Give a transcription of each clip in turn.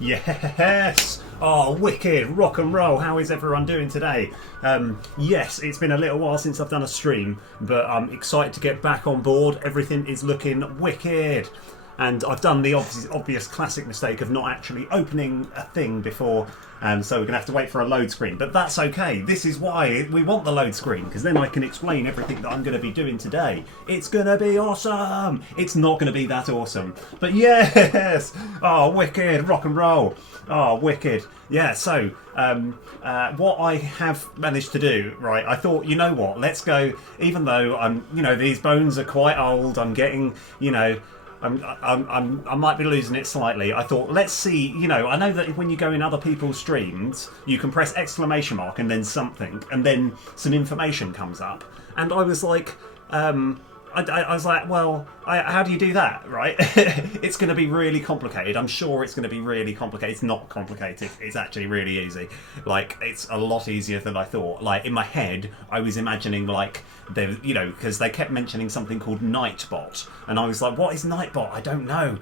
Yes! Oh, wicked! Rock and roll! How is everyone doing today? Yes, it's been a little while since I've done a stream, but I'm excited to get back on board. Everything is looking wicked. And I've done the obvious classic mistake of not actually opening a thing before, so we're going to have to wait for a load screen. But that's okay. This is why we want the load screen, because then I can explain everything that I'm going to be doing today. It's going to be awesome! It's not going to be that awesome. But yes! Oh, wicked! Rock and roll! Oh, wicked. Yeah, so what I have managed to do, right, I thought, you know what, let's go, even though these bones are quite old, I'm getting, I might be losing it slightly. I thought, let's see, I know that when you go in other people's streams, you can press exclamation mark and then something, and then some information comes up. And I was like, I was like, well, how do you do that, right? It's going to be really complicated. I'm sure it's going to be really complicated. It's not complicated. It's actually really easy. Like, it's a lot easier than I thought. Like, in my head, I was imagining, like, because they kept mentioning something called Nightbot. And I was like, what is Nightbot? I don't know.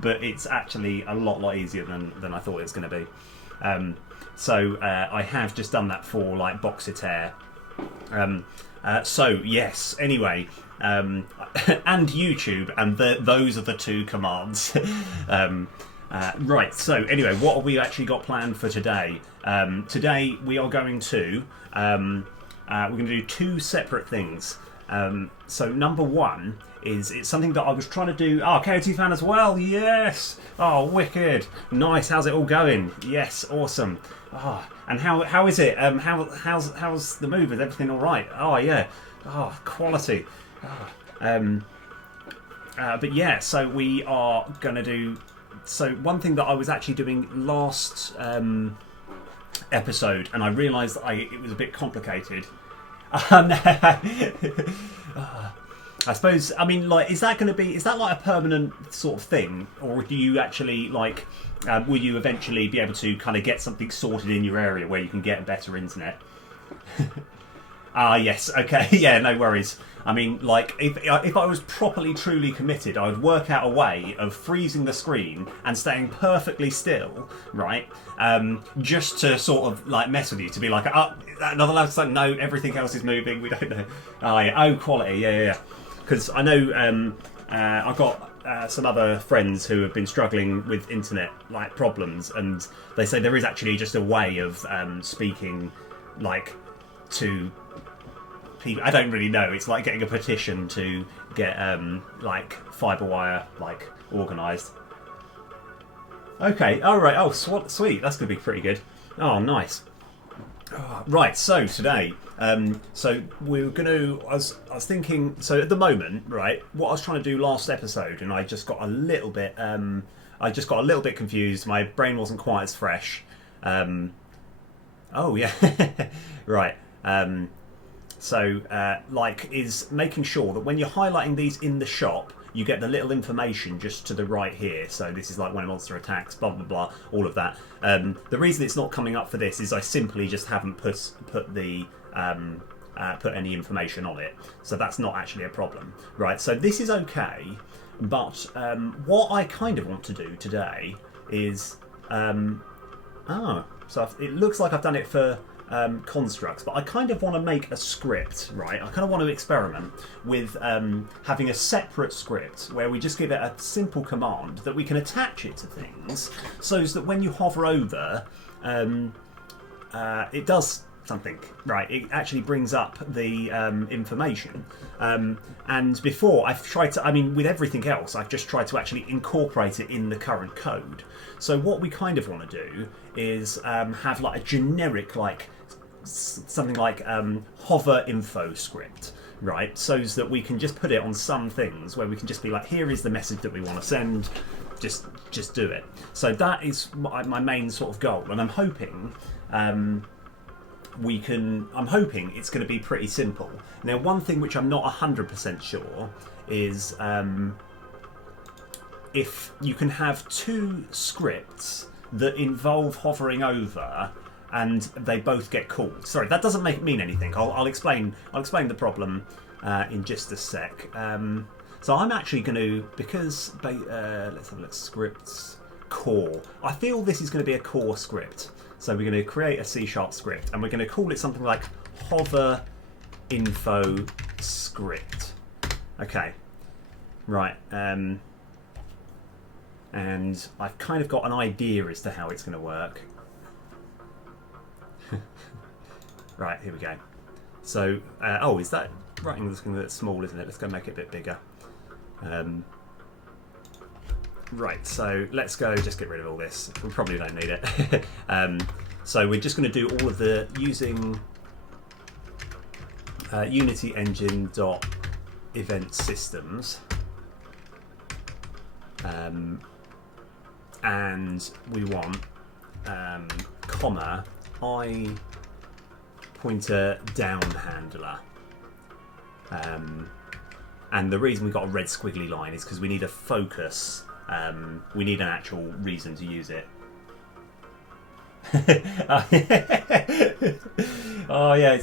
But it's actually a lot easier than I thought it was going to be. So I have just done that for, like, Boxitaire. So, yes, anyway, and YouTube, and those are the two commands. Right, so anyway, what have we actually got planned for today? Today we are going to, we're going to do two separate things. So number one is, it's something that I was trying to do. Oh, KOT fan as well, yes! Oh, wicked! Nice, how's it all going? Yes, awesome. Oh, and how is it? How's the move? Is everything all right? Oh yeah. Oh, quality. Oh. But yeah, so we are gonna do. So one thing that I was actually doing last episode, and I realised that it was a bit complicated. I suppose, I mean, like, is that like a permanent sort of thing, or do you actually, like, will you eventually be able to kind of get something sorted in your area where you can get better internet? Yes, okay, yeah, no worries. I mean, like, if I was properly, truly committed, I would work out a way of freezing the screen and staying perfectly still, right? Just to sort of, like, mess with you, to be like, oh, another level, like, no, everything else is moving, we don't know. Oh, yeah, oh, quality, yeah. Because I know I've got some other friends who have been struggling with internet like problems, and they say there is actually just a way of speaking like to people. I don't really know. It's like getting a petition to get like Fiberwire like organised. Okay, all right. Oh, sweet. That's gonna be pretty good. Oh, nice. Right, so today, so we're going to, I was thinking, so at the moment, right, what I was trying to do last episode, and I just got a little bit, confused, my brain wasn't quite as fresh. Oh, yeah, right, like, is making sure that when you're highlighting these in the shop, you get the little information just to the right here. So this is like when a monster attacks, blah, blah, blah, all of that. The reason it's not coming up for this is I simply just haven't put any information on it. So that's not actually a problem. Right, so this is okay. But what I kind of want to do today is... so it looks like I've done it for... constructs, but I kind of want to make a script, right? I kind of want to experiment with having a separate script where we just give it a simple command that we can attach it to things, so that when you hover over, it does something, right? It actually brings up the information. And before, I've tried to, I mean, with everything else, I've just tried to actually incorporate it in the current code. So what we kind of want to do is have like a generic, like, something like hover info script, right? So that we can just put it on some things where we can just be like, here is the message that we want to send, just do it. So that is my main sort of goal, and I'm hoping it's going to be pretty simple. Now, one thing which I'm not 100% sure is if you can have two scripts that involve hovering over and they both get called. Sorry, that doesn't mean anything. I'll explain the problem in just a sec. So I'm actually going to, because let's have a look, scripts. core. I feel this is going to be a core script. So we're going to create a C# script, and we're going to call it something like hover info script. Okay, right. And I've kind of got an idea as to how it's going to work. Right, here we go. So, oh, is that writing looking a bit small, isn't it? Let's go make it a bit bigger. Right, so let's go just get rid of all this. We probably don't need it. So we're just going to do all of the using Unity Engine event systems, and we want comma I pointer down handler. And the reason we've got a red squiggly line is because we need a focus. We need an actual reason to use it. Oh yeah,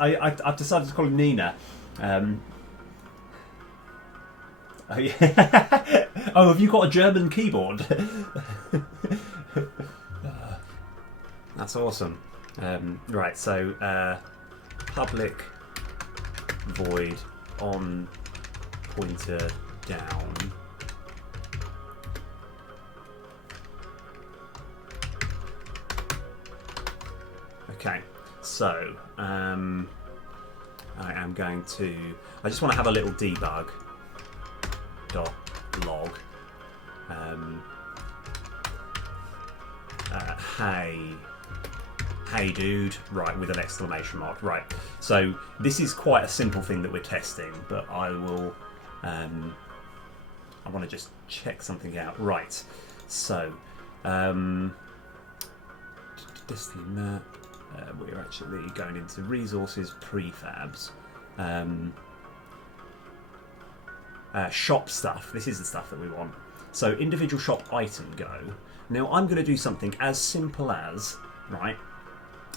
I've decided to call it Nina. Oh yeah. Oh, have you got a German keyboard? That's awesome. Right, so public void on pointer down. Okay, so I am going to. I just want to have a little debug .log. Hey dude, right, with an exclamation mark. Right, so this is quite a simple thing that we're testing, but I will. I want to just check something out. Right, so we're actually going into resources prefabs. Shop stuff. This is the stuff that we want. So individual shop item go. Now I'm going to do something as simple as, right,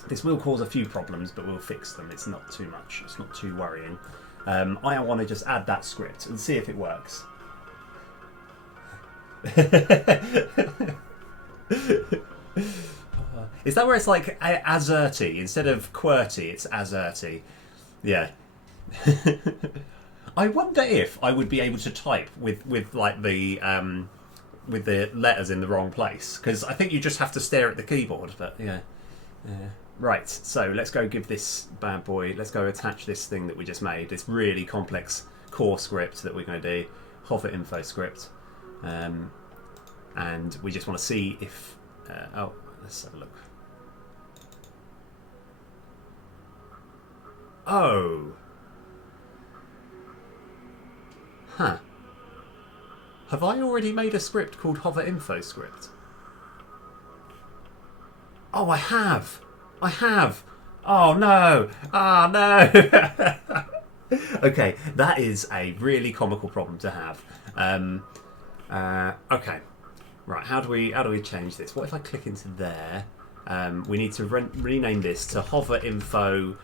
this will cause a few problems, but we'll fix them. It's not too much. It's not too worrying. I want to just add that script and see if it works. Is that where it's like Azerty instead of QWERTY? It's Azerty. Yeah. I wonder if I would be able to type with like the with the letters in the wrong place, because I think you just have to stare at the keyboard. But yeah. Right. So let's go give this bad boy. Let's go attach this thing that we just made. This really complex core script that we're going to do. Hover info script. And we just want to see if. Oh, let's have a look. Oh. Huh. Have I already made a script called hover info script? Oh, I have. I have. Oh no. Oh no. Okay, that is a really comical problem to have. Okay. Right, how do we change this? What if I click into there? We need to rename this to hover info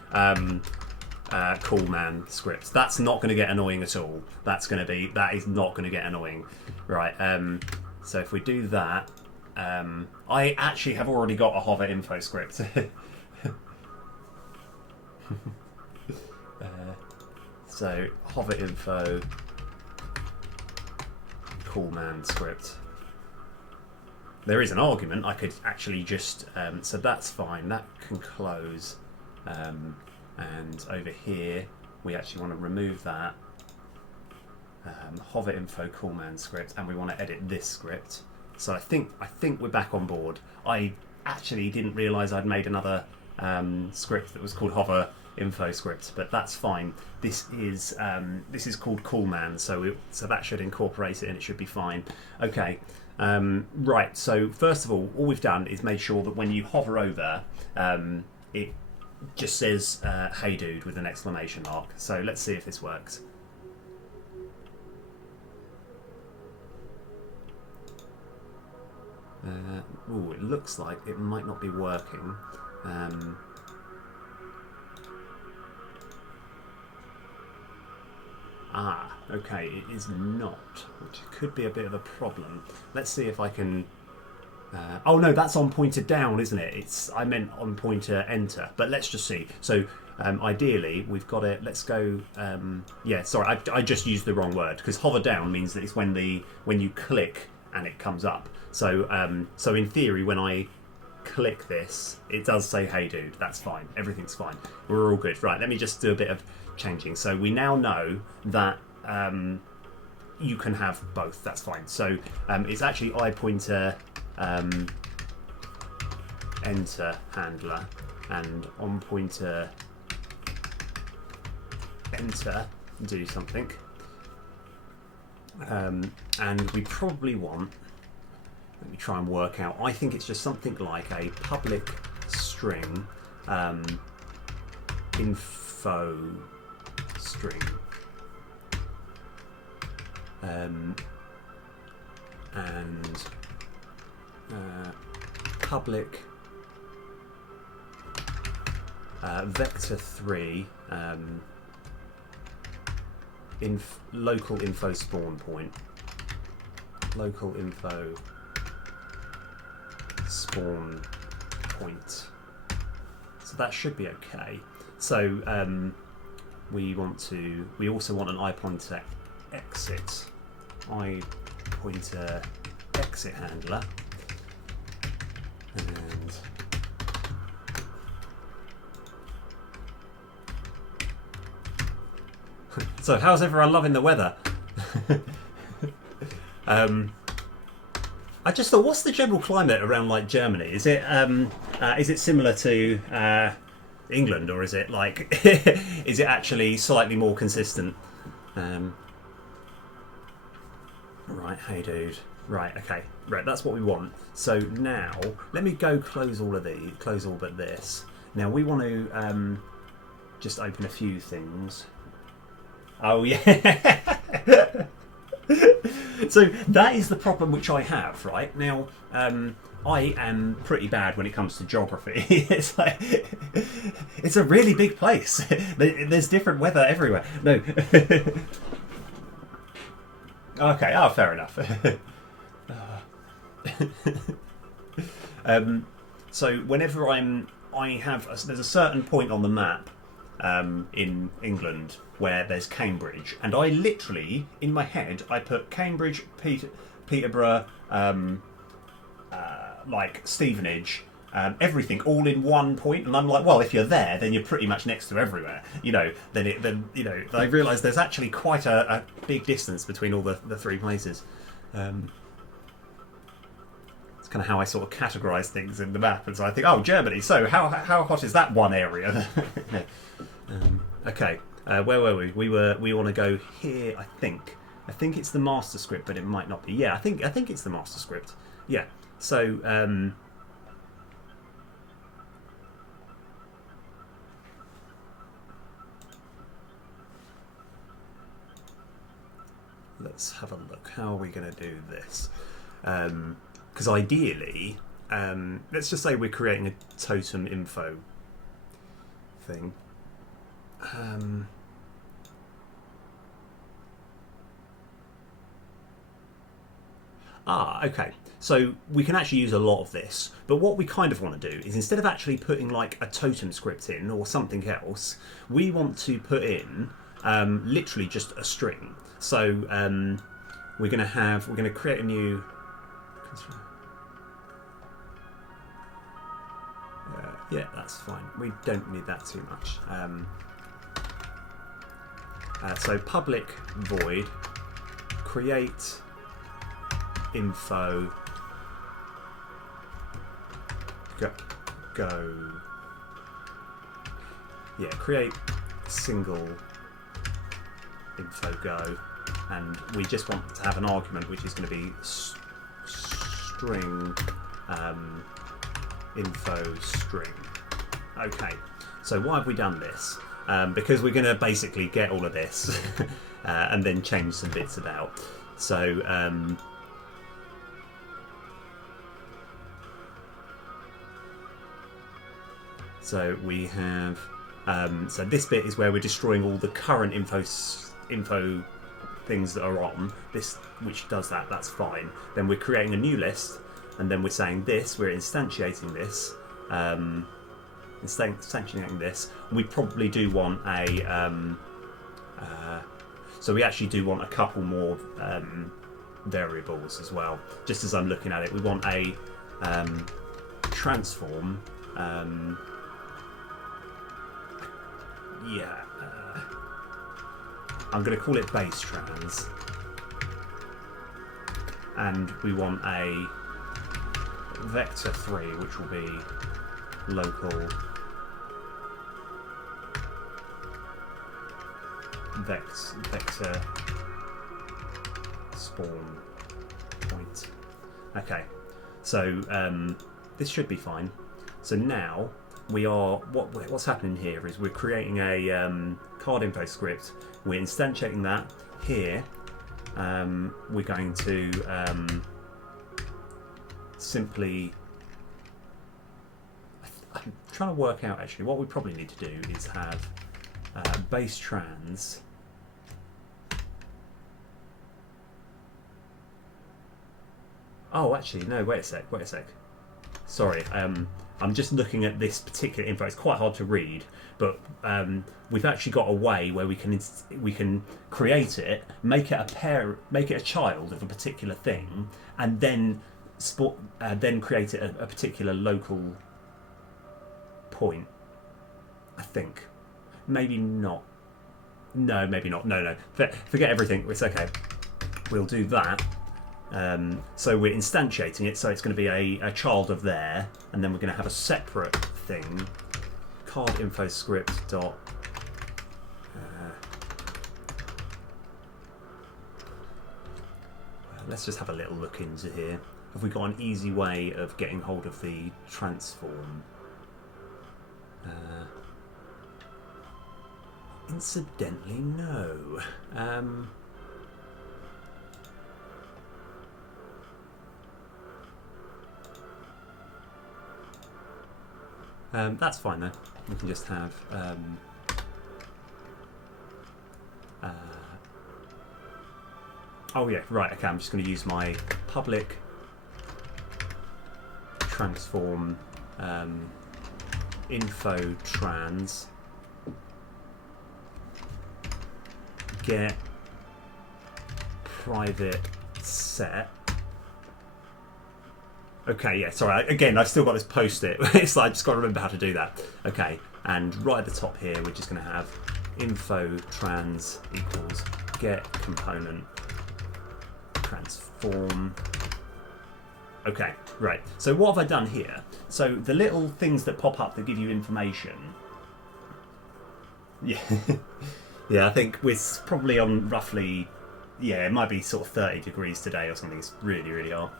coolman script. That's not going to get annoying at all. That is not going to get annoying. Right. So if we do that, I actually have already got a hover info script. So hover info coolman script. There is an argument. I could actually just so that's fine. That can close. And over here, we actually want to remove that hover info coolman script, and we want to edit this script. So I think we're back on board. I actually didn't realise I'd made another script that was called hover info script, but that's fine. This is called coolman, so that should incorporate it, and it should be fine. Okay. Right. So first of all we've done is made sure that when you hover over, it just says hey dude with an exclamation mark. So let's see if this works. Ooh, it looks like it might not be working. Okay, it is not, which could be a bit of a problem. Let's see if I can. Oh no, that's on pointer down, isn't it? I meant on pointer enter, but let's just see. So ideally, we've got it. Let's go. Yeah, sorry, I just used the wrong word because hover down means that it's when you click and it comes up. So so in theory, when I click this, it does say "Hey dude." That's fine. Everything's fine. We're all good. Right. Let me just do a bit of changing. So we now know that. You can have both. That's fine. So it's actually I pointer enter handler and on pointer enter do something. And we probably want. Let me try and work out. I think it's just something like a public string info string. And public vector 3 local info spawn point, local info spawn point. So that should be okay. So we also want an I pointer exit. I pointer exit handler and so how's everyone loving the weather? I just thought, what's the general climate around like Germany? Is it similar to England, or is it like is it actually slightly more consistent? Right, hey dude. Right, okay. Right, that's what we want. So now, let me go close all but this. Now we want to just open a few things. Oh yeah. So that is the problem which I have, right? Now, I am pretty bad when it comes to geography. It's like, it's a really big place. There's different weather everywhere. No. Okay, oh, fair enough. So whenever there's a certain point on the map in England where there's Cambridge, and I literally, in my head, I put Cambridge, Peterborough, like Stevenage, everything all in one point, and I'm like, well, if you're there, then you're pretty much next to everywhere, then I realise there's actually quite a big distance between all the three places. It's kind of how I sort of categorise things in the map, and so I think, oh, Germany, so how hot is that one area? Okay, where were we? We want to go here. I think it's the master script, but it might not be. Yeah, I think it's the master script. Yeah. So let's have a look. How are we going to do this? Because ideally, let's just say we're creating a totem info thing. Okay. So we can actually use a lot of this, but what we kind of want to do is, instead of actually putting like a totem script in or something else, we want to put in literally just a string. So we're going to create a new. Yeah, that's fine. We don't need that too much. So public void create info go. Yeah, create single info go, and we just want to have an argument which is going to be string info string. Okay, so why have we done this? Because we're going to basically get all of this and then change some bits about. So we have so this bit is where we're destroying all the current info things that are on this, which does that. That's fine. Then we're creating a new list, and then we're saying this. We're instantiating this. Instantiating this. We probably do want a. So we actually do want a couple more variables as well. Just as I'm looking at it, we want a transform. I'm going to call it base trans, and we want a vector 3, which will be local vector spawn point. Okay, so this should be fine. So now we are what's happening here is we're creating a card info script. We're instantiating that here. We're going to simply. I'm trying to work out actually what we probably need to do is have base trans. Oh, actually, no. Wait a sec. Sorry. I'm just looking at this particular info. It's quite hard to read, but we've actually got a way where we can create it, make it a child of a particular thing, and then create it a particular local point. I think. Maybe not. No, maybe not. No. Forget everything. It's okay. We'll do that. So we're instantiating it, so it's going to be a child of there, and then we're going to have a separate thing, card info script dot. Let's just have a little look into here. Have we got an easy way of getting hold of the transform? Incidentally, no. That's fine though. We can just have oh yeah, right, okay, I'm just going to use my public transform info trans get private set. Okay, yeah, sorry, again, I've still got this post-it. It's like, I just got to remember how to do that. Okay, and right at the top here, we're just going to have info trans equals get component transform. Okay, right. So what have I done here? So the little things that pop up that give you information. Yeah, yeah, I think we're probably on roughly, yeah, it might be sort of 30 degrees today or something. It's really, really hot.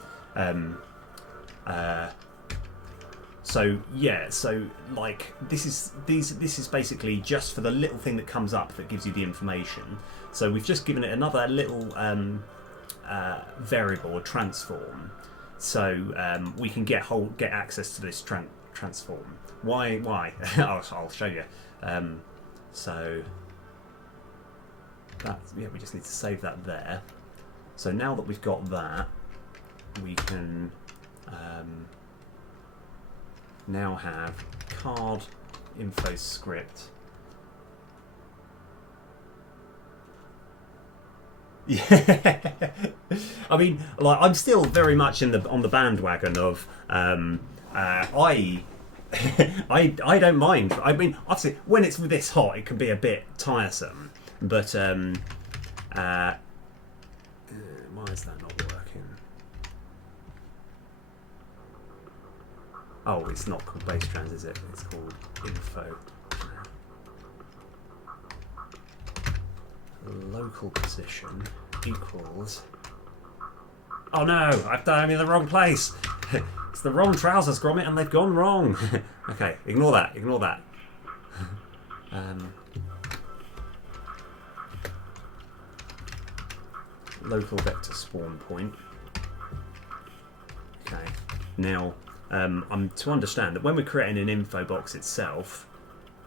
So yeah, so like this is basically just for the little thing that comes up that gives you the information. So we've just given it another little variable or transform, so we can get access to this transform. Why? I'll show you. So that, yeah, we just need to save that there. So now that we've got that, we can now have card info script. Yeah, I mean, like, I'm still very much on the bandwagon of I don't mind. I mean, obviously, when it's this hot, it can be a bit tiresome. But why is that not working? Oh, it's not called base trans, is it? It's called info. Local position equals. Oh no! I'm in the wrong place. It's the wrong trousers, Gromit, and they've gone wrong. Okay, ignore that. Ignore that. Local vector spawn point. Okay. Now, I'm to understand that when we're creating an info box itself,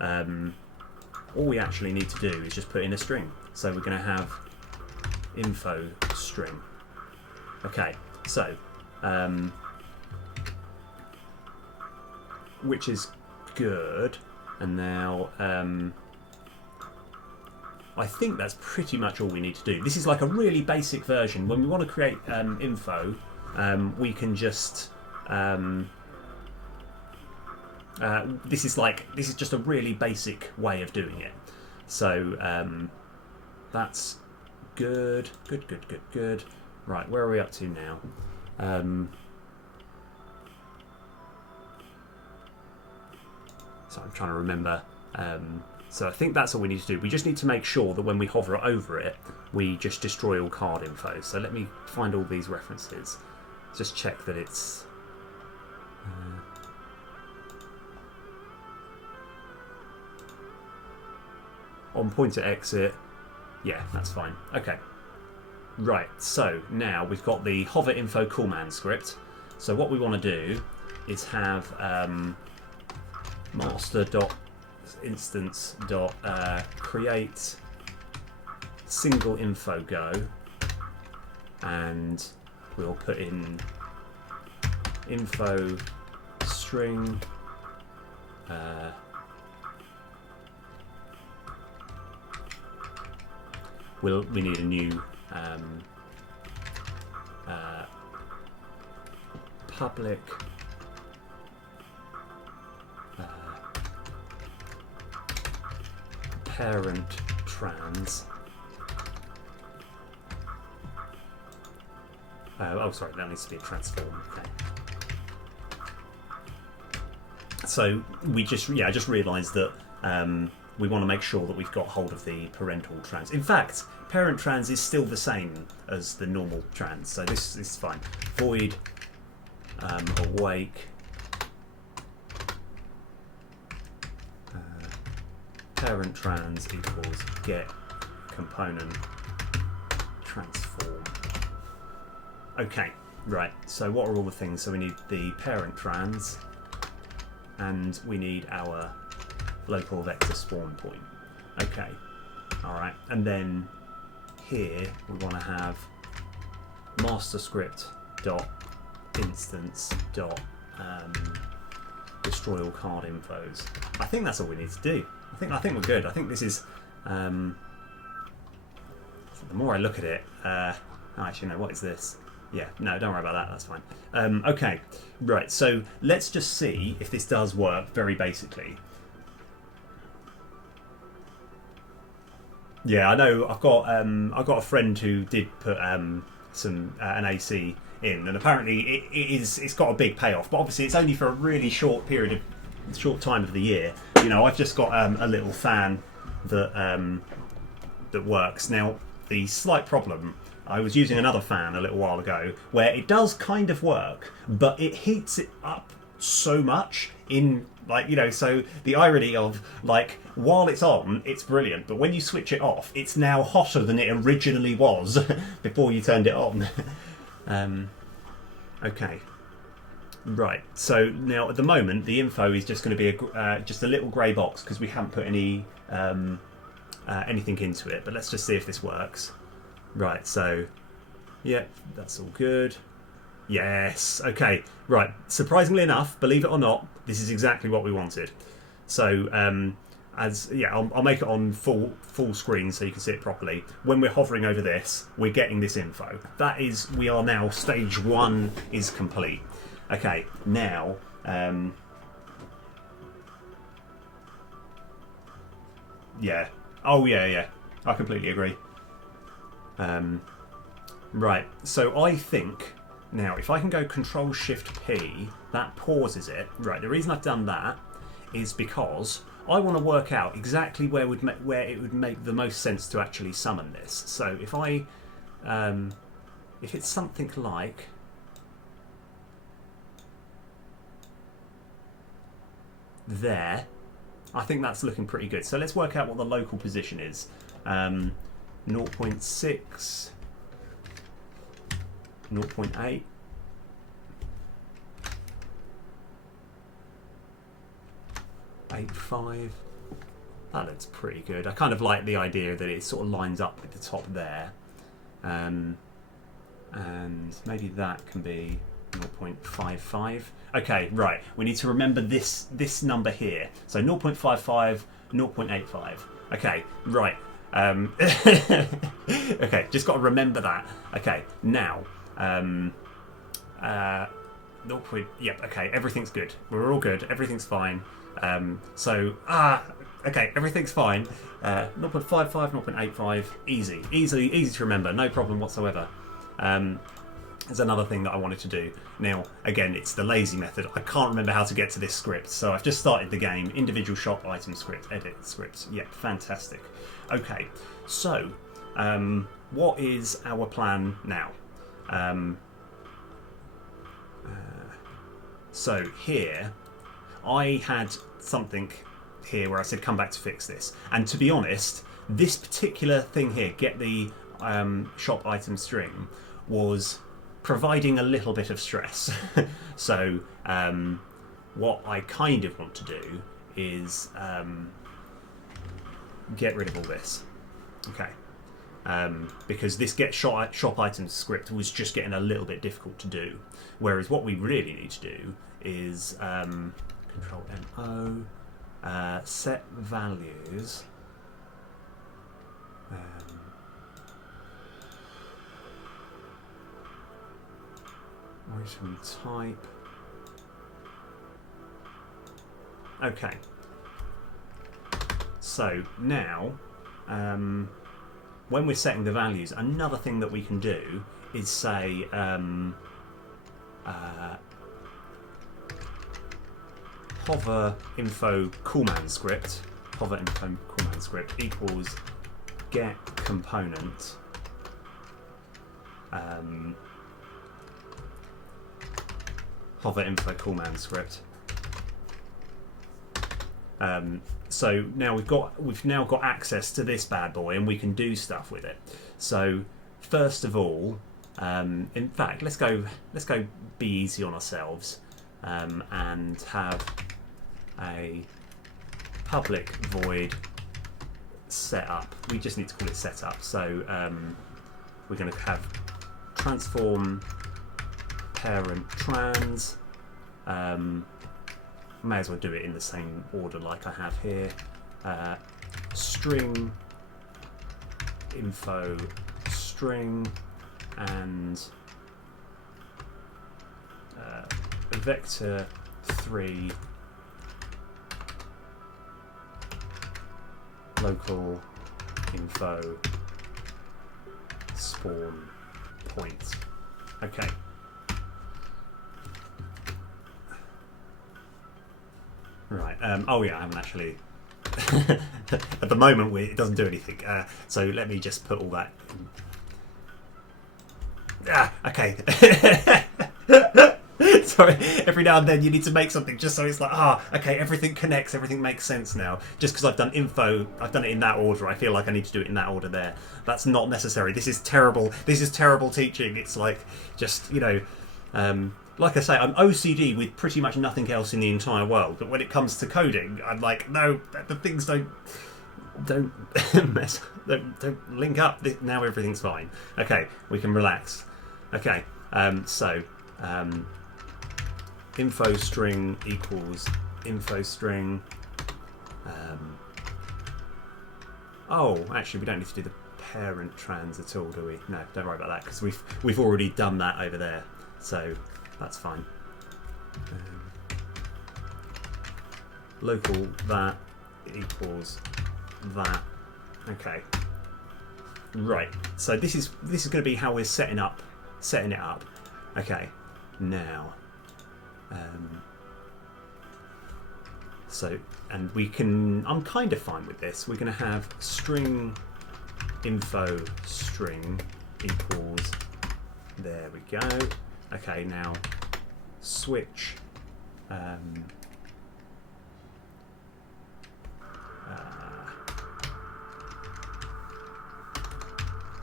all we actually need to do is just put in a string. So we're going to have info string. Okay, so which is good. And now I think that's pretty much all we need to do. This is like a really basic version. When we want to create info, we can just this is just a really basic way of doing it. So that's good. Good. Right, where are we up to now? So I'm trying to remember. So I think that's all we need to do. We just need to make sure that when we hover over it, we just destroy all card info. So let me find all these references. Just check that it's... on pointer exit. Yeah, that's fine. Okay. Right, so now we've got the hover info coolman script. So what we want to do is have master.instance.create single info go, and we'll put in info string we need a new public parent trans. Oh, sorry, that needs to be a transform. Okay. So I just realised that we want to make sure that we've got hold of the parental trans. In fact, parent trans is still the same as the normal trans, so this is fine. Void awake parent trans equals get component transform. Okay, right, so what are all the things? So we need the parent trans, and we need our local vector spawn point. Okay, alright, and then here we want to have master script dot instance dot destroy all card infos. I think that's all we need to do. I think we're good. I think this is the more I look at it, actually no, what is this? Yeah, no, don't worry about that, that's fine. Okay, right, so let's just see if this does work very basically. Yeah, I know. I've got a friend who did put some an AC in, and apparently it's got a big payoff. But obviously, it's only for a really short time of the year. You know, I've just got a little fan that that works. Now, the slight problem, I was using another fan a little while ago where it does kind of work, but it heats it up so much in. Like, you know, so the irony of, like, while it's on, it's brilliant, but when you switch it off, it's now hotter than it originally was before you turned it on. Okay. Right, so now at the moment, the info is just going to be just a little grey box because we haven't put any anything into it, but let's just see if this works. Right, so, yeah, that's all good. Yes, okay, right. Surprisingly enough, believe it or not, this is exactly what we wanted. So, I'll make it on full screen so you can see it properly. When we're hovering over this, we're getting this info. That is, we are now, stage 1 is complete. Okay, now, yeah. Oh, yeah, I completely agree. Right, so I think... Now, if I can go Control-Shift-P, that pauses it. Right, the reason I've done that is because I want to work out exactly where it would make the most sense to actually summon this. So if if it's something like there, I think that's looking pretty good. So let's work out what the local position is. 0.6. 0.8. .85. That looks pretty good. I kind of like the idea that it sort of lines up with the top there. And maybe that can be 0.55. Okay, right. We need to remember this number here. So 0.55, 0.85. Okay, right. Okay, just got to remember that. Okay, now. 0. Yep. Okay, everything's good. We're all good. Everything's fine. Okay, everything's fine. 0.55, 0.85, easy to remember. No problem whatsoever. There's another thing that I wanted to do. Now, again, it's the lazy method. I can't remember how to get to this script, so I've just started the game. Individual shop item script, edit scripts. Yep, fantastic. Okay, so what is our plan now? So here, I had something here where I said come back to fix this. And to be honest, this particular thing here, get the shop item string, was providing a little bit of stress. So what I kind of want to do is get rid of all this. Okay. Because this get shop items script was just getting a little bit difficult to do. Whereas what we really need to do is Control N-O, set values. Item type. Okay. So now, when we're setting the values, another thing that we can do is say hover info coolman script. Hover info coolman script equals get component. Hover info coolman script. So now we've now got access to this bad boy, and we can do stuff with it. So first of all, in fact, let's go be easy on ourselves, and have a public void setup. We just need to call it setup. So we're going to have transform parent trans. May as well do it in the same order like I have here. String info string and vector 3 local info spawn point. Okay. Right. Oh yeah, I haven't actually. At the moment, it doesn't do anything. So let me just put all that. Okay. Sorry. Every now and then you need to make something just so it's like, okay, everything connects, everything makes sense now. Just because I've done info, I've done it in that order. I feel like I need to do it in that order there. That's not necessary. This is terrible. This is terrible teaching. It's like just like I say, I'm OCD with pretty much nothing else in the entire world. But when it comes to coding, I'm like, no, the things don't mess, don't link up. Now everything's fine. Okay, we can relax. Okay, so info string equals info string. Oh, actually, we don't need to do the parent trans at all, do we? No, don't worry about that because we've already done that over there. So. That's fine. Local that equals that. Okay. Right. So this is going to be how we're setting it up. Okay. Now. So, and we can. I'm kind of fine with this. We're going to have string info string equals. There we go. Okay, now switch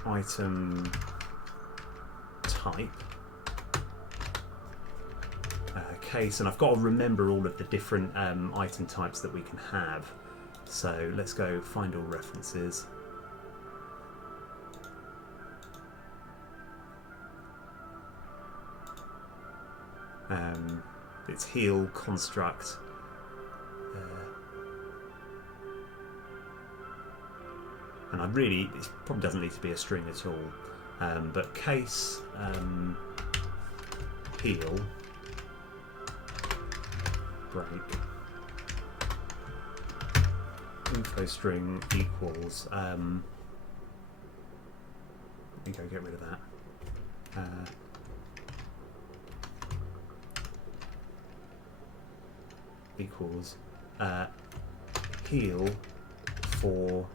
item type case, and I've got to remember all of the different item types that we can have. So let's go find all references. It's heal construct. And it probably doesn't need to be a string at all. But case heal break info string equals. Let me go get rid of that. Equals heal for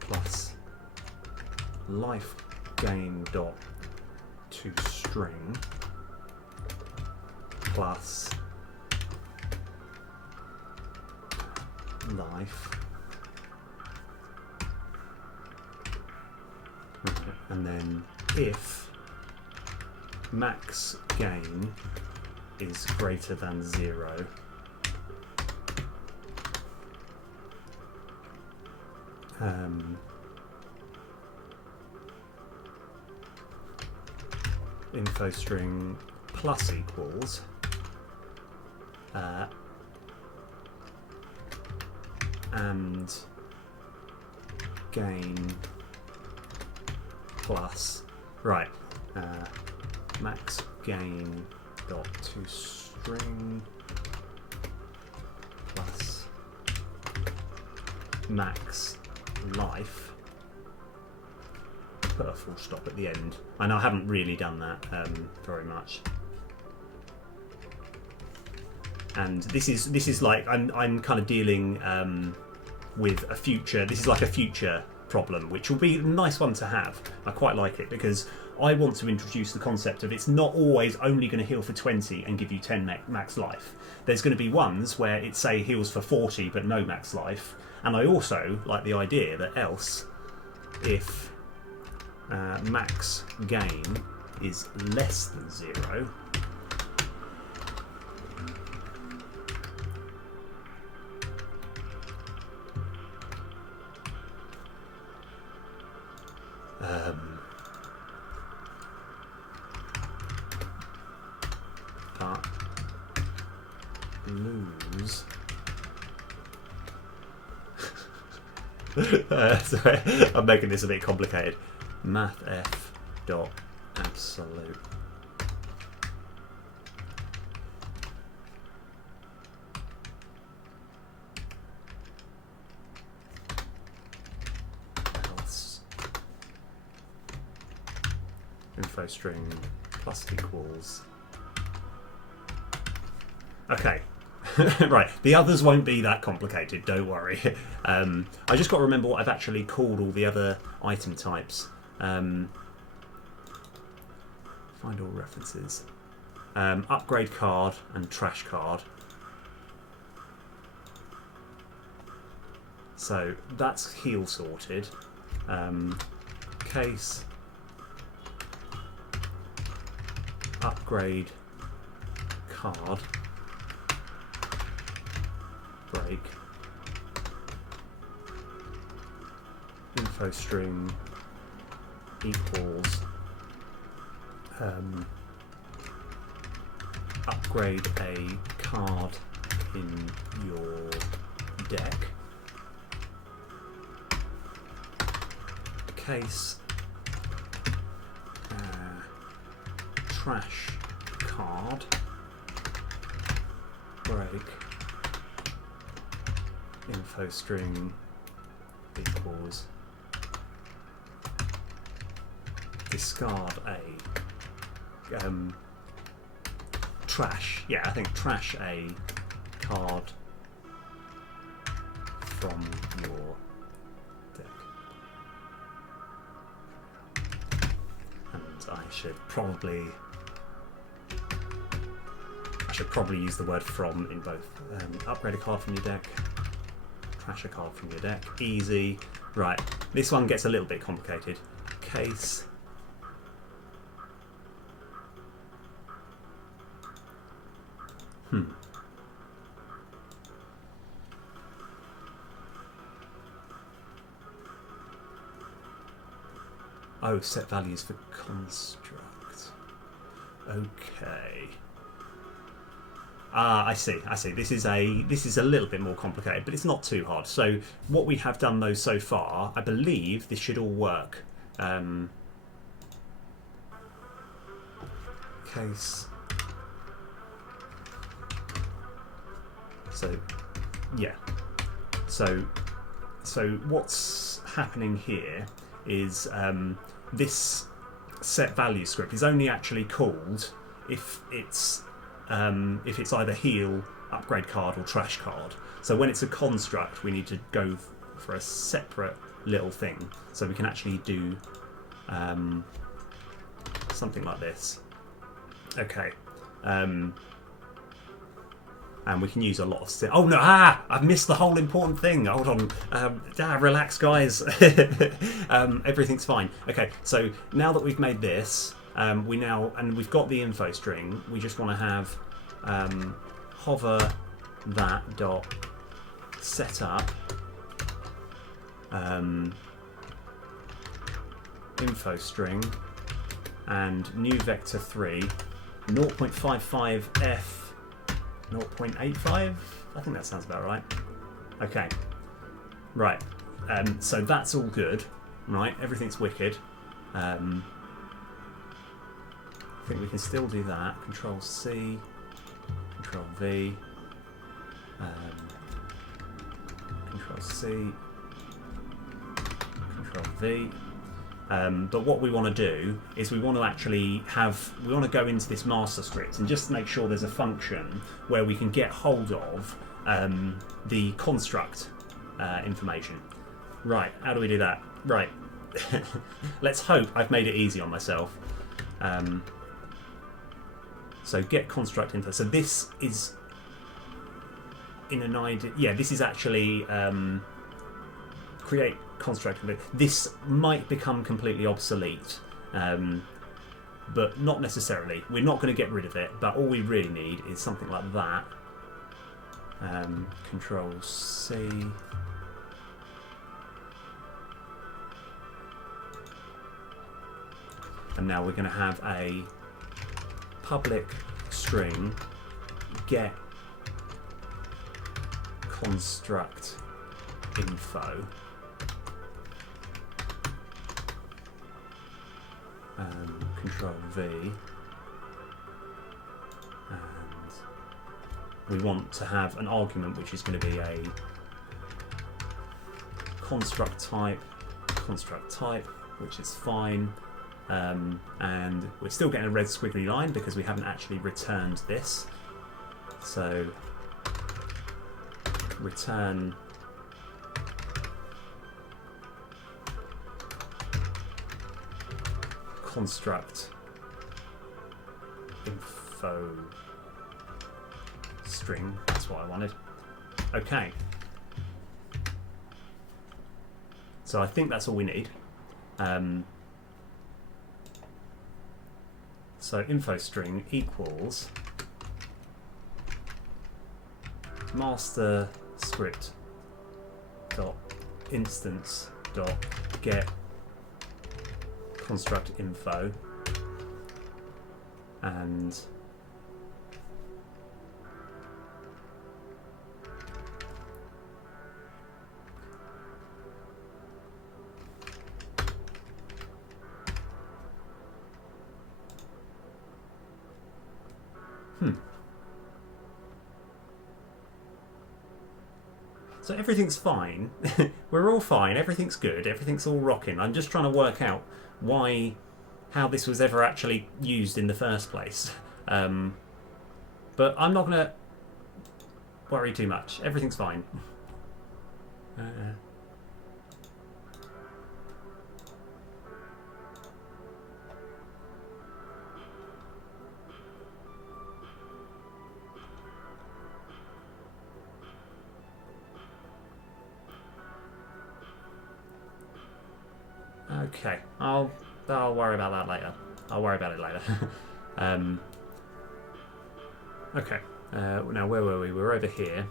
plus life gain dot to string plus life, and then if max gain is greater than 0, info string plus equals and gain plus max gain dot to string plus max life. Put a full stop at the end. I know I haven't really done that very much. And this is like I'm kind of dealing with a future. This is like a future problem, which will be a nice one to have. I quite like it because I want to introduce the concept of it's not always only going to heal for 20 and give you 10 max life. There's going to be ones where it say heals for 40 but no max life. And I also like the idea that else if max gain is less than 0, but lose sorry, I'm making this a bit complicated. Mathf dot absolute else info string plus equals. Okay. Right, the others won't be that complicated, don't worry. I just got to remember what I've actually called all the other item types. Find all references. Upgrade card and trash card. So that's heal sorted. Case upgrade card break info string equals upgrade a card in your deck. Case trash card break info string equals discard a trash. Yeah, I think trash a card from your deck. And I should probably use the word from in both. Upgrade a card from your deck, trash a card from your deck. Easy. Right, this one gets a little bit complicated. Case Oh, set values for construct. Okay. I see. This is a little bit more complicated, but it's not too hard. So what we have done though so far, I believe this should all work. Case. So yeah. So what's happening here is this set value script is only actually called if it's either heal, upgrade card, or trash card. So when it's a construct, we need to go for a separate little thing. So we can actually do something like this. Okay. And we can use a lot of... Oh, no! I've missed the whole important thing. Hold on. Relax, guys. Everything's fine. Okay, so now that we've made this... and we've got the info string, we just want to have hover that dot setup info string and new vector 3 0.55f 0.85. I think that sounds about right. Okay, right. So that's all good, right? Everything's wicked. I think we can still do that. Control C, Control V, Control C, Control V. But what we want to do is we want to go into this master script and just make sure there's a function where we can get hold of the construct information. Right, how do we do that? Right, let's hope I've made it easy on myself. So get construct info. So this is in an idea. Yeah, this is actually create construct. This might become completely obsolete, but not necessarily. We're not going to get rid of it, but all we really need is something like that. Control C. And now we're going to have a public string get construct info. Control V, and we want to have an argument which is going to be a construct type, which is fine. And we're still getting a red squiggly line because we haven't actually returned this. So return construct info string. That's what I wanted. Okay. So I think that's all we need. So info string equals master script dot instance dot get construct info and So everything's fine. We're all fine. Everything's good. Everything's all rocking. I'm just trying to work out how this was ever actually used in the first place. But I'm not going to worry too much. Everything's fine. Okay, I'll worry about that later. I'll worry about it later. Okay, now where were we? We're over here.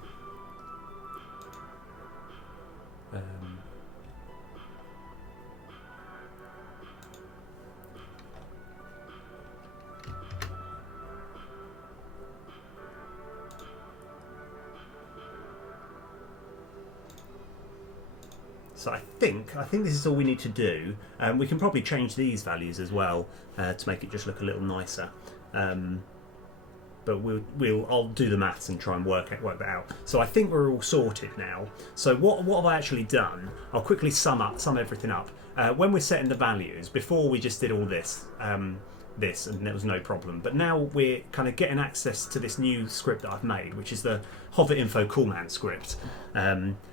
So I think this is all we need to do. We can probably change these values as well to make it just look a little nicer. But I'll do the maths and try and work that out. So I think we're all sorted now. So what have I actually done? I'll quickly sum everything up. When we're setting the values, before we just did all this, and there was no problem. But now we're kind of getting access to this new script that I've made, which is the hover info coolman script.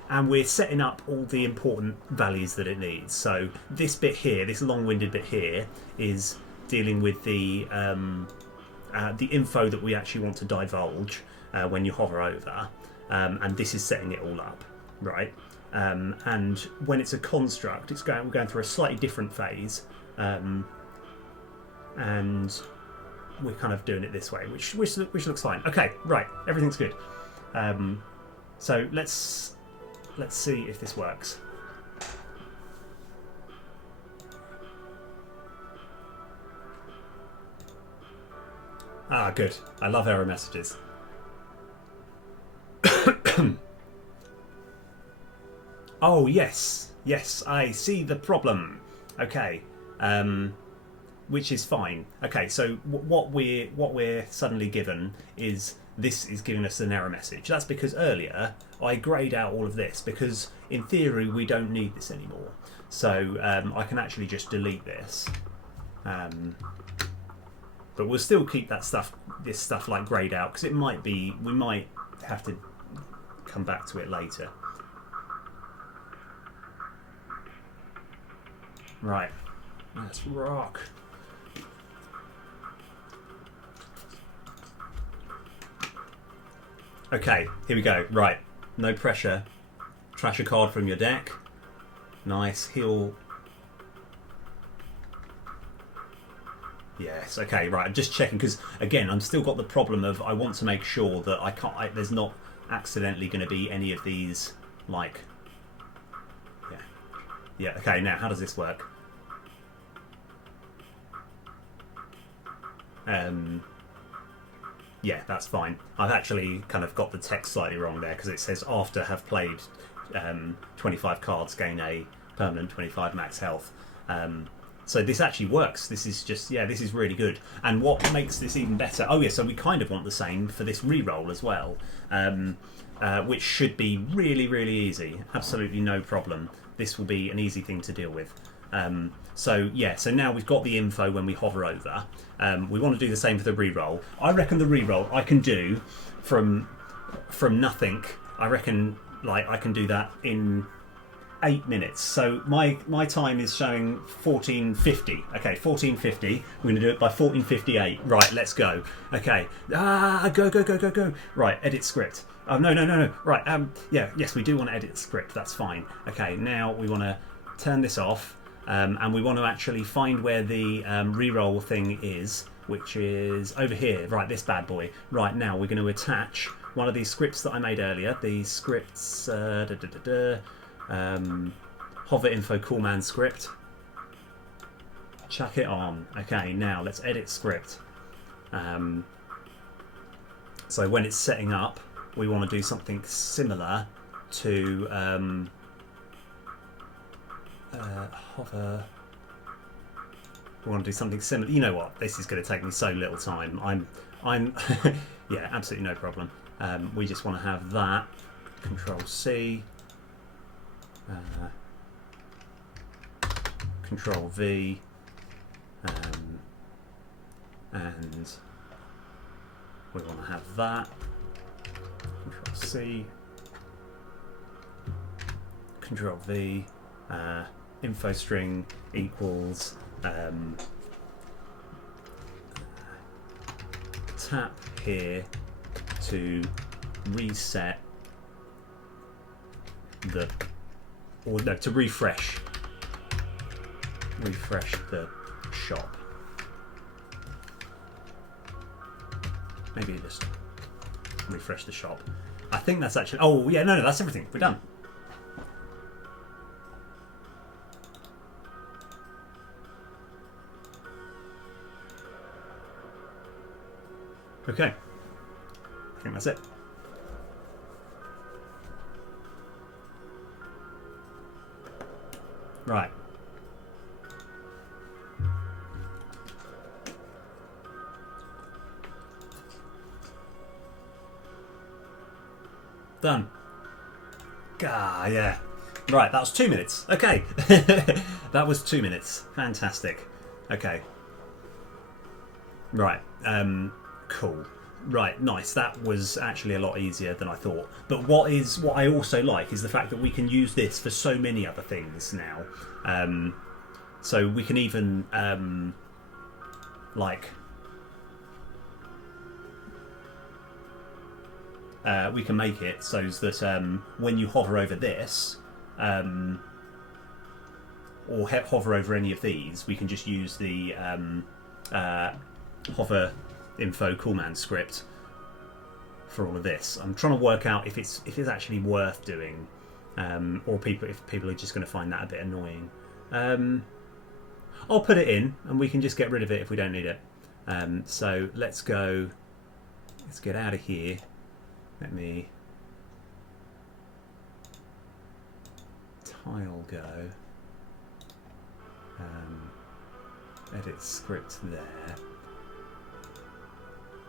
And we're setting up all the important values that it needs. So this bit here, this long-winded bit here, is dealing with the info that we actually want to divulge when you hover over, and this is setting it all up, right? And when it's a construct, we're going through a slightly different phase, and we're kind of doing it this way, which looks fine. Okay, right, everything's good. So let's see if this works. Ah, good. I love error messages. Oh, yes. Yes, I see the problem. Okay. Which is fine. Okay, so what we're suddenly given is this is giving us an error message. That's because earlier I grayed out all of this because in theory we don't need this anymore. So I can actually just delete this. But we'll still keep this stuff like grayed out because we might have to come back to it later. Right, let's rock. Okay, here we go. Right, no pressure. Trash a card from your deck. Nice. Heal. Yes, okay, right. I'm just checking because again, I'm still got the problem of I want to make sure that there's not accidentally going to be any of these like. Yeah. Okay. Now, how does this work? Yeah, that's fine. I've actually kind of got the text slightly wrong there because it says after have played 25 cards, gain a permanent 25 max health. So this actually works. This is this is really good. And what makes this even better? Oh yeah, so we kind of want the same for this reroll as well, which should be really, really easy. Absolutely no problem. This will be an easy thing to deal with. So now we've got the info when we hover over. We want to do the same for the reroll. I reckon the reroll I can do from nothing. I reckon I can do that in 8 minutes. So my time is showing 14:50. Okay, 14:50. We're going to do it by 14:58. Right, let's go. Okay. Go. Right, edit script. Oh no. Right. Yes, we do want to edit script. That's fine. Okay, now we want to turn this off. And we want to actually find where the reroll thing is, which is over here. Right, this bad boy. Right, now we're going to attach one of these scripts that I made earlier. These scripts, hover info coolman script. Chuck it on. Okay, now let's edit script. So when it's setting up, we want to do something similar to hover. We want to do something similar. You know what? This is going to take me so little time. I'm yeah, absolutely no problem. We just want to have that. Control C. Control V. And we want to have that. Control C. Control V. Info string equals tap here to reset to refresh the shop. Maybe just refresh the shop. I think that's actually. Oh yeah, no, that's everything. We're done. Okay, I think that's it. Right. Done. Ah, yeah. Right, that was 2 minutes. Okay. That was 2 minutes. Fantastic. Okay. Right. Cool. Right, nice. That was actually a lot easier than I thought. But what I also like is the fact that we can use this for so many other things now. So we can even we can make it so that when you hover over this, or hover over any of these, we can just use the hover info coolman script for all of this. I'm trying to work out if it's actually worth doing, or if people are just going to find that a bit annoying. I'll put it in, and we can just get rid of it if we don't need it. So let's go. Let's get out of here. Let me tile go. Edit script there.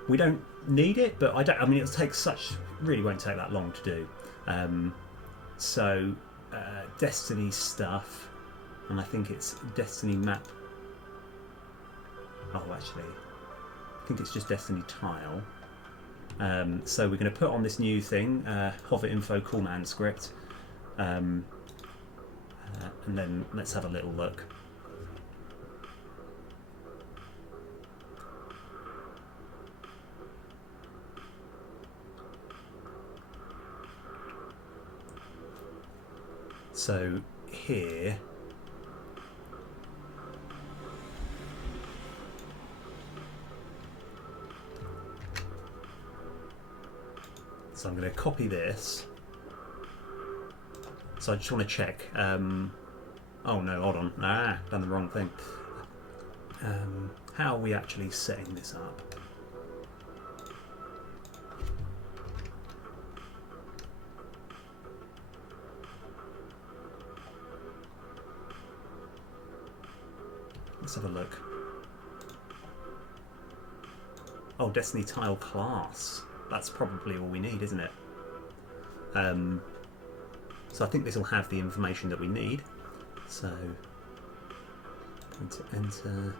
We don't need it, but I mean, it'll take really won't take that long to do. So Destiny stuff, and I think it's Destiny map. Oh, actually, I think it's just Destiny tile. So we're going to put on this new thing, hover info coolman script, and then let's have a little look. So here, so I'm going to copy this. So I just want to check. Oh no, hold on. Done the wrong thing. How are we actually setting this up? Let's have a look. Oh, Destiny tile class. That's probably all we need, isn't it? So I think this will have the information that we need. So, going to enter.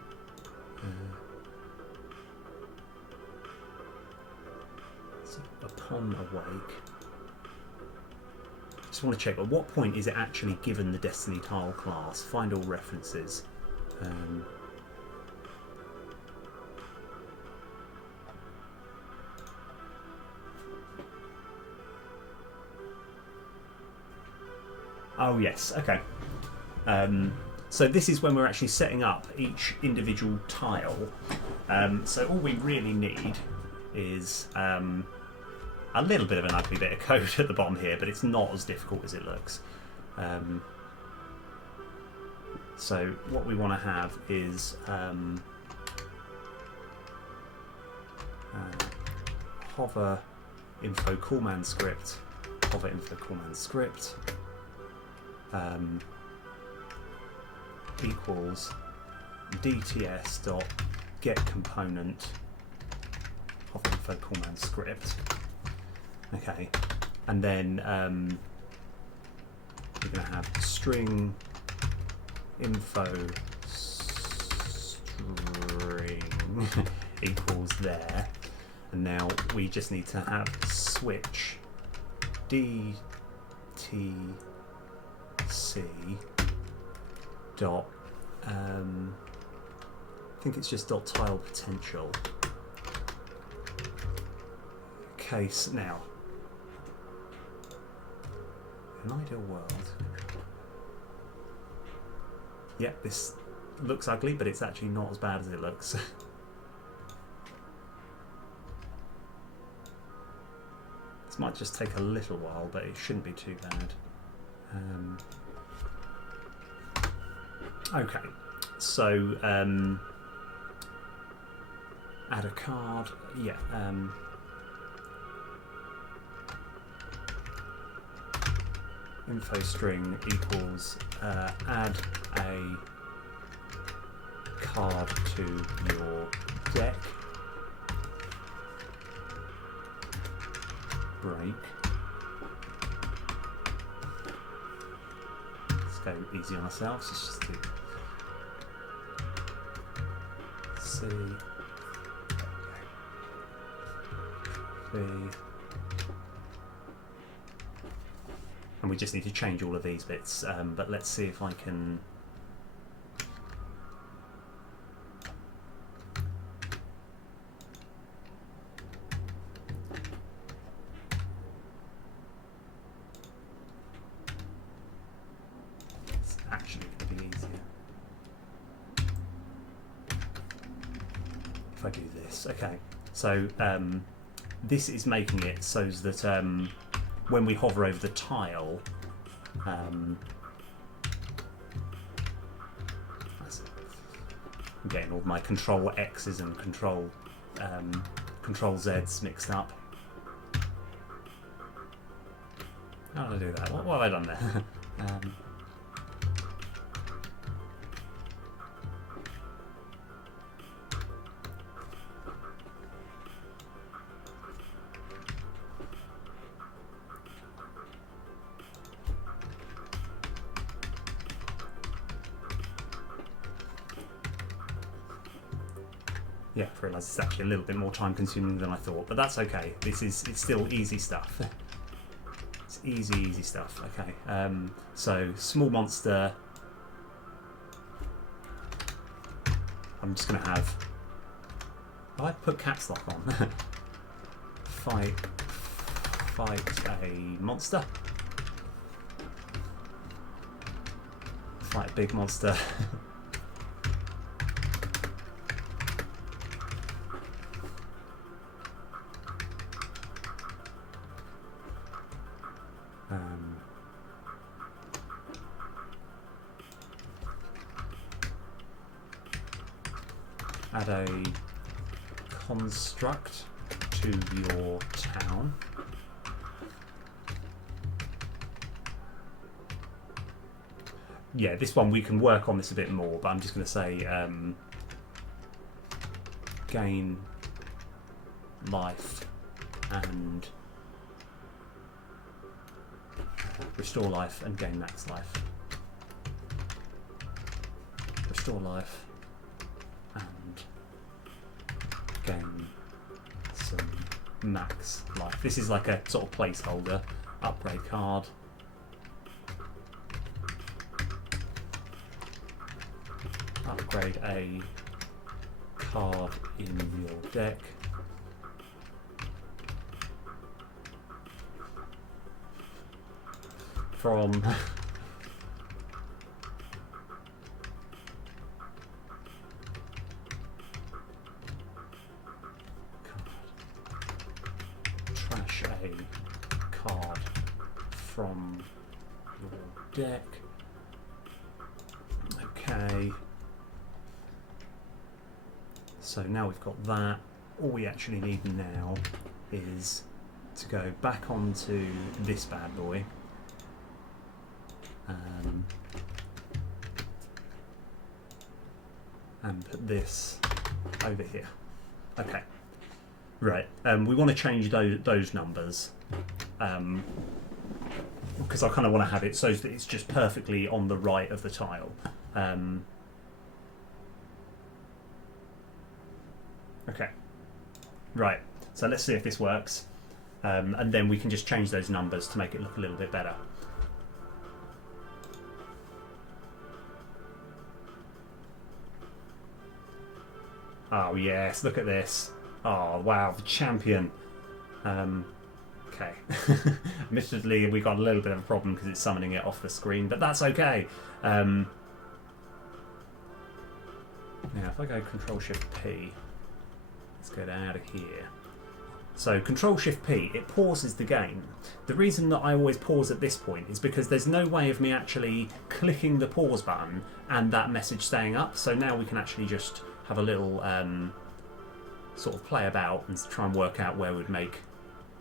So upon awake. Just want to check at what point is it actually given the Destiny tile class? Find all references. Oh yes, okay. So this is when we're actually setting up each individual tile. So all we really need is a little bit of an ugly bit of code at the bottom here, but it's not as difficult as it looks. So what we want to have is hover info coolman script, hover info coolman script equals dts dot get component hover info coolman script. Okay, and then we're going to have string info string equals there, and now we just need to have switch dtc dot I think it's just dot tile potential case. Now in an ideal world, yep, this looks ugly, but it's actually not as bad as it looks. This might just take a little while, but it shouldn't be too bad. Okay, so add a card. Yeah. info string equals add a card to your deck, break. Let's go easy on ourselves. Let's just do C, B, and we just need to change all of these bits, but let's see if I can it's actually going to be easier if I do this. Okay, so this is making it so that when we hover over the tile, I'm getting all my control X's and control Z's mixed up. How did I do that? What have I done there? Yeah, I realised it's actually a little bit more time consuming than I thought, but that's okay. It's still easy stuff. It's easy stuff. Okay, so small monster. I'm just going to have. Oh, I put caps lock on. fight a monster. Fight a big monster. Add a construct to your town. Yeah, this one we can work on this a bit more, but I'm just going to say gain life and restore life and gain max life. Restore life and gain some max life. This is like a sort of placeholder. Upgrade card. Upgrade a card in your deck. From trash a card from your deck. Okay. So now we've got that. All we actually need now is to go back onto this bad boy. And put this over here. Okay. Right. We want to change those numbers because I kind of want to have it so that it's just perfectly on the right of the tile. Okay. Right. So let's see if this works, and then we can just change those numbers to make it look a little bit better. Oh yes, look at this. Oh wow, the champion. Okay. Admittedly, we got a little bit of a problem because it's summoning it off the screen, but that's okay. Now, if I go Control-Shift-P, let's get out of here. So Control-Shift-P, it pauses the game. The reason that I always pause at this point is because there's no way of me actually clicking the pause button and that message staying up. So now we can actually just have a little sort of play about and try and work out where would make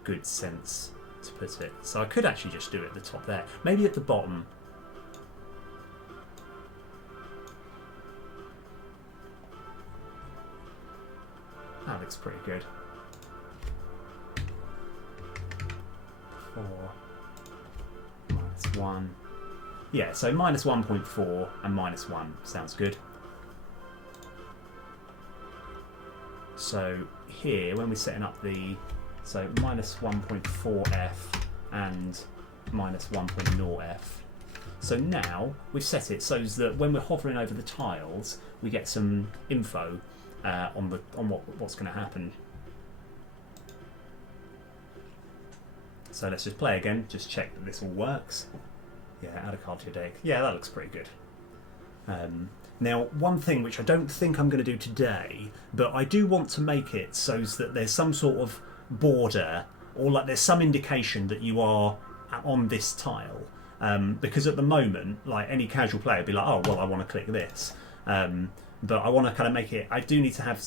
good sense to put it. So I could actually just do it at the top there. Maybe at the bottom. That looks pretty good. 4 minus 1. Yeah, so minus 1.4 and minus 1 sounds good. So here, when we're setting up the, so minus 1.4f and minus 1.0f. So now we've set it so that when we're hovering over the tiles, we get some info on what's going to happen. So let's just play again, just check that this all works. Yeah, add a card to your deck. Yeah, that looks pretty good. Now, one thing which I don't think I'm going to do today, but I do want to make it so that there's some sort of border, or like there's some indication that you are on this tile. Because at the moment, like any casual player would be like, oh, well, I want to click this. But I want to kind of make it, I do need to have,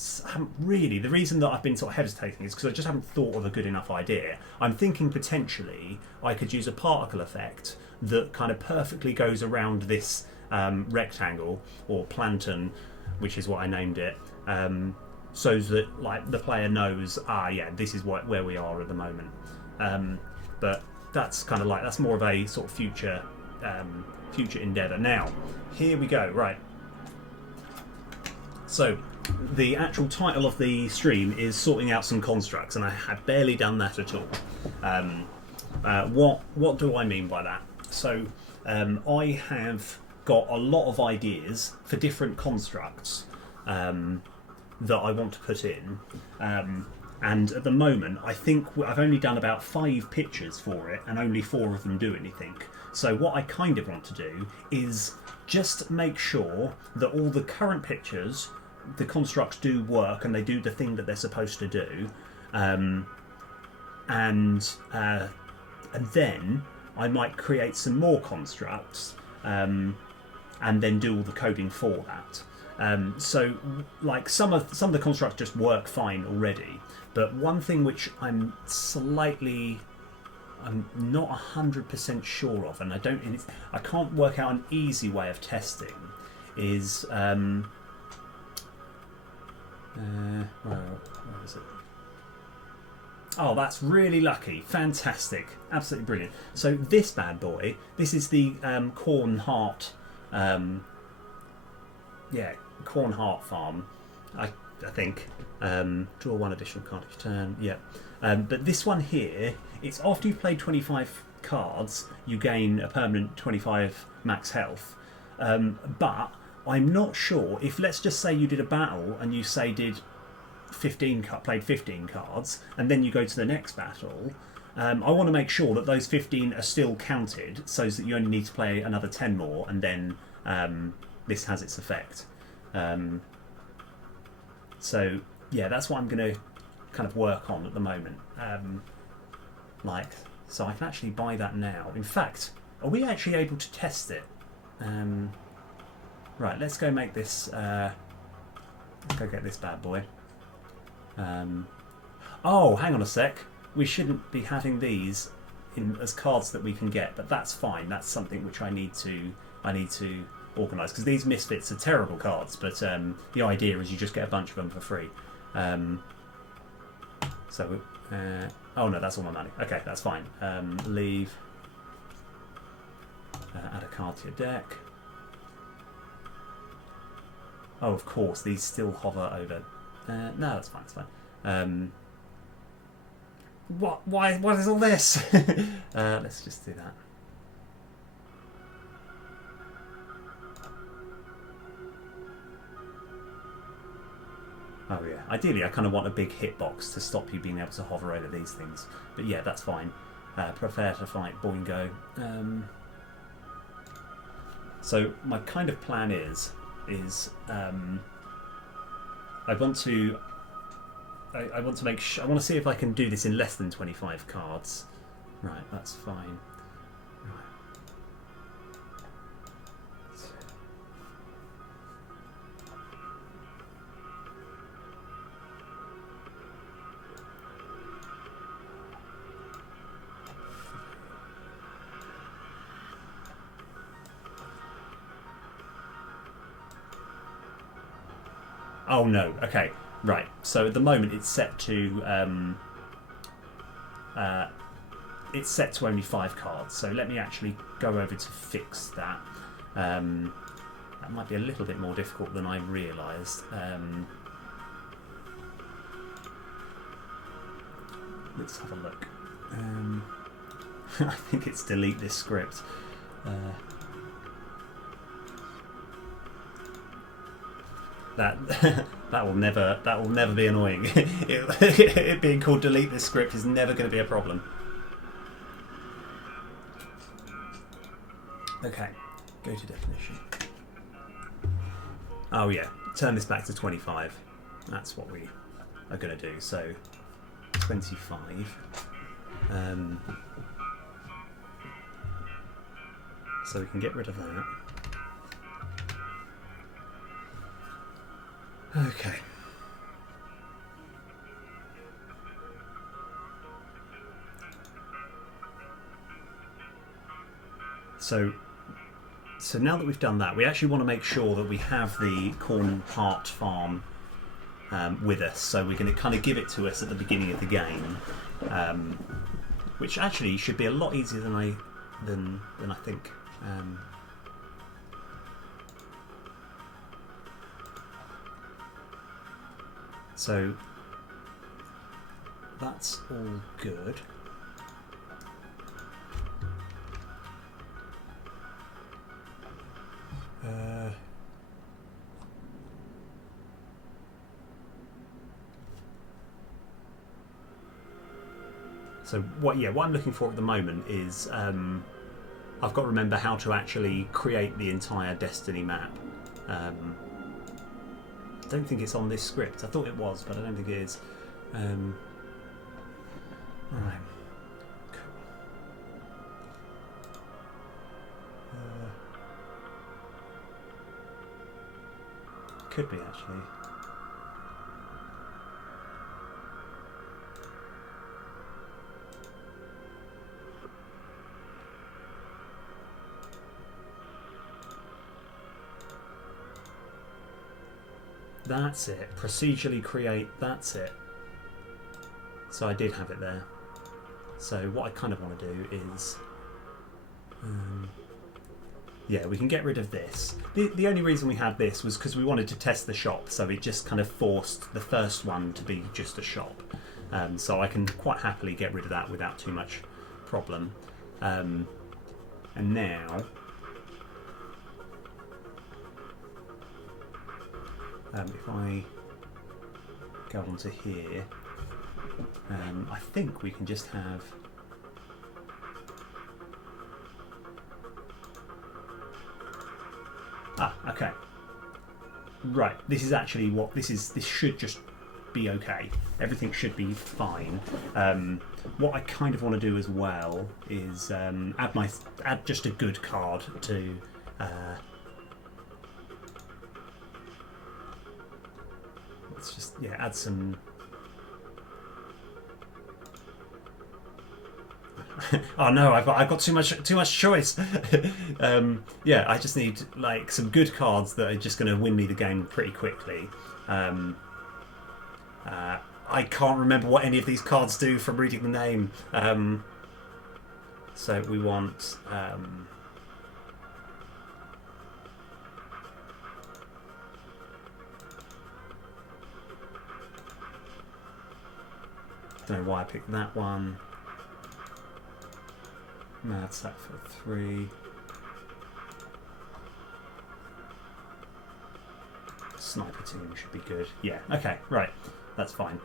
really, the reason that I've been sort of hesitating is because I just haven't thought of a good enough idea. I'm thinking potentially I could use a particle effect that kind of perfectly goes around this rectangle or planton, which is what I named it, so that like the player knows, yeah, this is where we are at the moment. But that's kind of like, that's more of a sort of future endeavour. Now, here we go, right. So, the actual title of the stream is sorting out some constructs, and I have barely done that at all. What do I mean by that? So, I have got a lot of ideas for different constructs that I want to put in, and at the moment I think I've only done about 5 pictures for it, and only 4 of them do anything. So what I kind of want to do is just make sure that all the current pictures, the constructs do work and they do the thing that they're supposed to do, and then I might create some more constructs and then do all the coding for that. So like some of the constructs just work fine already, but one thing which I'm not 100% sure of, and I can't work out an easy way of testing, is where is it? Oh, that's really lucky. Fantastic. Absolutely brilliant. So this bad boy, this is the Corn Heart, Corn Heart farm, I think. Draw 1 additional card each turn. Yeah. But this one here, it's after you've played 25 cards, you gain a permanent 25 max health. But I'm not sure if, let's just say you did a battle and you say played 15 cards, and then you go to the next battle. I want to make sure that those 15 are still counted, so that you only need to play another 10 more, and then this has its effect. So yeah, that's what I'm going to kind of work on at the moment. So I can actually buy that now. In fact, are we actually able to test it? Right, let's go make this. Let's go get this bad boy. Oh, hang on a sec. We shouldn't be having these as cards that we can get, but that's fine. That's something which I need to organise, because these misfits are terrible cards. But the idea is you just get a bunch of them for free. Oh no, that's all my money. Okay, that's fine. Leave. Add a card to your deck. Oh, of course, these still hover over. No, that's fine. It's fine. What? Why? What is all this? Let's just do that. Oh yeah. Ideally, I kind of want a big hitbox to stop you being able to hover over these things. But yeah, that's fine. Prepare to fight. Boingo. So my kind of plan is I want to I want to see if I can do this in less than 25 cards. Right, that's fine. Right. Oh no. Okay. Right. So at the moment it's set to only 5 cards. So let me actually go over to fix that. That might be a little bit more difficult than I realised. Let's have a look. I think it's delete this script. That that will never be annoying. It being called delete this script is never going to be a problem. Okay, go to definition. Oh yeah, turn this back to 25. That's what we are going to do. So 25. So we can get rid of that. Okay. So now that we've done that, we actually want to make sure that we have the Corn Heart Farm with us. So we're going to kind of give it to us at the beginning of the game, which actually should be a lot easier than I think. So that's all good. So what I'm looking for at the moment is I've got to remember how to actually create the entire Destiny map. I don't think it's on this script. I thought it was, but I don't think it is. Right. Cool. Could be actually. That's it. Procedurally create. That's it. So I did have it there. So what I kind of want to do is... yeah, we can get rid of this. The only reason we had this was because we wanted to test the shop, so it just kind of forced the first one to be just a shop. So I can quite happily get rid of that without too much problem. And now... if I go onto here, I think we can just have... okay. Right, this is actually what this is. This should just be okay. Everything should be fine. What I kind of want to do as well is add just a good card to... let's just add some... oh no, I've got too much choice. I just need like some good cards that are just going to win me the game pretty quickly. I can't remember what any of these cards do from reading the name. So we want... don't know why I picked that one. Mad Sap for 3. Sniper team should be good. Yeah, okay, right. That's fine.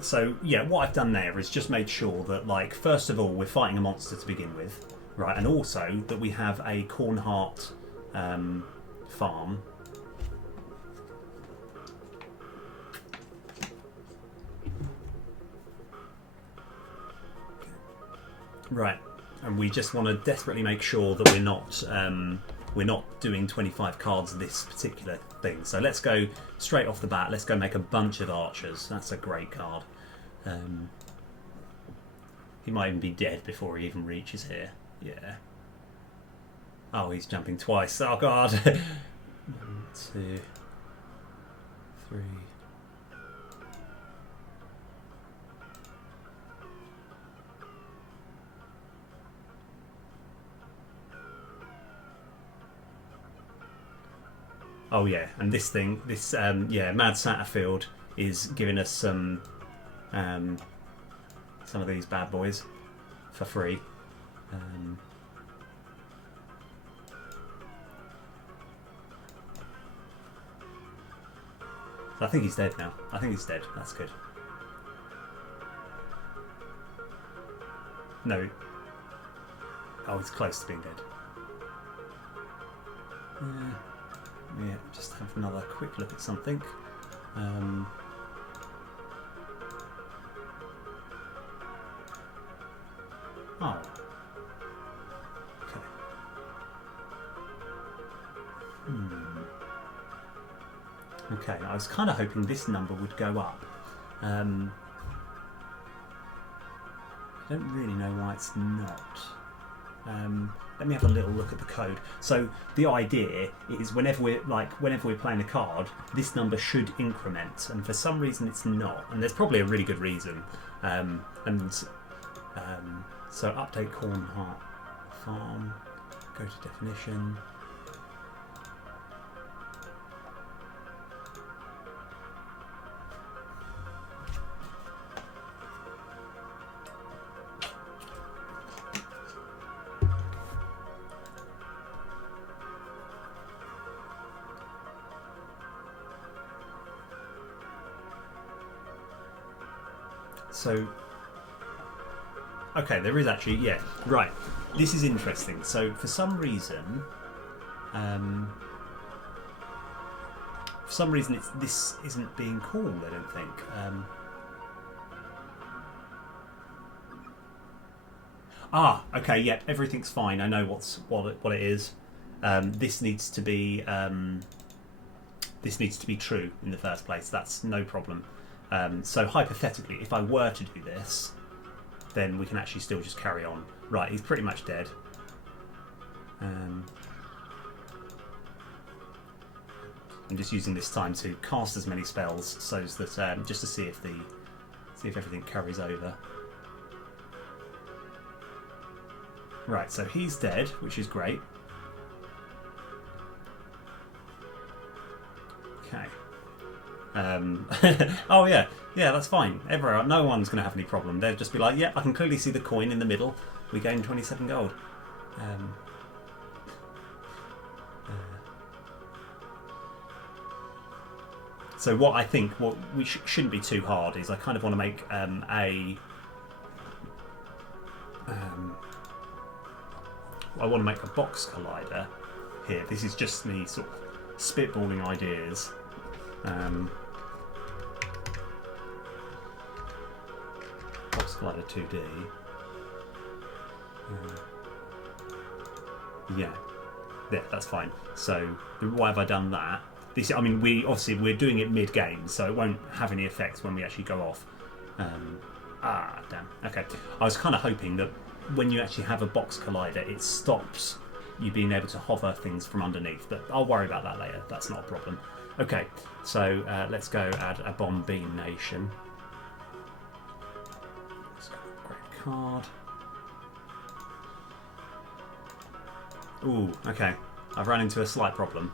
So, yeah, what I've done there is just made sure that, like, first of all, we're fighting a monster to begin with, right? And also that we have a Corn Heart farm. Right, and we just want to desperately make sure that we're not doing 25 cards this particular thing. So let's go straight off the bat. Let's go make a bunch of archers. That's a great card. He might even be dead before he even reaches here. Yeah. Oh, he's jumping twice. Oh god. 1, 2. 3. Oh yeah, and this thing, this yeah, Mad Satterfield is giving us some of these bad boys for free. I think he's dead now. I think he's dead. That's good. No. Oh, he's close to being dead. Yeah, just have another quick look at something. Oh. Okay. Okay, I was kind of hoping this number would go up. I don't really know why it's not. Let me have a little look at the code. So the idea is whenever we're playing a card, this number should increment, and for some reason it's not, and there's probably a really good reason. So update Cornhart Farm, go to definition. So, okay, there is actually, yeah, right. This is interesting. So, for some reason, this isn't being called. I don't think. Okay, yeah, everything's fine. I know what it is. This needs to be true in the first place. That's no problem. So hypothetically, if I were to do this, then we can actually still just carry on. Right, he's pretty much dead. I'm just using this time to cast as many spells so that just to see if everything carries over. Right, so he's dead, which is great. Okay. Oh yeah, that's fine. No one's going to have any problem. They'll just be like, yeah, I can clearly see the coin in the middle. We gain 27 gold. So what I think, what we shouldn't be too hard is I kind of want to make I want to make a box collider here. This is just me sort of spitballing ideas. Box collider 2D. Yeah, that's fine. So why have I done that? I mean, we're doing it mid-game, so it won't have any effects when we actually go off. Damn. Okay. I was kind of hoping that when you actually have a box collider, it stops you being able to hover things from underneath, but I'll worry about that later. That's not a problem. Okay, so let's go add a Bomb Beam Nation. Let's go great card. Ooh, okay. I've run into a slight problem.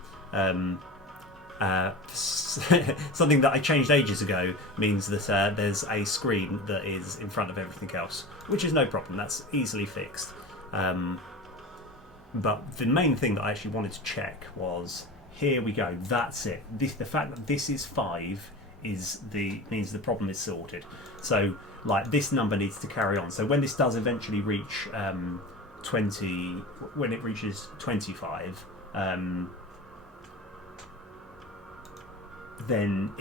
Something that I changed ages ago means that there's a screen that is in front of everything else, which is no problem. That's easily fixed. But the main thing that I actually wanted to check was, here we go, that's it. The fact that this is 5 means the problem is sorted. So like this number needs to carry on. So when this does eventually reach 20, when it reaches 25, then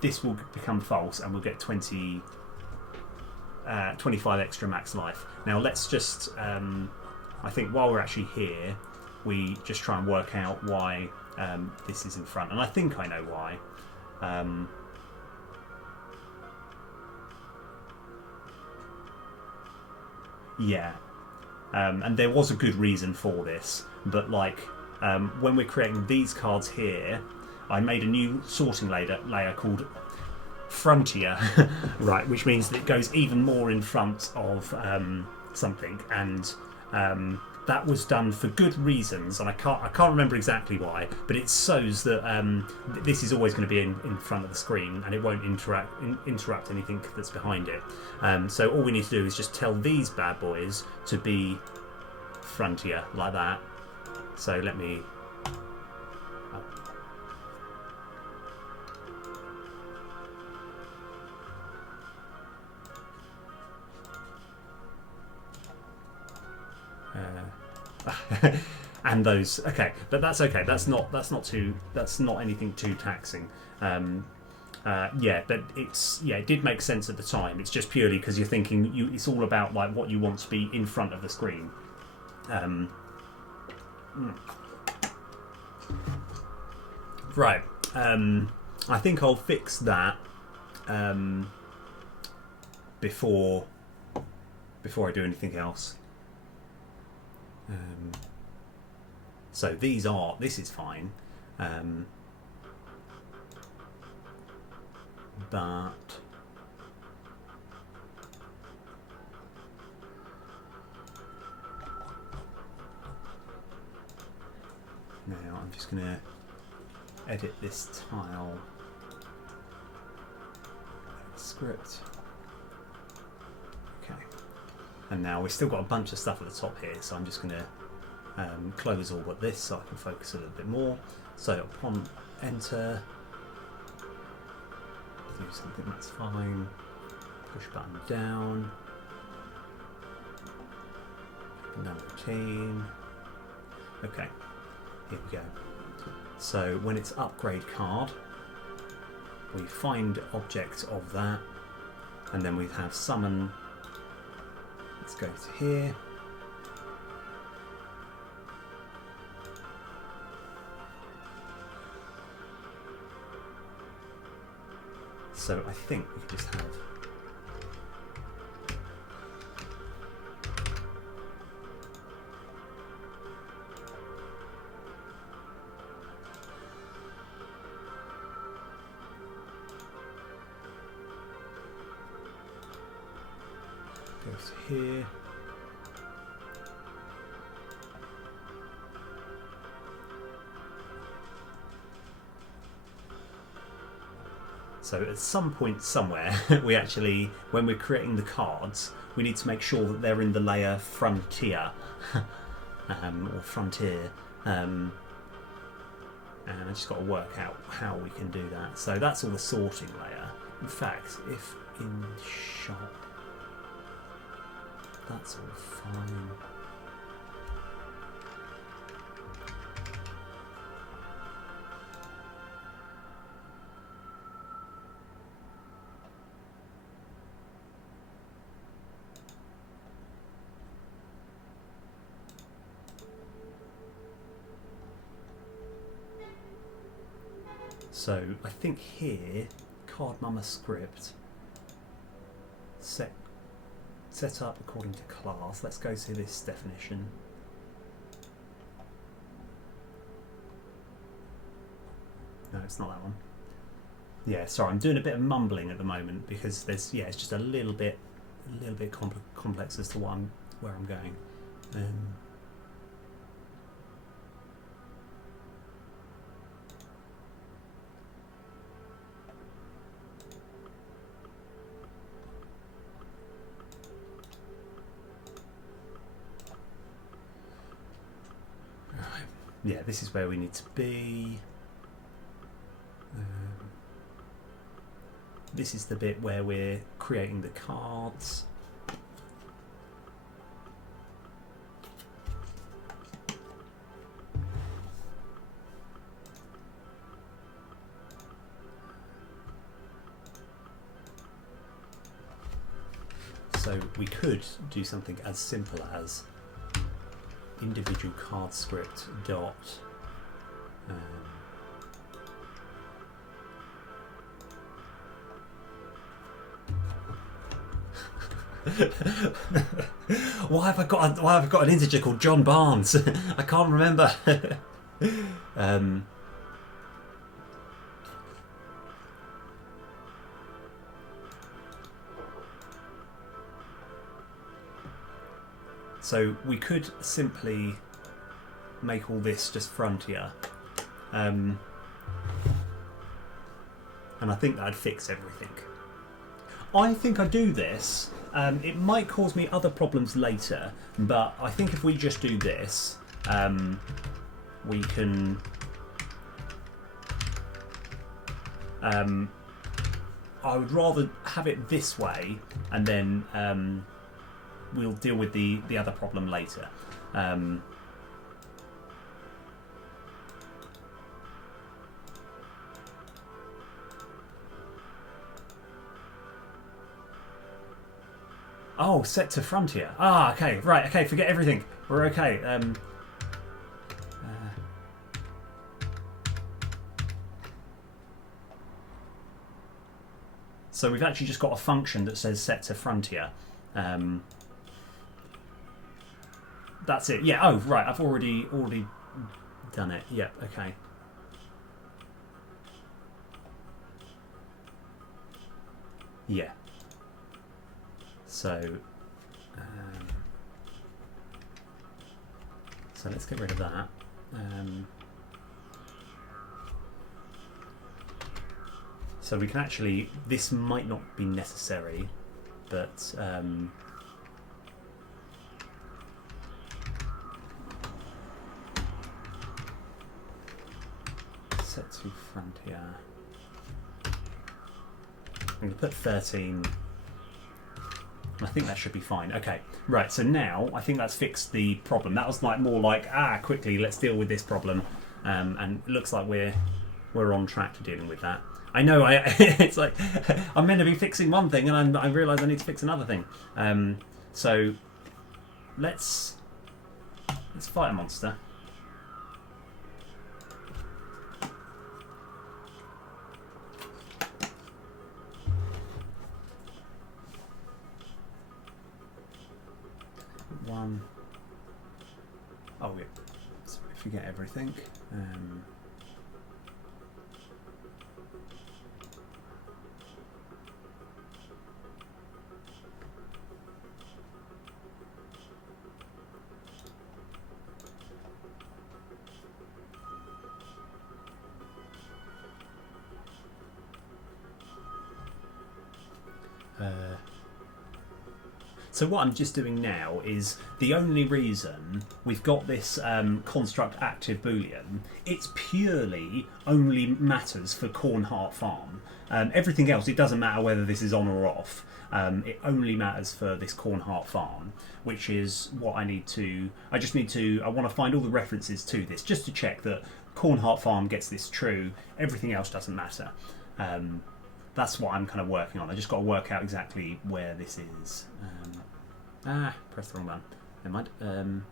this will become false and we'll get 25 extra max life. Now let's just, I think while we're actually here, we just try and work out why this is in front. And I think I know why. Yeah. And there was a good reason for this, but like when we're creating these cards here, I made a new sorting layer called Frontier, right, which means that it goes even more in front of something, and that was done for good reasons, and I can't remember exactly why, but it shows that this is always going to be in front of the screen, and it won't interrupt anything that's behind it. So all we need to do is just tell these bad boys to be Frontier, like that. So let me... and those, okay, but that's okay. That's not anything too taxing. Yeah, but it did make sense at the time. It's just purely because you're thinking it's all about like what you want to be in front of the screen. Right. I think I'll fix that before I do anything else. So this is fine, but now I'm just going to edit this tile script. Okay, and now we've still got a bunch of stuff at the top here, so I'm just going to close all but this so I can focus a little bit more. So upon enter, do something that's fine. Push button down. Down routine. Okay, here we go. So when it's upgrade card, we find object of that, and then we have summon. Let's go to here. So I think we can just have goes here. So at some point somewhere, we actually, when we're creating the cards, we need to make sure that they're in the layer Frontier, or Frontier, and I just got to work out how we can do that. So that's all the sorting layer. In fact, if in shop, that's all fine. So I think here, Cardmama script, set up according to class. Let's go to this definition. No, it's not that one. Yeah, sorry, I'm doing a bit of mumbling at the moment because it's just a little bit complex as to where I'm going. Yeah, this is where we need to be. This is the bit where we're creating the cards. So we could do something as simple as individual card script dot why have I got an integer called John Barnes? I can't remember. So we could simply make all this just frontier. And I think that'd fix everything. I think I do this. It might cause me other problems later, but I think if we just do this, we can... I would rather have it this way, and then we'll deal with the other problem later. Oh, set to frontier. Ah, okay, right, okay, forget everything. We're okay. So we've actually just got a function that says set to frontier. That's it. Yeah. Oh, right. I've already done it. Yep. Okay. Yeah. So let's get rid of that. So we can actually, this might not be necessary, but set to frontier. I'm going to put 13. I think that should be fine. Okay, right, so now I think that's fixed the problem. That was like more like, quickly, let's deal with this problem. And it looks like we're on track to dealing with that. I know, it's like, I'm meant to be fixing one thing and I realise I need to fix another thing. So, let's fight a monster. One. Oh, yeah. So forget everything. So what I'm just doing now is the only reason we've got this construct active boolean, it's purely only matters for Cornhart Farm. Everything else, it doesn't matter whether this is on or off. It only matters for this Cornhart Farm, which is what I need to... I want to find all the references to this, just to check that Cornhart Farm gets this true. Everything else doesn't matter. That's what I'm kind of working on. I just got to work out exactly where this is. Press the wrong button. Never mind.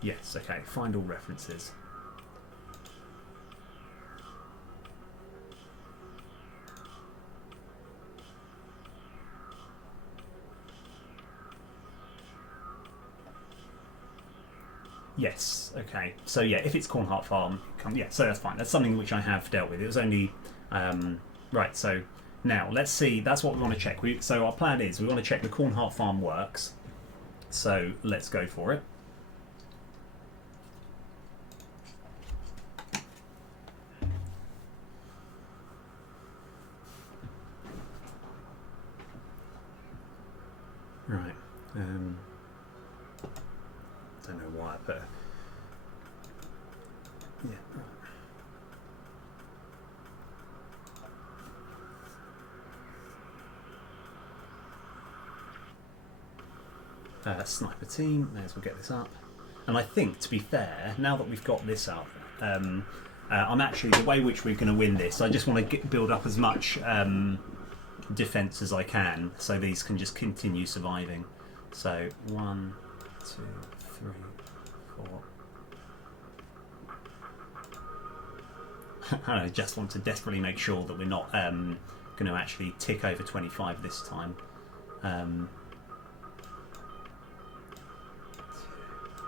Yes, okay. Find all references. Yes, okay. So yeah, if it's Cornhart Farm, yeah, so that's fine. That's something which I have dealt with. It was only... right, so now let's see. That's what we want to check. So our plan is we want to check the Cornhart Farm works. So let's go for it. Right. Don't know why, but yeah. Sniper team, may as well get this up. And I think, to be fair, now that we've got this up, I'm actually, the way which we're going to win this, I just want to build up as much defence as I can, so these can just continue surviving. So 1, 2, 3, 4. I just want to desperately make sure that we're not going to actually tick over 25 this time.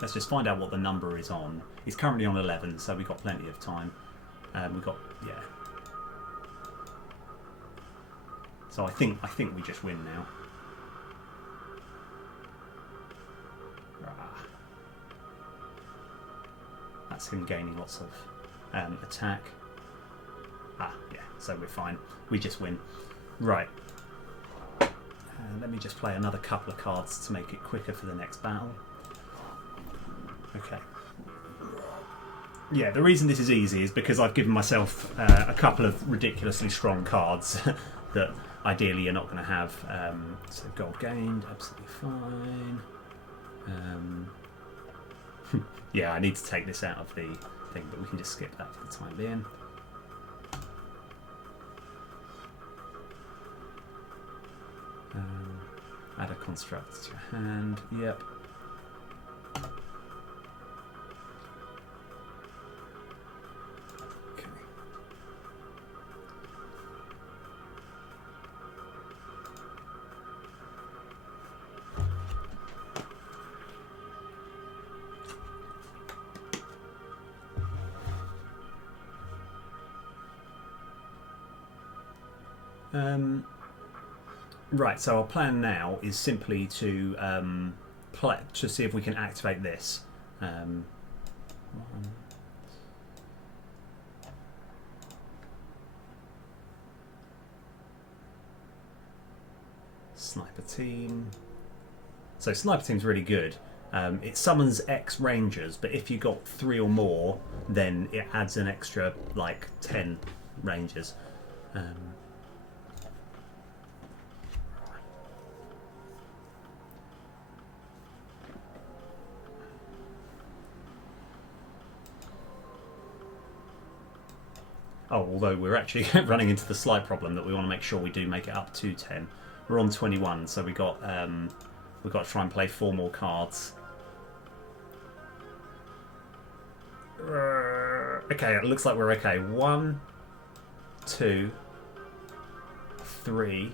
Let's just find out what the number is on. It's currently on 11, so we've got plenty of time. We got, yeah. So I think we just win now. That's him gaining lots of attack. Yeah, so we're fine. We just win. Right. Let me just play another couple of cards to make it quicker for the next battle. Okay. Yeah, the reason this is easy is because I've given myself a couple of ridiculously strong cards that ideally you're not going to have. So gold gained, absolutely fine. Yeah, I need to take this out of the thing, but we can just skip that for the time being. Add a construct to your hand. Yep. Okay. Right, so our plan now is simply to play to see if we can activate this. Sniper team. So sniper team's really good. It summons X rangers, but if you got 3 or more, then it adds an extra like 10 rangers. Although we're actually running into the slight problem that we want to make sure we do make it up to 10. We're on 21, so we've got to try and play 4 more cards. Okay, it looks like we're okay. 1, 2, 3,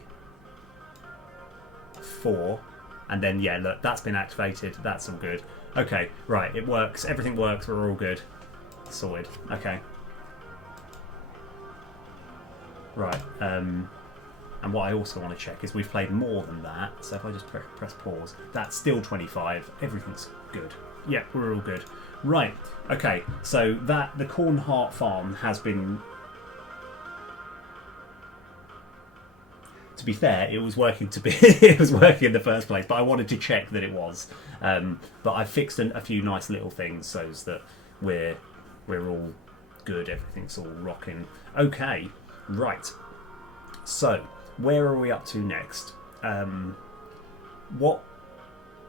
4, and then yeah, look, that's been activated. That's all good. Okay, right, it works. Everything works. We're all good. Sorted. Okay. Right, and what I also want to check is we've played more than that, so if I just press pause, that's still 25, everything's good. Yeah, we're all good. Right, okay, so the Corn Heart Farm has been... To be fair, it was working it was working in the first place, but I wanted to check that it was. But I fixed a few nice little things so that we're all good, everything's all rocking. Okay. Right, so where are we up to next?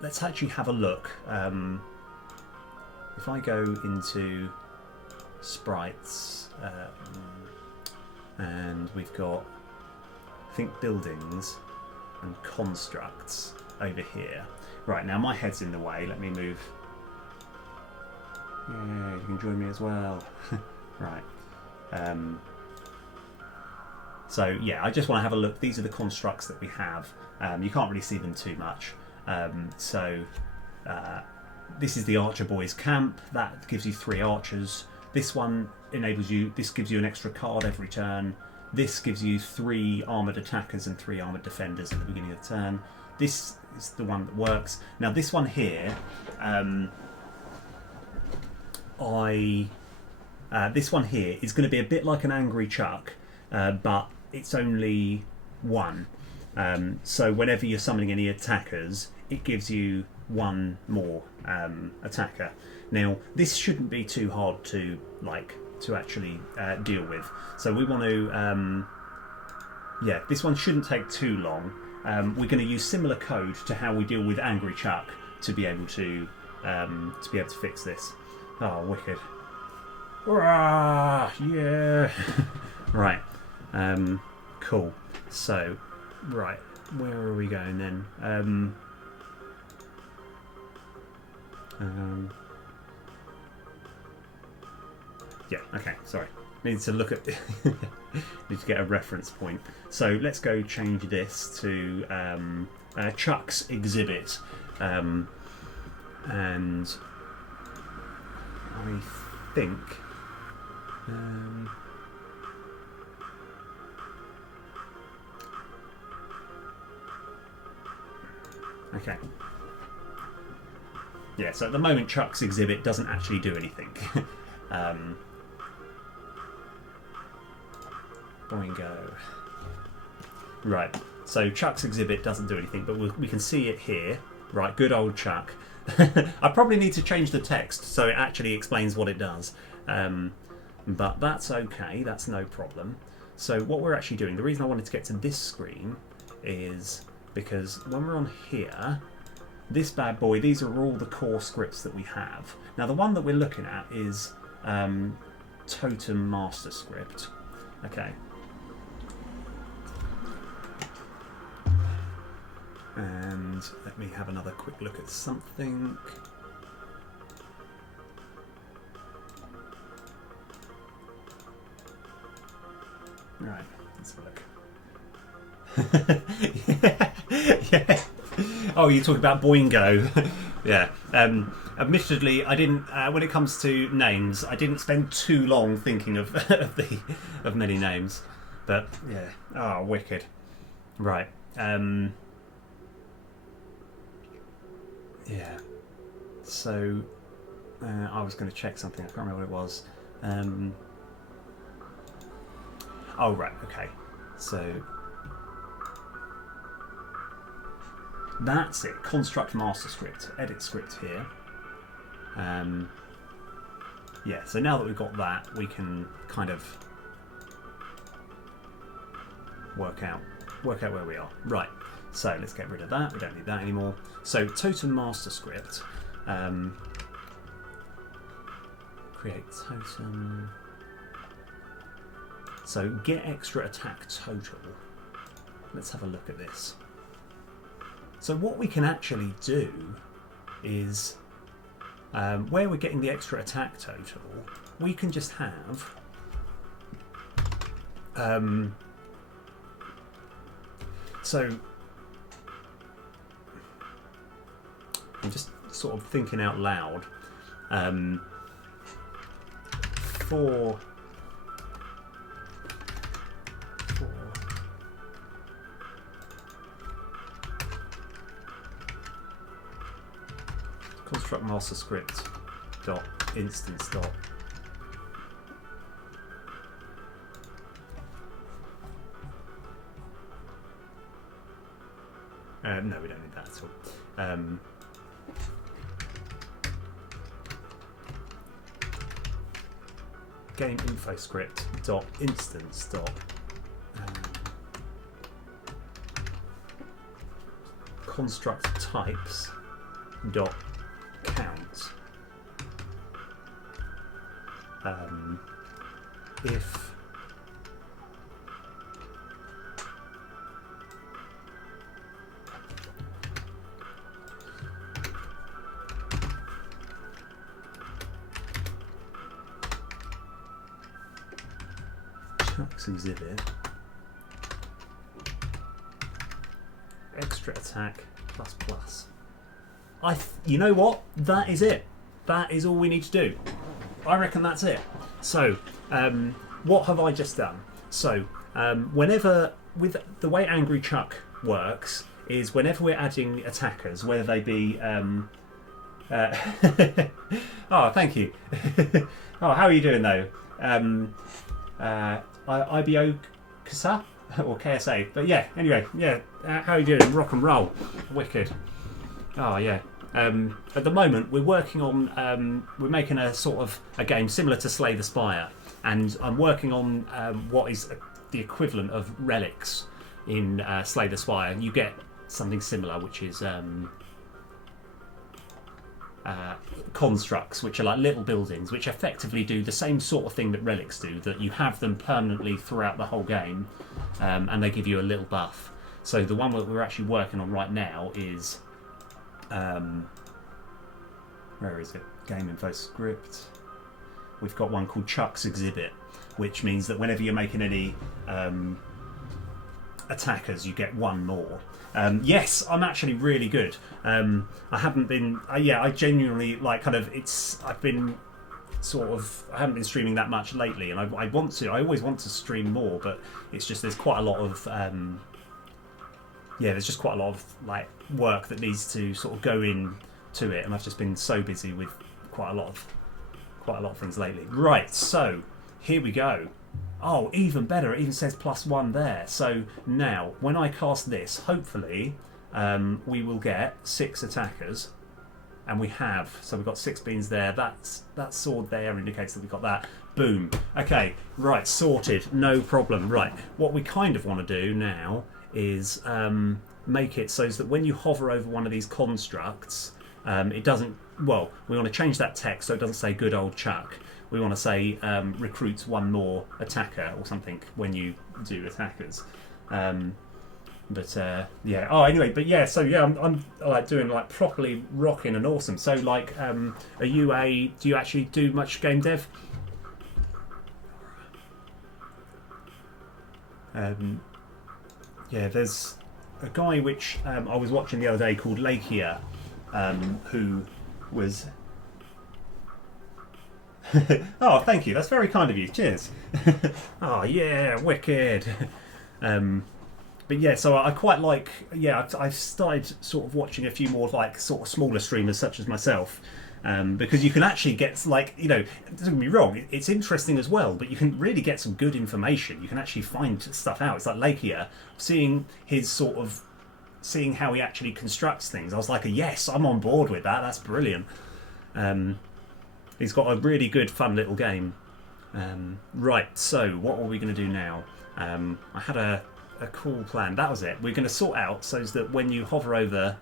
Let's actually have a look. If I go into sprites, and we've got, I think, buildings and constructs over here. Right, now my head's in the way, let me move. Yeah, you can join me as well. Right. So yeah, I just want to have a look. These are the constructs that we have. You can't really see them too much. This is the Archer Boys camp. That gives you 3 archers. This one this gives you an extra card every turn. This gives you 3 armoured attackers and 3 armoured defenders at the beginning of the turn. This is the one that works. Now this one here, this one here is going to be a bit like an Angry Chuck, but it's only 1. So whenever you're summoning any attackers, it gives you 1 more attacker. Now this shouldn't be too hard to actually deal with. So we want to, yeah, this one shouldn't take too long. We're going to use similar code to how we deal with Angry Chuck to be able to fix this. Oh, wicked! Yeah. Right. Cool. So, right, where are we going then? Yeah. Okay. Sorry. Need to look at. Need to get a reference point. So let's go change this to Chuck's exhibit, and I think Okay. Yeah, so at the moment Chuck's exhibit doesn't actually do anything. Boingo. Right, so Chuck's exhibit doesn't do anything, but we can see it here. Right, good old Chuck. I probably need to change the text so it actually explains what it does. But that's okay, that's no problem. So what we're actually doing, the reason I wanted to get to this screen is because when we're on here, this bad boy, these are all the core scripts that we have. Now the one that we're looking at is Totem Master Script. Okay. And let me have another quick look at something. Right, let's have a look. Yeah. Oh, you talk about Boingo. Yeah. Admittedly, I didn't. When it comes to names, I didn't spend too long thinking of of many names. But yeah. Oh, wicked. Right. Yeah. So I was going to check something. I can't remember what it was. Oh, right. Okay. So that's it. Construct master script. Edit script here. Yeah. So now that we've got that, we can kind of work out where we are. Right. So let's get rid of that. We don't need that anymore. So Totem Master Script. Create totem. So get extra attack total. Let's have a look at this. So what we can actually do is, where we're getting the extra attack total, we can just have so I'm just sort of thinking out loud. For construct master script dot instance dot no, we don't need that at all. Game info script dot instance dot construct types dot count if Chuck's exhibit extra attack plus plus. You know what? That is it. That is all we need to do. I reckon that's it. So, what have I just done? So, whenever, with the way Angry Chuck works, is whenever we're adding attackers, whether they be... oh, thank you. Oh, how are you doing though? IBO Kasa? Or KSA. But yeah, anyway, yeah. How are you doing? Rock and roll. Wicked. Oh, yeah. At the moment, we're working on... we're making a sort of a game similar to Slay the Spire. And I'm working on what is the equivalent of relics in Slay the Spire. You get something similar, which is... constructs, which are like little buildings, which effectively do the same sort of thing that relics do, that you have them permanently throughout the whole game, and they give you a little buff. So the one that we're actually working on right now is where is it? Game info script. We've got one called Chuck's exhibit, which means that whenever you're making any attackers, you get one more. Yes, I'm actually really good. I haven't been. Yeah, I genuinely like kind of. I've been I haven't been streaming that much lately, and I want to. I always want to stream more, but it's just there's quite a lot of there's just quite a lot of like work that needs to sort of go in to it, and I've just been so busy with quite a lot of things lately. Right, so here we go. Oh, even better, it even says +1 there. So now, when I cast this, hopefully we will get 6 attackers. And we have, so we've got 6 beans there. That sword there indicates that we've got that. Boom. Okay, right, sorted, no problem. Right, what we kind of want to do now is make it so that when you hover over one of these constructs, it doesn't, well, we want to change that text so it doesn't say good old Chuck. We want to say recruits 1 more attacker or something when you do attackers. Yeah. Oh, anyway, but yeah. So yeah, I'm like doing like properly rocking and awesome. So like, do you actually do much game dev? Yeah, there's a guy which I was watching the other day called Lakia, who was. Oh, thank you. That's very kind of you. Cheers. Oh yeah, wicked. But yeah, so I quite like. Yeah, I've started sort of watching a few more like sort of smaller streamers such as myself, because you can actually get like don't get me wrong, it's interesting as well, but you can really get some good information. You can actually find stuff out. It's like Lakia, seeing how he actually constructs things. I was like, yes, I'm on board with that. That's brilliant. He's got a really good, fun little game. Right, so what are we going to do now? I had a cool plan. That was it. We're going to sort out so that when you hover over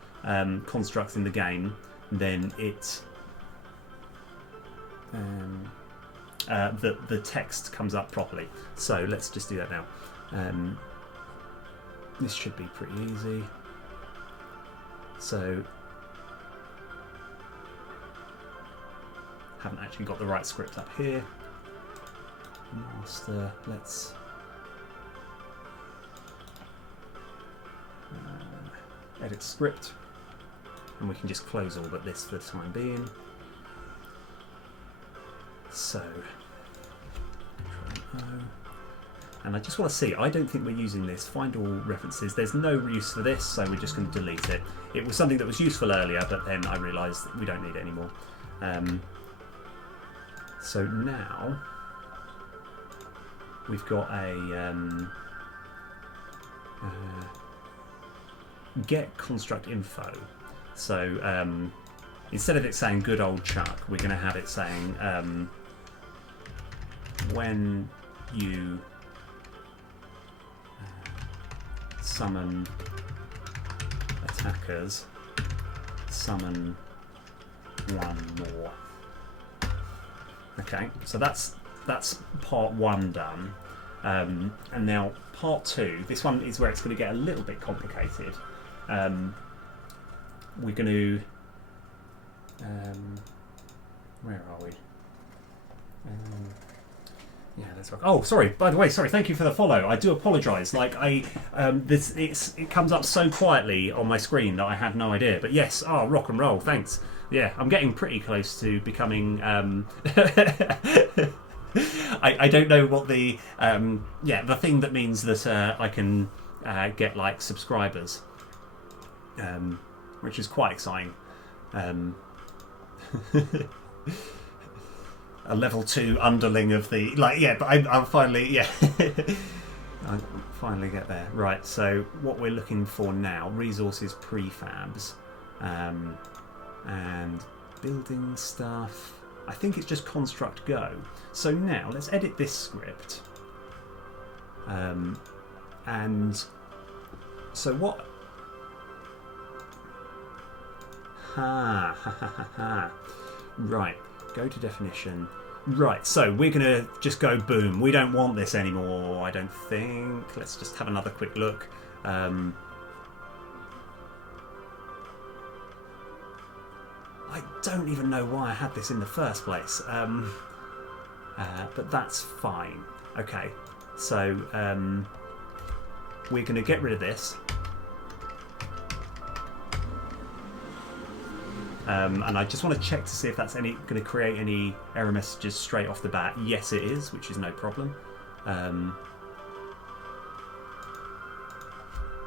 constructs in the game, then it the text comes up properly. So let's just do that now. This should be pretty easy. So haven't actually got the right script up here. Master, let's edit script, and we can just close all but this for the time being. So, and I just want to see, I don't think we're using this, find all references, there's no use for this, so we're just going to delete it. It was something that was useful earlier, but then I realised that we don't need it anymore. So now we've got a get construct info. So instead of it saying good old Chuck, we're going to have it saying when you summon attackers, summon 1 more. Okay, so that's part 1 done, and now part 2. This one is where it's going to get a little bit complicated. We're going to where are we? Yeah, that's right. Oh, sorry. By the way, sorry. Thank you for the follow. I do apologise. Like it comes up so quietly on my screen that I had no idea. But yes, rock and roll. Thanks. Yeah, I'm getting pretty close to becoming. I don't know what the the thing that means that I can get like subscribers, which is quite exciting. A level 2 underling of the but I'll finally I'll finally get there. Right, so what we're looking for now: resources, prefabs, and building stuff. I think it's just construct go. So now let's edit this script. And so what? Right, go to definition. Right, so we're going to just go boom. We don't want this anymore, I don't think. Let's just have another quick look. I don't even know why I had this in the first place. But that's fine. Okay, so we're going to get rid of this. And I just want to check to see if that's going to create any error messages straight off the bat. Yes, it is, which is no problem.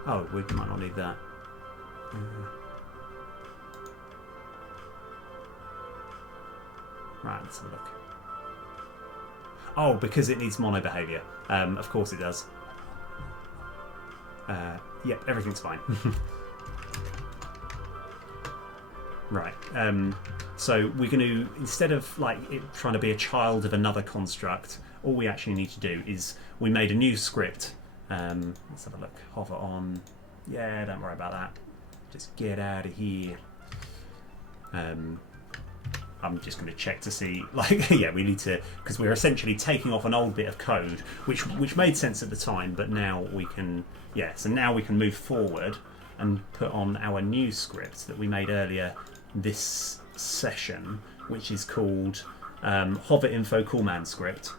Oh, we might not need that. Right, let's have a look. Oh, because it needs mono behavior. Of course it does. Yeah, everything's fine. Right. So we're going to, instead of like it trying to be a child of another construct, all we actually need to do is we made a new script. Let's have a look. Hover on. Yeah, don't worry about that. Just get out of here. I'm just going to check to see, like, yeah, we need to, because we're essentially taking off an old bit of code, which made sense at the time, but now we can, yeah, so now we can move forward and put on our new script that we made earlier this session, which is called Hover Info Coolman Script.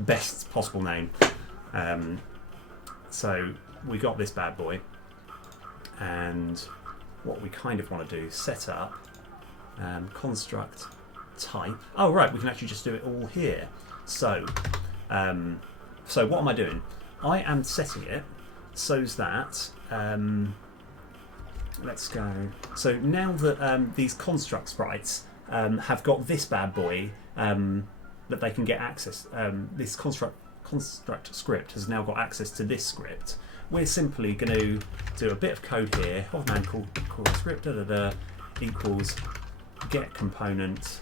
Best possible name. So we got this bad boy, and what we kind of want to do, set up construct type. Oh right, we can actually just do it all here. So so what am I doing? I am setting it so that let's go. So now that these construct sprites have got this bad boy that they can get access, this construct script has now got access to this script. We're simply going to do a bit of code here. Hoverman call script equals get component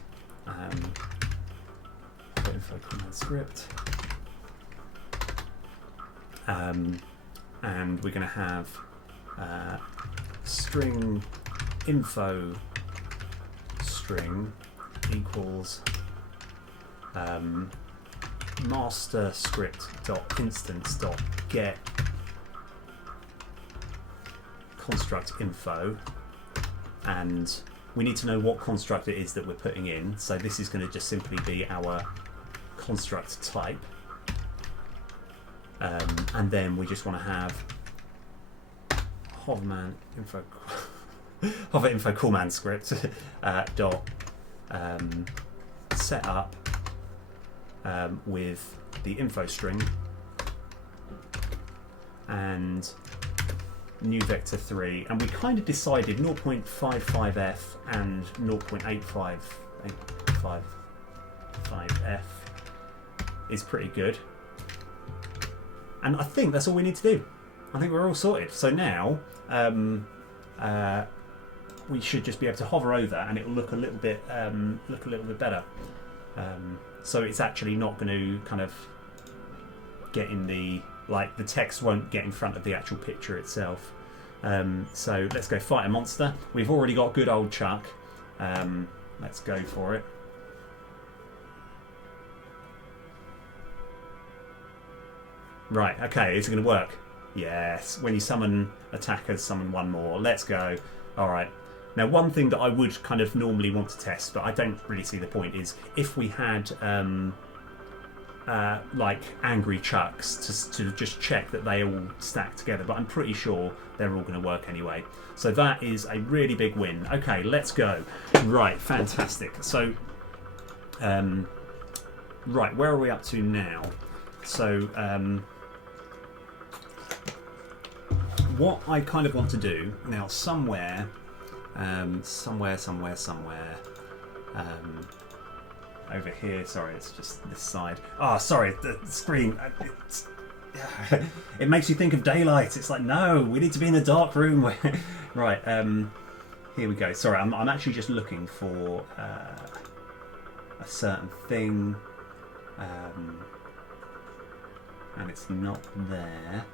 info command script, and we're going to have string info string equals master script dot instance dot get construct info, and we need to know what construct it is that we're putting in. So this is going to just simply be our construct type, and then we just want to have hover info coolman script dot set up with the info string and new vector 3, and we kind of decided 0.55f and 0.85f is pretty good, and I think that's all we need to do. I think we're all sorted. So now we should just be able to hover over, and it will look a little bit better. So it's actually not going to kind of get in the, like, the text won't get in front of the actual picture itself. So let's go fight a monster. We've already got good old Chuck. Let's go for it. Right, okay, is it going to work? Yes, when you summon attackers, summon one more. Let's go. Alright. Now, one thing that I would kind of normally want to test, but I don't really see the point, is if we had like angry Chucks to just check that they all stack together, but I'm pretty sure they're all going to work anyway. So that is a really big win. Okay, let's go. Right, fantastic. So, right, where are we up to now? So, what I kind of want to do now, somewhere, over here. Sorry, it's just this side. Oh, sorry, the screen. It makes you think of daylight. It's like, no, we need to be in a dark room. Right. Here we go. Sorry, I'm actually just looking for a certain thing, and it's not there.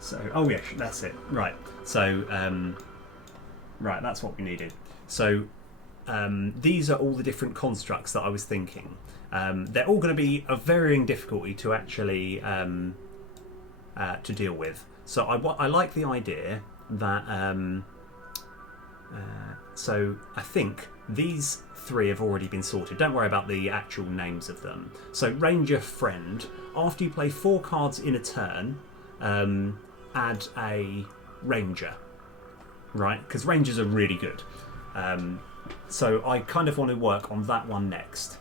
So, oh yeah, that's it. Right. So, right, that's what we needed. So, these are all the different constructs that I was thinking. They're all going to be of varying difficulty to actually to deal with. So, I like the idea that. So, I think these three have already been sorted. Don't worry about the actual names of them. So Ranger Friend. After you play 4 cards in a turn, add a Ranger. Right? Because Rangers are really good. So I kind of want to work on that one next.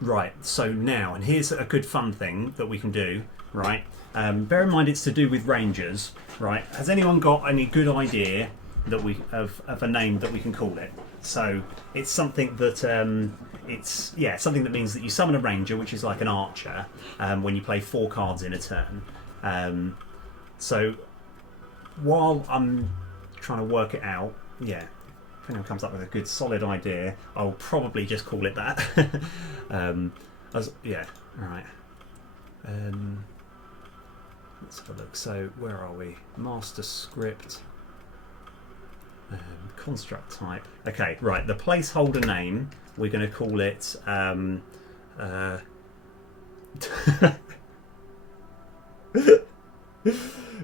Right, so now, and here's a good fun thing that we can do, right? Bear in mind it's to do with Rangers, right? Has anyone got any good idea that of a name that we can call it? So it's something that something that means that you summon a Ranger, which is like an archer, when you play 4 cards in a turn. So while I'm trying to work it out, if anyone comes up with a good solid idea, I'll probably just call it that. Right. Let's have a look. So where are we? Master script. Construct type. Okay, right. The placeholder name, we're going to call it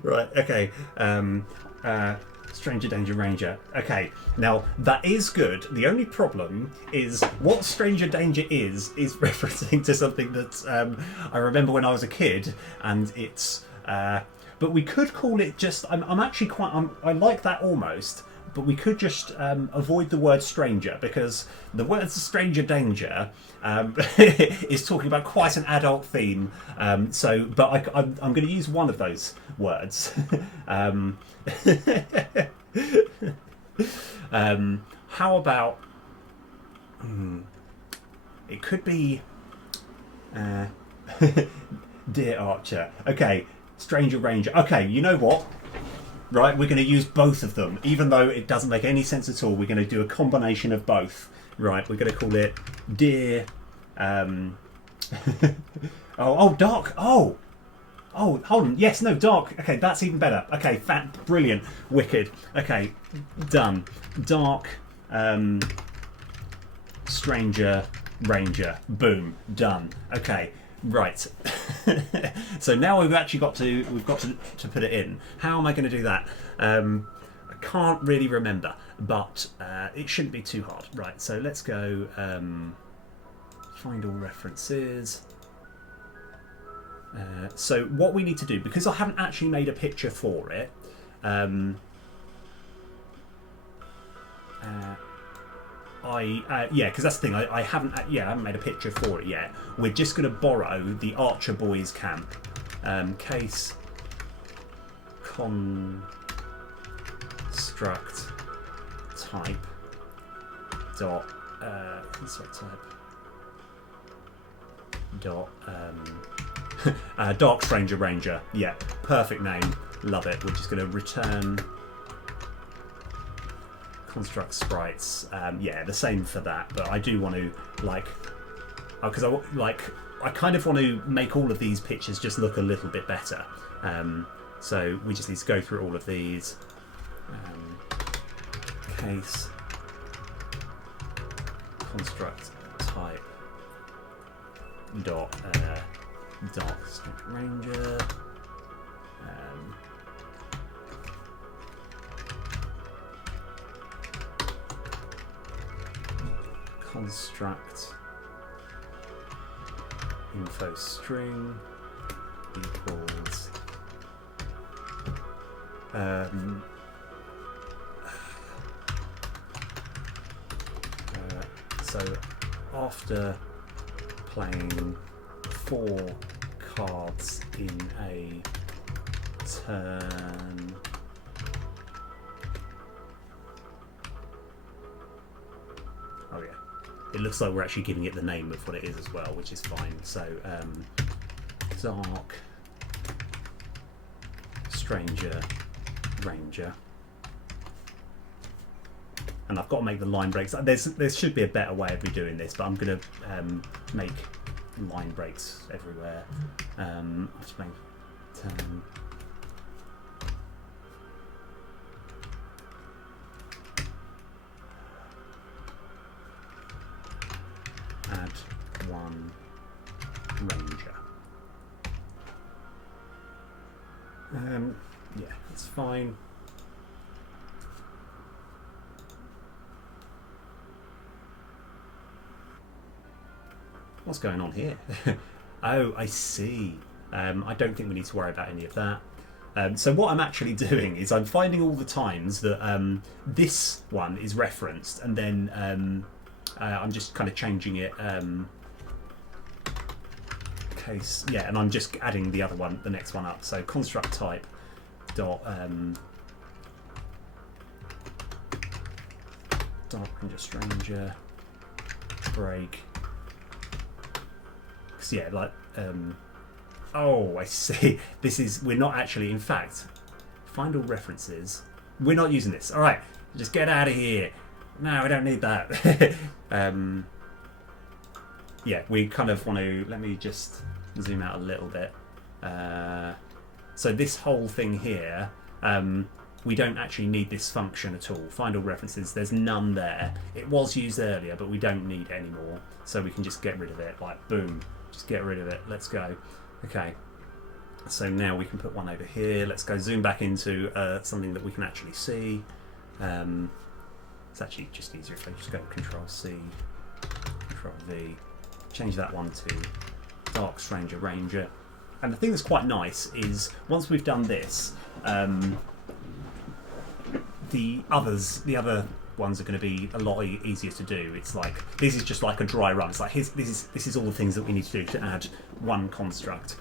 right, okay. Stranger Danger Ranger. Okay, now that is good. The only problem is what Stranger Danger is referencing to something that I remember when I was a kid, and it's. But we could call it just. I'm actually quite. I like that almost. But we could just avoid the word stranger, because the word stranger danger is talking about quite an adult theme. I'm going to use one of those words. How about it could be Dear Archer. Okay, Stranger Ranger. Okay, you know what? Right, we're going to use both of them, even though it doesn't make any sense at all. We're going to do a combination of both. Right, we're going to call it Dear. Dark. Oh, hold on. Yes, no, Dark. Okay, that's even better. Okay, brilliant, wicked. Okay, done. Dark. Stranger Ranger. Boom, done. Okay. Right. So now we've actually got to put it in. How am I going to do that? I can't really remember, but it shouldn't be too hard. Right. So let's go find all references. So what we need to do, because I haven't actually made a picture for it. Because that's the thing. I haven't made a picture for it yet. We're just going to borrow the Archer Boys camp. Case construct type dot construct type dot Dark Stranger Ranger. Yeah, perfect name. Love it. We're just going to return construct sprites. The same for that, but I do want to because I kind of want to make all of these pictures just look a little bit better. So we just need to go through all of these. Case construct type dot Dark Stranger Ranger. Construct info string equals so after playing 4 cards in a turn, it looks like we're actually giving it the name of what it is as well, which is fine. So, Dark Stranger Ranger. And I've got to make the line breaks. There should be a better way of me doing this, but I'm going to make line breaks everywhere. After playing turn. Add 1 Ranger. That's fine. What's going on here? Oh, I see. I don't think we need to worry about any of that. So what I'm actually doing is I'm finding all the times that this one is referenced, and then I'm just kind of changing it. Case, yeah, and I'm just adding the other one, the next one up. So construct type dot Dark Ranger Stranger break. Cause yeah, like oh, I see. This is, we're not actually, in fact, find all references. We're not using this. All right, just get out of here. No, we don't need that. Yeah, we kind of want to, let me just zoom out a little bit. So this whole thing here, we don't actually need this function at all. Find all references, there's none there. It was used earlier, but we don't need it anymore. So we can just get rid of it, like boom, just get rid of it. Let's go. Okay, so now we can put one over here. Let's go zoom back into something that we can actually see. It's actually just easier if I just go Control C, Control V, change that one to Dark Stranger Ranger. And the thing that's quite nice is once we've done this, the other ones are going to be a lot easier to do. It's like, this is just like a dry run. It's like, this is all the things that we need to do to add one construct.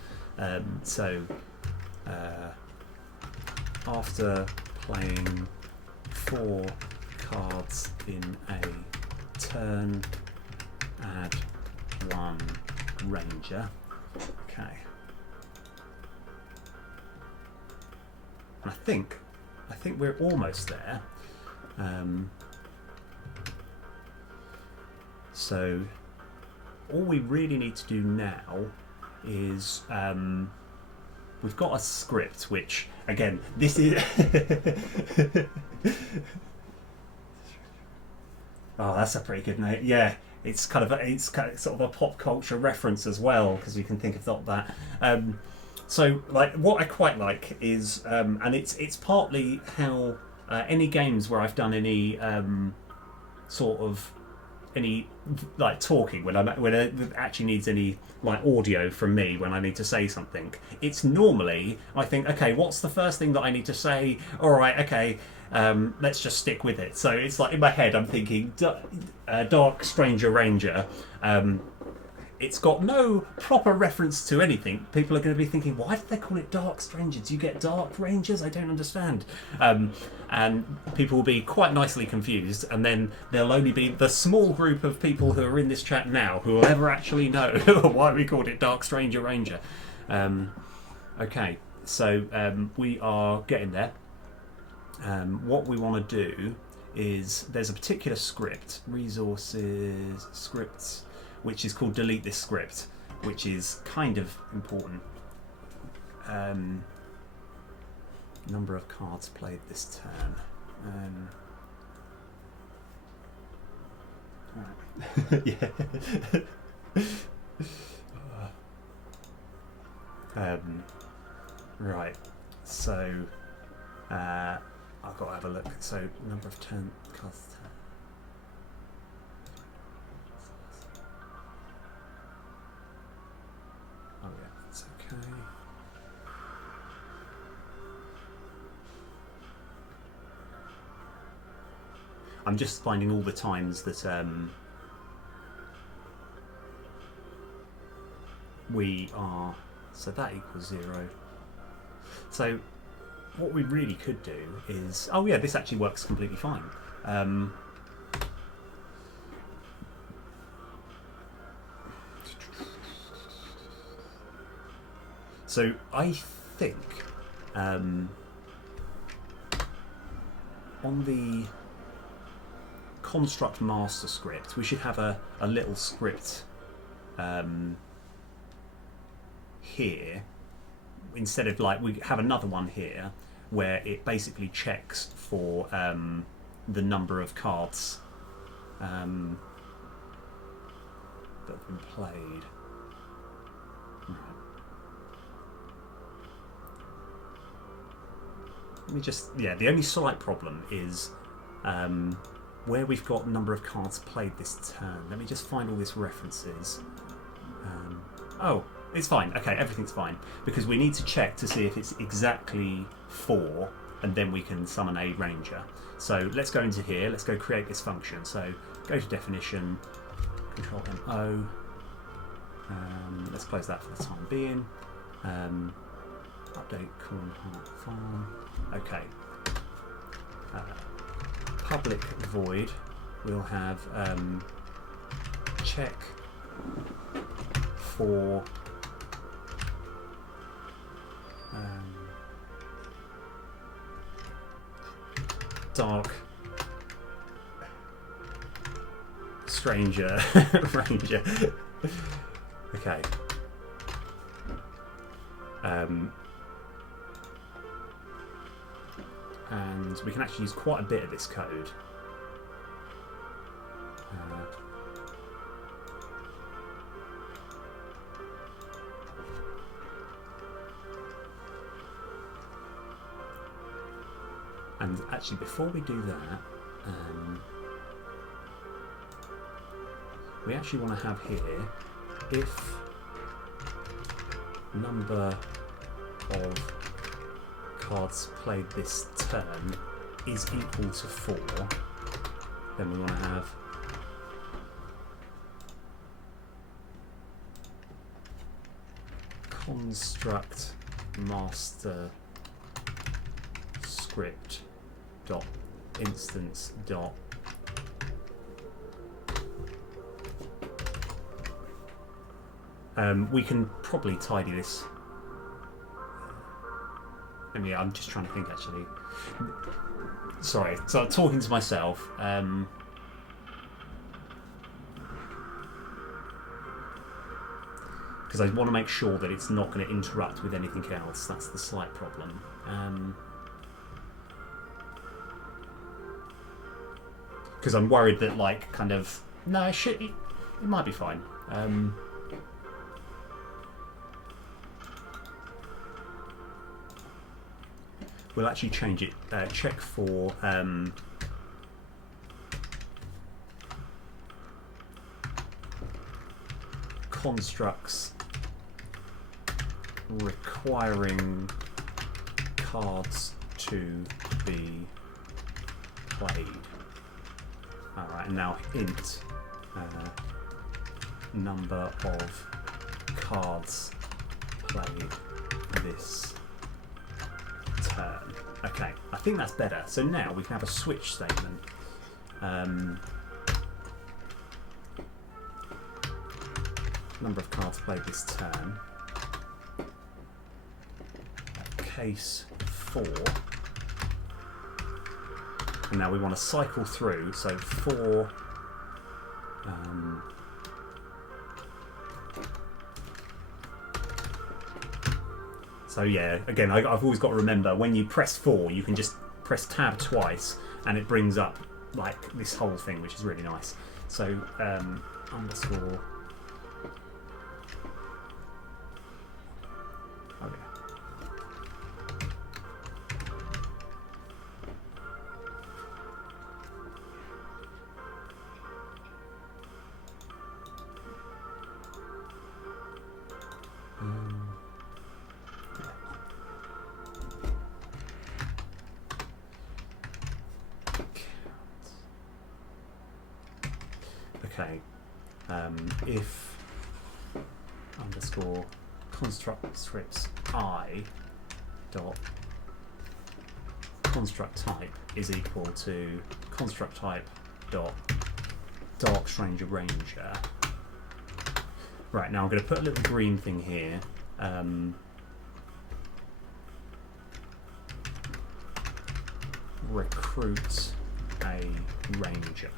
After playing 4 cards in a turn, add 1 ranger. Okay. And I think we're almost there. So all we really need to do now is we've got a script, which again, this is oh, that's a pretty good name. Yeah, it's kind of sort of a pop culture reference as well, because you can think of that. So like what I quite like is and it's partly how any games where I've done any sort of any like talking when it actually needs any like audio from me when I need to say something, it's normally I think, okay, what's the first thing that I need to say? All right, okay, let's just stick with it. So it's like in my head I'm thinking Dark Stranger Ranger. It's got no proper reference to anything. People are going to be thinking, why did they call it Dark Stranger? Do you get Dark Rangers? I don't understand. And people will be quite nicely confused, and then there'll only be the small group of people who are in this chat now who will ever actually know why we called it Dark Stranger Ranger. Okay, so we are getting there. What we want to do is, there's a particular script, resources, scripts, which is called delete this script, which is kind of important. Number of cards played this turn. Right. Yeah. Right. So I've got to have a look. So number of cards. Oh yeah, that's okay. I'm just finding all the times that we are, so that equals 0. So what we really could do is, oh yeah, this actually works completely fine. So I think on the construct master script, we should have a little script here, instead of like, we have another one here where it basically checks for the number of cards that have been played. Let me just, yeah, the only slight problem is where we've got number of cards played this turn. Let me just find all these references. Oh, it's fine. Okay, everything's fine. Because we need to check to see if it's exactly 4, and then we can summon a ranger. So let's go into here. Let's go create this function. So go to definition, Control MO. Let's close that for the time being. Update corn farm. Okay. Public void. We'll have check for dark stranger ranger. Okay. And we can actually use quite a bit of this code. And actually, before we do that, we actually want to have here, if number of cards played this turn is equal to 4, then we want to have construct master script dot instance dot we can probably tidy this. I mean, I'm just trying to think actually. Sorry, so I'm talking to myself. Because I want to make sure that it's not going to interrupt with anything else. That's the slight problem. Because I'm worried that, like, kind of... No, it might be fine. We'll actually change it. Check for... constructs requiring cards to be played. Alright, and now int number of cards played this turn. Okay, I think that's better. So now we can have a switch statement. Number of cards played this turn. Case 4. And now we want to cycle through, so 4. So yeah, again, I've always got to remember, when you press 4, you can just press tab twice, and it brings up like this whole thing, which is really nice. So underscore. Okay, if underscore construct scripts I dot construct type is equal to construct type dot dark stranger ranger. Right, now I'm going to put a little green thing here. Recruit a ranger.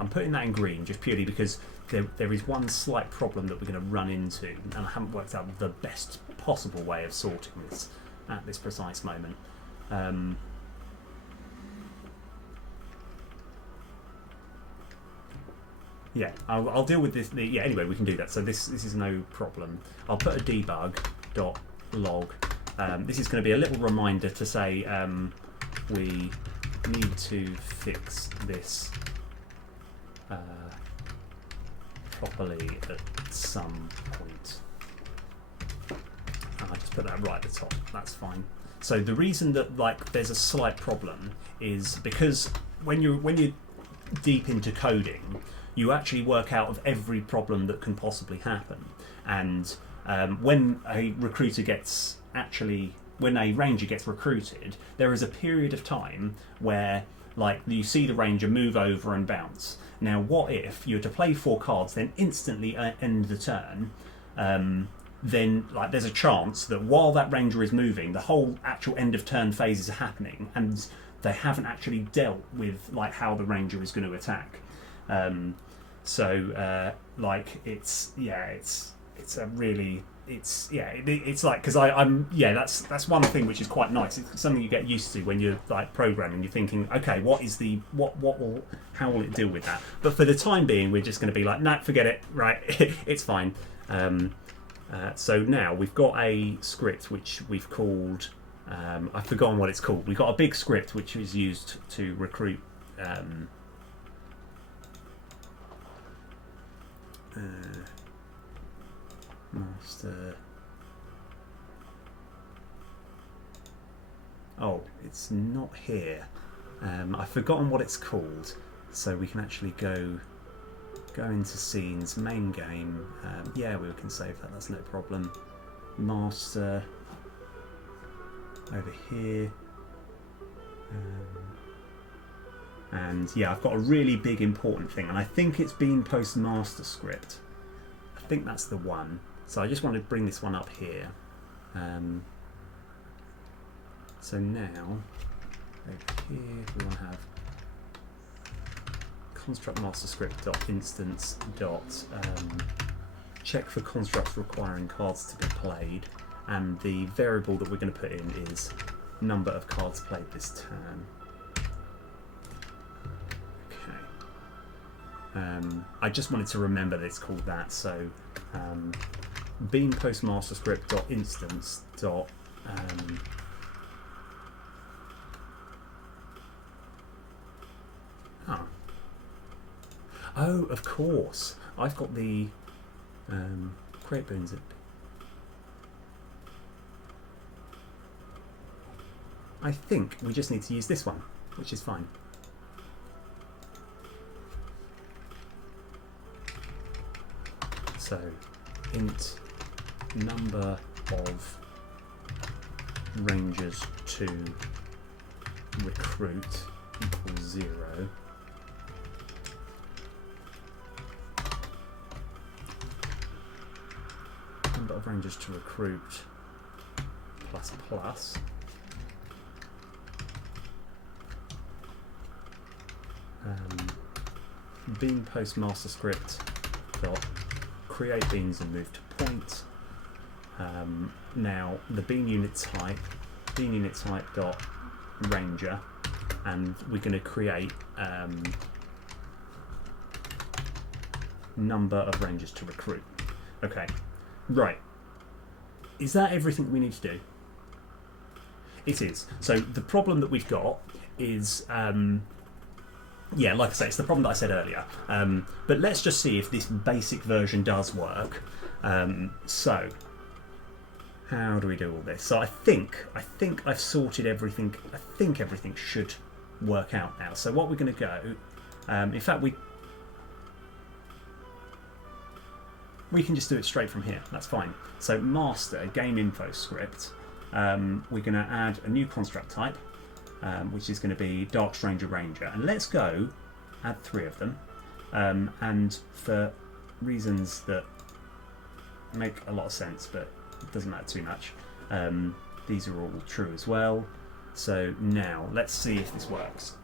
I'm putting that in green just purely because there is one slight problem that we're going to run into, and I haven't worked out the best possible way of sorting this at this precise moment. Yeah, I'll deal with this. Yeah, anyway, we can do that. So this is no problem. I'll put a debug.log. This is going to be a little reminder to say we need to fix this properly at at some point. And I just put that right at the top. That's fine. So the reason that like there's a slight problem is because when you're deep into coding, you actually work out of every problem that can possibly happen. And when a ranger gets recruited, there is a period of time where like you see the ranger move over and bounce. Now, what if you were to play 4 cards, then instantly end the turn? Then like there's a chance that while that ranger is moving, the whole actual end of turn phase is happening, and they haven't actually dealt with like how the ranger is going to attack. Like it's like because that's one thing which is quite nice. It's something you get used to when you're like programming. You're thinking, okay, how will it deal with that? But for the time being, we're just going to be like, nah, forget it. Right, it's fine. So now we've got a script which we've called. I've forgotten what it's called. We've got a big script which is used to recruit. Master. Oh, it's not here. I've forgotten what it's called, so we can actually go into scenes, main game. Yeah, we can save that. That's no problem. Master over here. And yeah, I've got a really big important thing, and I think it's Bean Post Master Script. I think that's the one. So I just want to bring this one up here. So now, over here, we want to have construct master script dot instance dot check for constructs requiring cards to be played, and the variable that we're going to put in is number of cards played this turn. I just wanted to remember that it's called that, so bean post master script dot instance dot oh, of course, I've got the create boons. I think we just need to use this one, which is fine. So int number of rangers to recruit equals 0. Number of rangers to recruit plus plus. Bean post master script dot create beans and move to point. Now the bean unit type dot ranger, and we're going to create number of rangers to recruit. Okay, right. Is that everything we need to do? It is. So the problem that we've got is yeah, like I say, it's the problem that I said earlier. But let's just see if this basic version does work. So, how do we do all this? So I think I've sorted everything. I think everything should work out now. So what we're going to go, in fact, we can just do it straight from here. That's fine. So master game info script. We're going to add a new construct type. Which is going to be Dark Stranger Ranger. And let's go add 3 of them. And for reasons that make a lot of sense, but it doesn't matter too much, these are all true as well. So now, let's see if this works.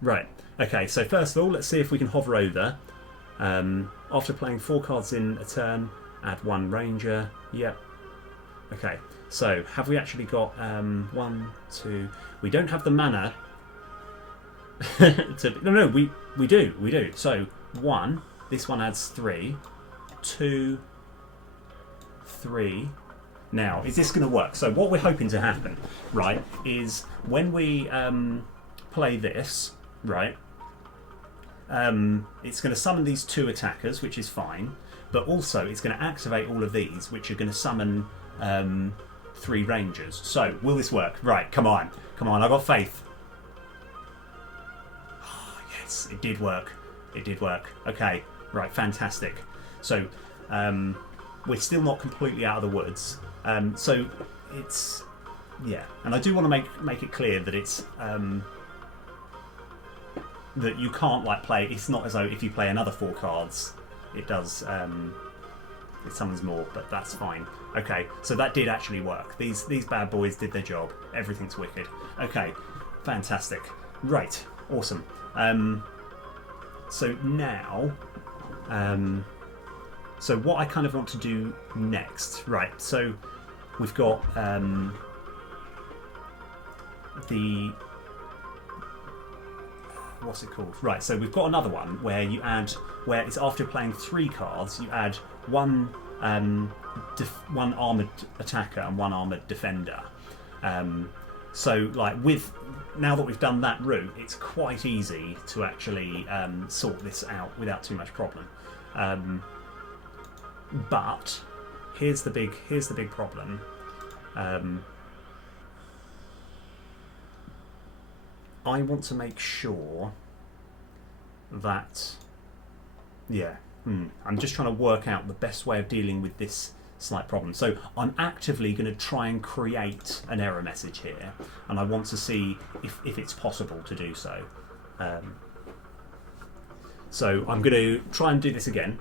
Right, okay, so first of all, let's see if we can hover over. After playing 4 cards in a turn, add 1 ranger. Yep. Okay. So have we actually got 1, 2? We don't have the mana. No, we do. So 1. This one adds 3. 2, 3. Now, is this going to work? So what we're hoping to happen, right, is when we play this, right, it's going to summon these 2 attackers, which is fine, but also it's going to activate all of these, which are going to summon 3 rangers. So, will this work? Right, come on, I got faith. Oh, yes, it did work. Okay, right, fantastic. So, we're still not completely out of the woods. So, it's... yeah, and I do want to make it clear that it's... that you can't like play. It's not as though if you play another 4 cards, it does. It summons more, but that's fine. Okay, so that did actually work. These bad boys did their job. Everything's wicked. Okay, fantastic. Right, awesome. So now, so what I kind of want to do next, right? So we've got the. What's it called? Right, so we've got another one where you add, where it's after playing 3 cards, you add one armoured attacker and 1 armoured defender. So, like, now that we've done that route, it's quite easy to actually sort this out without too much problem. But here's the big problem. I want to make sure that, I'm just trying to work out the best way of dealing with this slight problem. So I'm actively going to try and create an error message here, and I want to see if it's possible to do so. So I'm going to try and do this again,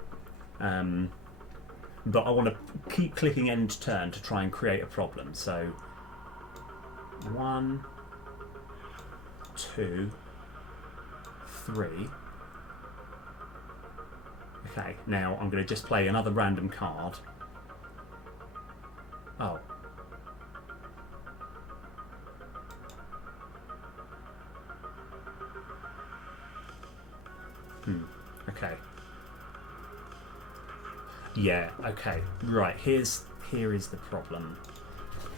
but I want to keep clicking end turn to try and create a problem. So 1, 2, 3. Okay, now I'm going to just play another random card. Oh. Okay. Yeah, okay. Right, here is the problem.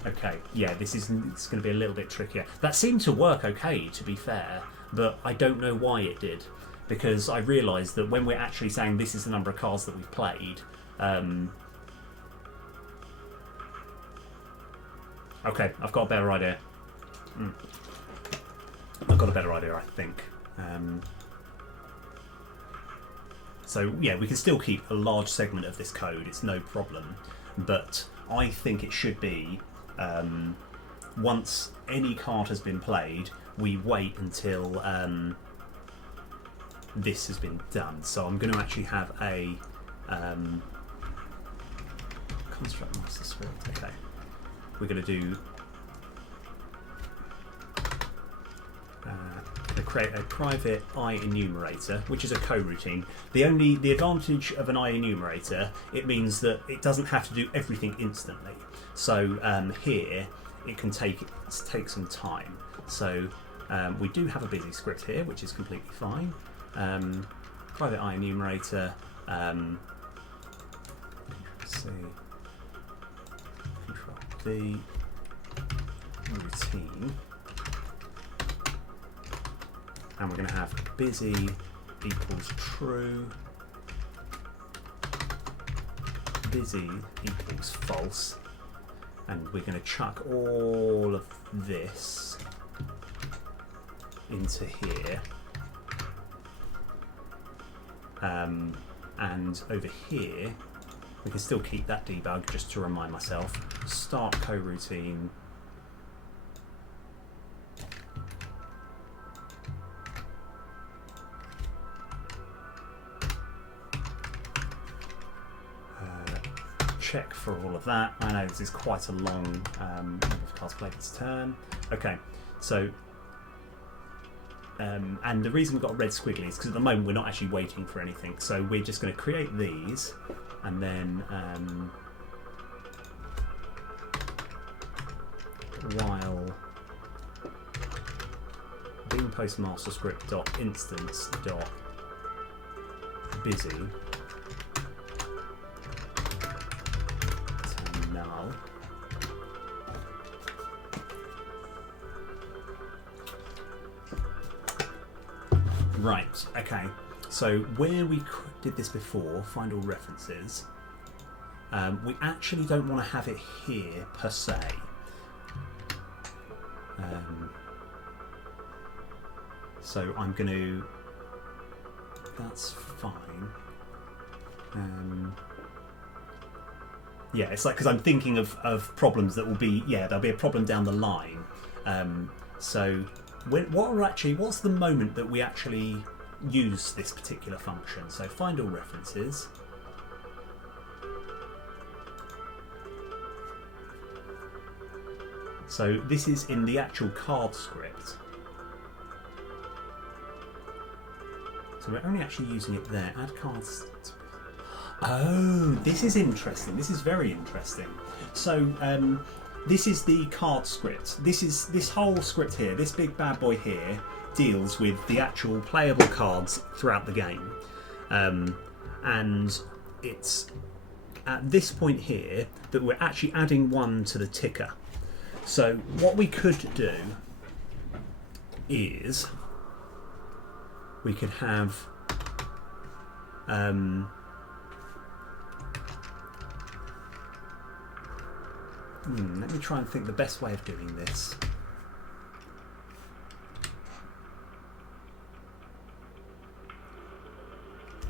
Okay, yeah, it's going to be a little bit trickier. That seemed to work okay, to be fair, but I don't know why it did, because I realised that when we're actually saying this is the number of cards that we've played, okay, I've got a better idea. I've got a better idea, I think. So, yeah, we can still keep a large segment of this code, it's no problem, but I think it should be once any card has been played, we wait until this has been done. So I'm going to actually have a construct master script. Okay, we're going to do create a private I enumerator, which is a coroutine. The advantage of an I enumerator, it means that it doesn't have to do everything instantly. So here it can take some time. So we do have a busy script here, which is completely fine. Private I enumerator. Let's see. Control D. Routine. And we're going to have busy equals true, busy equals false, and we're going to chuck all of this into here, and over here we can still keep that debug just to remind myself. Start coroutine. Check for all of that. I know this is quite a long number of cards played this turn. Okay, so and the reason we've got red squiggly is because at the moment we're not actually waiting for anything. So we're just going to create these, and then while being postmaster script dot instance dot busy null. Right, okay. So where we did this before, find all references, we actually don't want to have it here per se. So I'm going to... That's fine. Yeah, it's like, because I'm thinking of problems that will be... Yeah, there'll be a problem down the line. So what's the moment that we actually use this particular function? So find all references. So this is in the actual card script. So we're only actually using it there. Add cards. Oh, this is interesting. This is very interesting. So this is the card script. This whole script here, this big bad boy here, deals with the actual playable cards throughout the game. And it's at this point here that we're actually adding one to the ticker. So what we could do is we could have let me try and think the best way of doing this.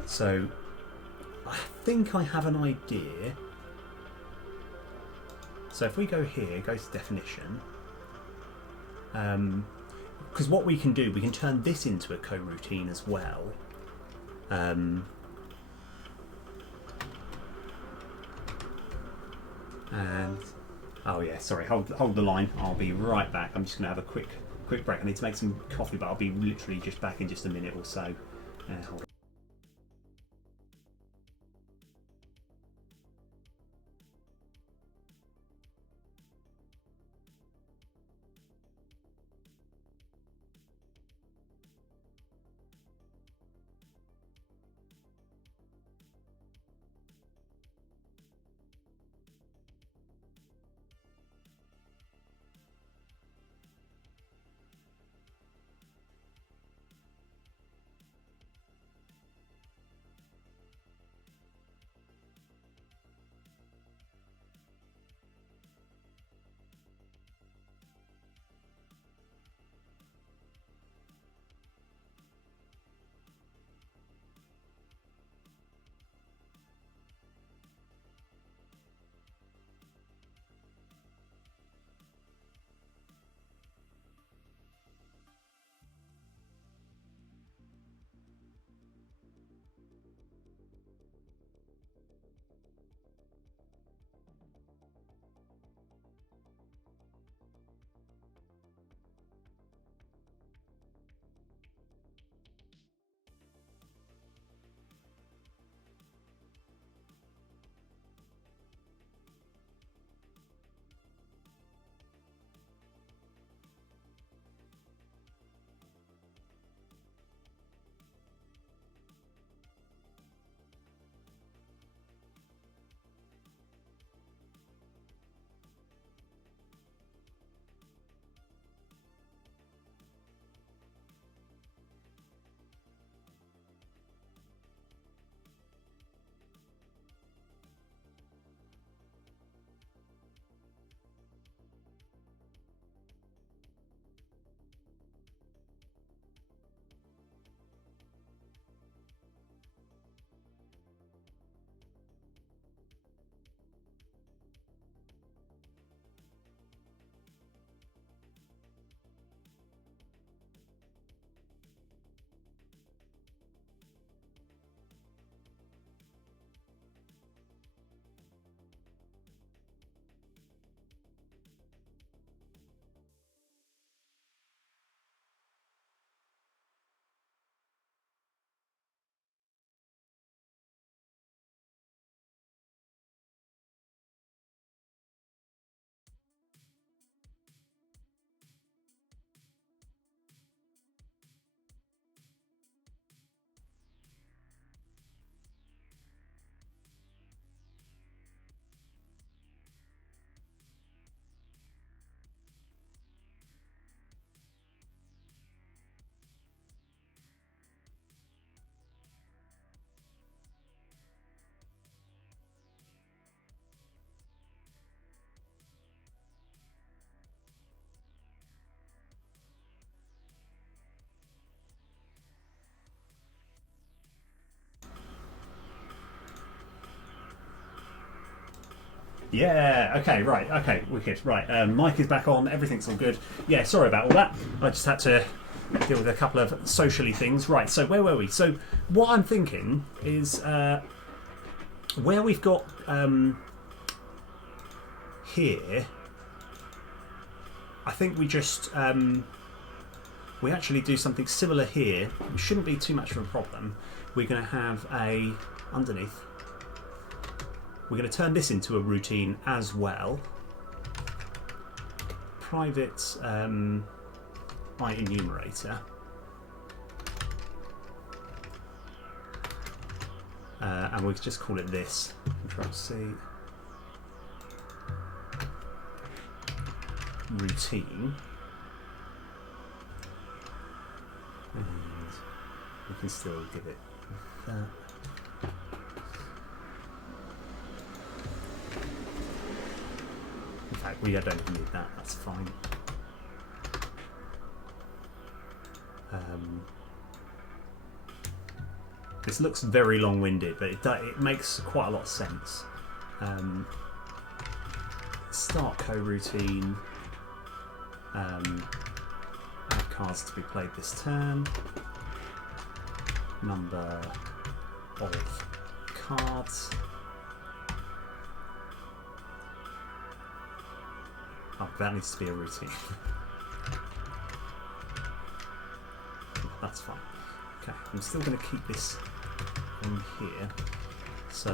So I think I have an idea. So if we go here, go to definition, because what we can do, we can turn this into a coroutine as well. And oh yeah, sorry, hold the line. I'll be right back. I'm just going to have a quick break. I need to make some coffee, but I'll be literally just back in just a minute or so. Hold on. Yeah, okay, right, okay, wicked. Right, mic is back on, everything's all good. Yeah, sorry about all that. I just had to deal with a couple of socially things. Right, so where were we? So, what I'm thinking is where we've got here, I think we just we actually do something similar here. It shouldn't be too much of a problem. We're going to have a underneath. We're going to turn this into a routine as well. Private enumerator. And we just call it this. Control C. Routine. And we can still give it that. In fact, we don't even need that, that's fine. This looks very long-winded, but it makes quite a lot of sense. Start coroutine. Add cards to be played this turn. Number of cards. Oh, that needs to be a routine. That's fine. Okay, I'm still going to keep this on here. So,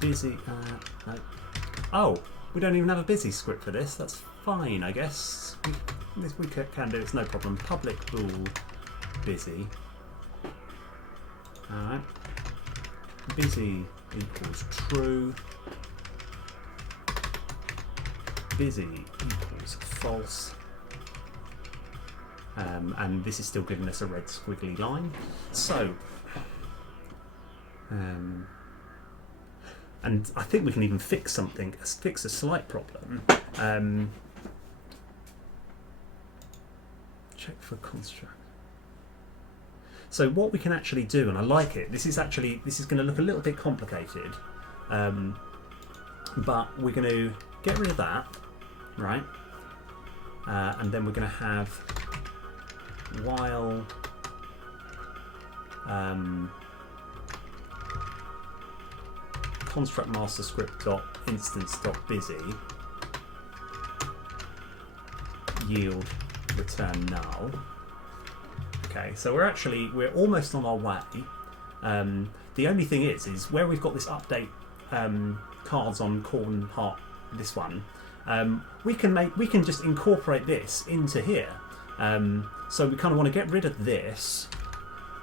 busy. No. Oh, we don't even have a busy script for this. That's fine, I guess. We can do. It's no problem. Public bool busy. All right. Busy equals true. Busy equals false. And this is still giving us a red squiggly line. So, and I think we can even fix something, fix a slight problem. Check for construct. So what we can actually do, and I like it, this is going to look a little bit complicated, but we're going to get rid of that, right? And then we're going to have while construct master script dot instance dot busy yield return null. Okay, so we're almost on our way. The only thing is where we've got this update cards on corn heart, this one, we can just incorporate this into here. So we kind of want to get rid of this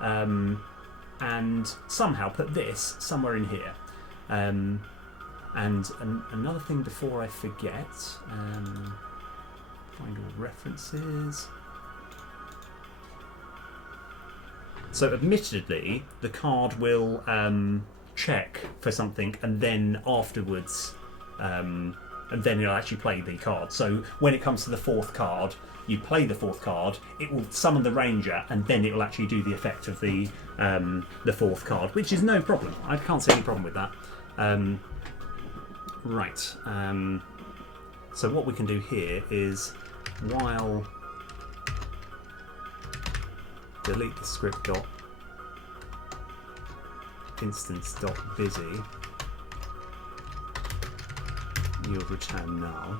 and somehow put this somewhere in here. And another thing before I forget, find all references. So admittedly, the card will check for something and then afterwards, and then it'll actually play the card. So when it comes to the fourth card, you play the fourth card, it will summon the ranger, and then it will actually do the effect of the fourth card, which is no problem. I can't see any problem with that. Right. So what we can do here is while delete the script dot instance dot busy yield return null.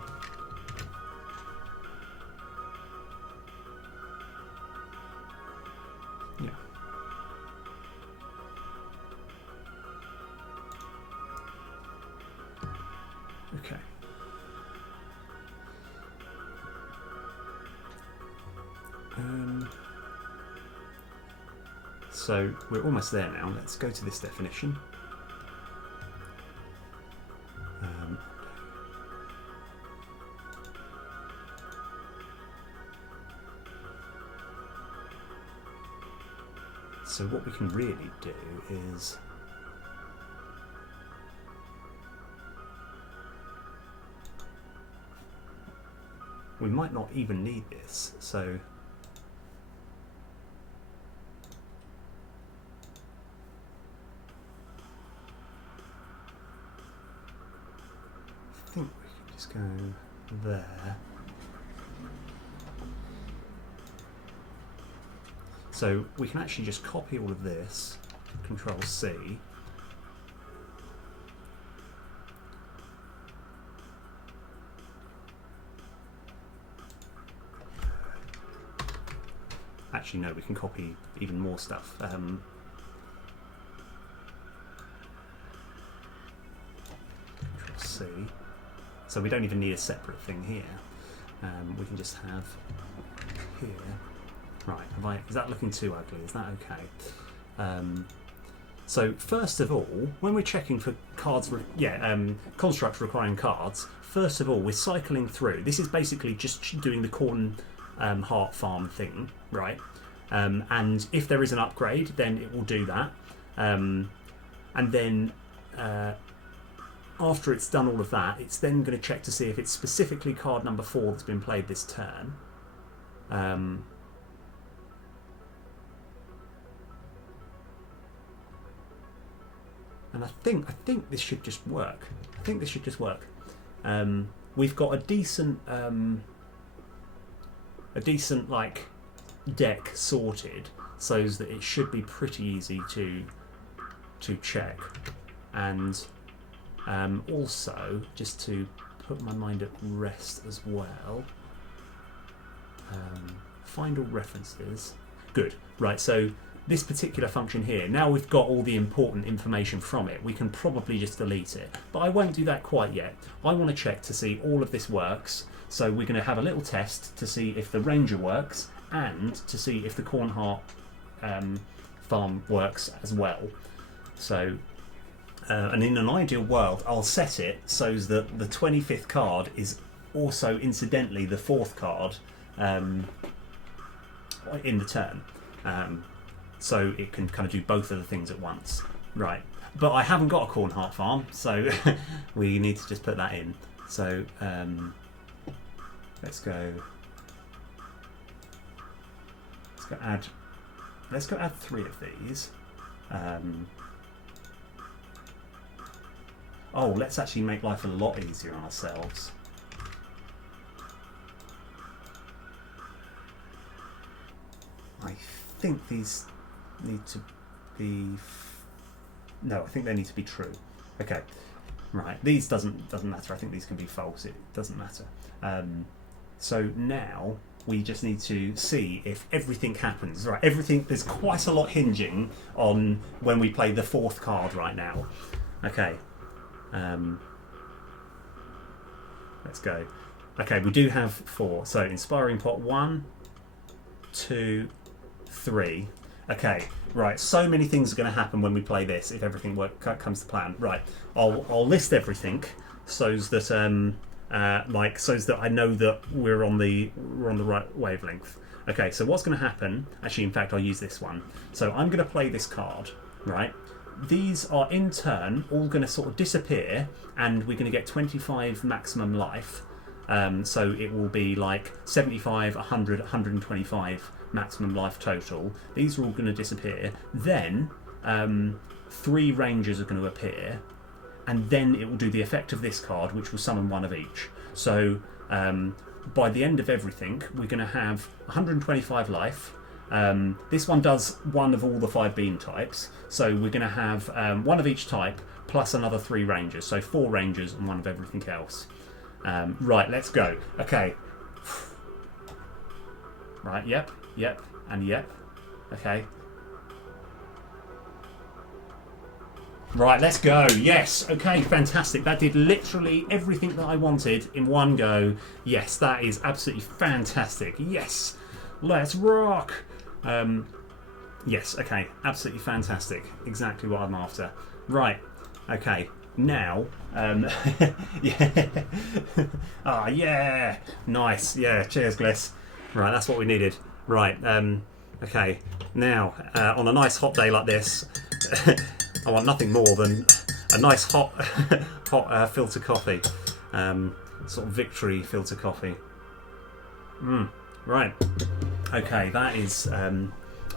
Yeah. Okay. So we're almost there now. Let's go to this definition. So what we can really do is we might not even need this. So Just go there. So we can actually just copy all of this, Control C. Actually, no, we can copy even more stuff. Control C. So we don't even need a separate thing here. We can just have here. Right, is that looking too ugly? Is that okay? So first of all, when we're checking for cards, constructs requiring cards, first of all, we're cycling through. This is basically just doing the corn heart farm thing, right? And if there is an upgrade, then it will do that. And then after it's done all of that, it's then going to check to see if it's specifically card number 4 that's been played this turn. And I think this should just work. We've got a decent like deck sorted, so that it should be pretty easy to check. And also, just to put my mind at rest as well, find all references. Good. Right. So this particular function here, now we've got all the important information from it, we can probably just delete it. But I won't do that quite yet. I want to check to see all of this works. So we're going to have a little test to see if the Ranger works and to see if the Corn Heart farm works as well. So, and in an ideal world, I'll set it so that the 25th card is also incidentally the 4th card in the turn. So it can kind of do both of the things at once. Right. But I haven't got a Corn Heart farm, so we need to just put that in. So let's go add 3 of these. Let's actually make life a lot easier on ourselves. I think these need to be... No, I think they need to be true. Okay, right. These doesn't matter. I think these can be false. It doesn't matter. So now we just need to see if everything happens. Right, everything. There's quite a lot hinging on when we play the 4th card right now. Okay. Let's go. Okay, we do have 4. So Inspiring Pot 1, 2, 3. Okay, right. So many things are going to happen when we play this if everything comes to plan. Right, I'll list everything so that so that I know that we're on the right wavelength. Okay, so what's going to happen? Actually, in fact, I'll use this one. So I'm going to play this card. Right, these are in turn all going to sort of disappear, and we're going to get 25 maximum life. So it will be like 75, 100, 125 maximum life total. These are all going to disappear. Then 3 Rangers are going to appear, and then it will do the effect of this card, which will summon 1 of each. So by the end of everything, we're going to have 125 life. This one does 1 of all the 5 beam types, so we're going to have 1 of each type plus another 3 Rangers, so 4 Rangers and 1 of everything else. Right, let's go. Okay. Right, yep, and yep. Okay. Right, let's go. Yes, okay, fantastic. That did literally everything that I wanted in one go. Yes, that is absolutely fantastic. Yes, let's rock. Yes, okay, absolutely fantastic. Exactly what I'm after. Right, okay. Now, yeah. Yeah. Nice. Yeah, cheers, Gliss. Right, that's what we needed. Right, okay. Now, on a nice hot day like this, I want nothing more than a nice hot filter coffee. Sort of victory filter coffee. Right. Okay, that is...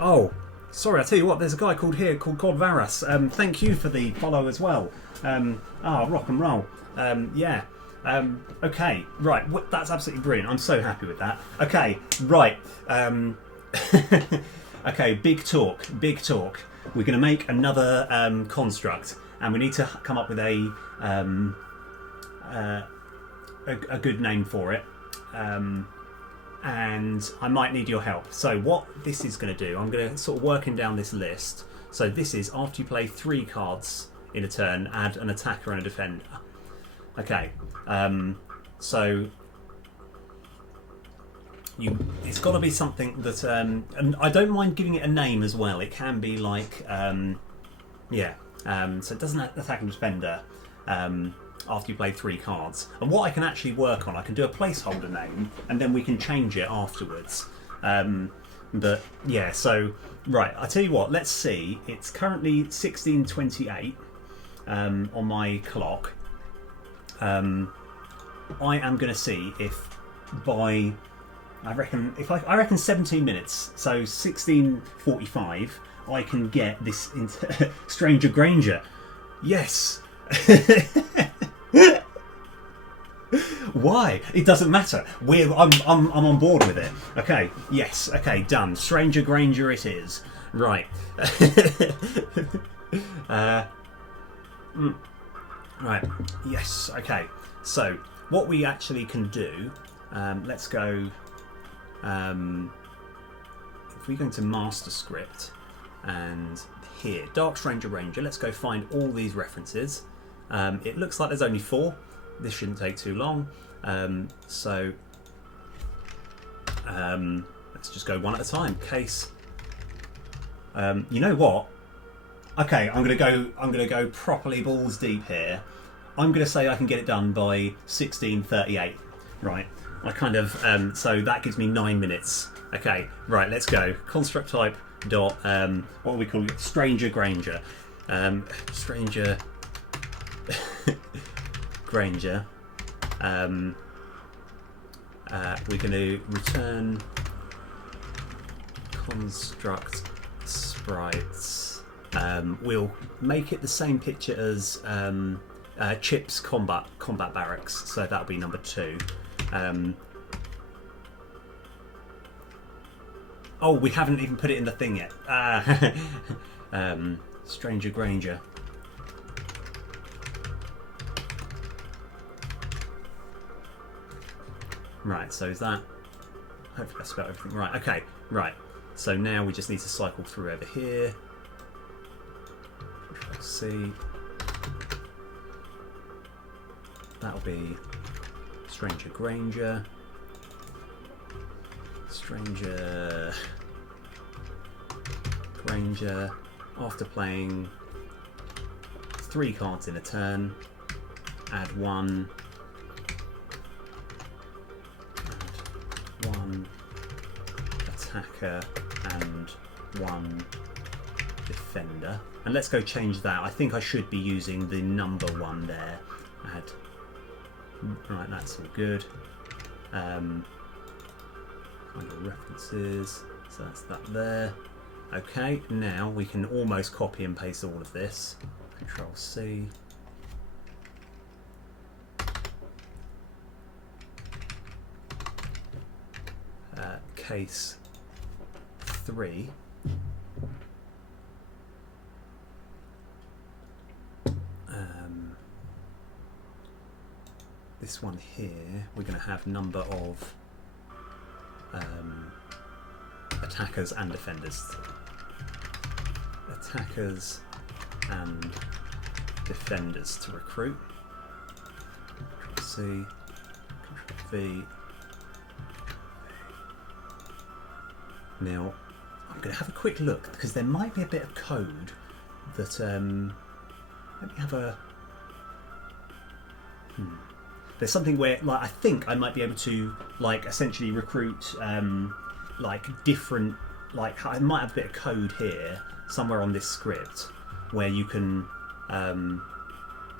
oh, sorry, I tell you what, there's a guy called God Varus. Thank you for the follow as well. Rock and roll. Yeah. Okay, right. That's absolutely brilliant. I'm so happy with that. Okay, right. Okay, big talk. Big talk. We're going to make another construct, and we need to come up with a good name for it. And I might need your help. So what this is going to do, I'm going to sort of working down this list. So this is after you play 3 cards in a turn, add an attacker and a defender. Okay, so it's got to be something that, and I don't mind giving it a name as well. It can be like, so it doesn't attack and defender after you play 3 cards. And what I can actually work on, I can do a placeholder name, and then we can change it afterwards. But yeah, so right, I tell you what. Let's see. It's currently 16:28 on my clock. I am going to see if by I reckon 17 minutes, so 16:45, I can get this into Stranger Granger. Yes. Why? It doesn't matter. I'm on board with it. Okay. Yes. Okay. Done. Stranger Granger it is. Right. Right. Yes. Okay. So what we actually can do. Let's go. If we go into Master Script and here, Dark Stranger Ranger. Let's go find all these references. It looks like there's only 4. This shouldn't take too long. So let's just go one at a time. Case. You know what? Okay, I'm gonna go properly balls deep here. I'm gonna say I can get it done by 16:38. Right. I kind of so that gives me 9 minutes. Okay. Right. Let's go. Construct type dot what do we call it? Stranger Granger. Stranger Granger. We're going to return construct sprites. We'll make it the same picture as Chip's combat barracks, so that'll be number 2. Oh, we haven't even put it in the thing yet. Stranger Granger. Right, so is that... Hopefully I spelled everything right. Okay, right. So now we just need to cycle through over here. Control C. That'll be Stranger Granger. Stranger Granger. After playing 3 cards in a turn, add 1. Add 1 attacker and 1 defender. And let's go change that. I think I should be using the number 1 there. Add. Right, that's all good. Kind of references. So that's that there. Okay, now we can almost copy and paste all of this. Control C. Case 3. This one here, we're going to have number of attackers and defenders. Attackers and defenders to recruit. Control C, Control V. Now, I'm going to have a quick look because there might be a bit of code that. Let me have a. There's something where, like, I think I might be able to, like, essentially recruit, like, different, like, I might have a bit of code here somewhere on this script where you can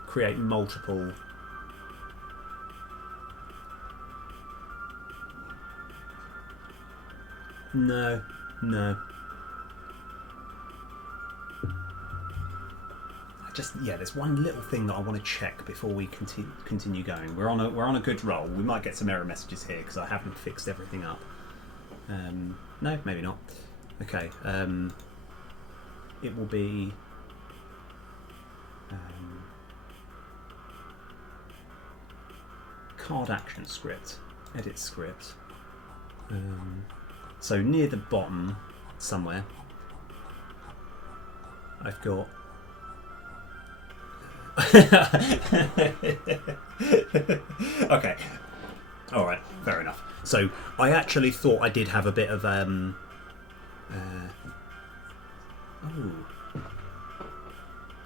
create multiple. No. I there's one little thing that I want to check before we continue going. We're on a good roll. We might get some error messages here because I haven't fixed everything up. No, maybe not. Okay. It will be. Card action script. Edit script. So near the bottom somewhere, I've got. Okay. All right. Fair enough. So I actually thought I did have a bit of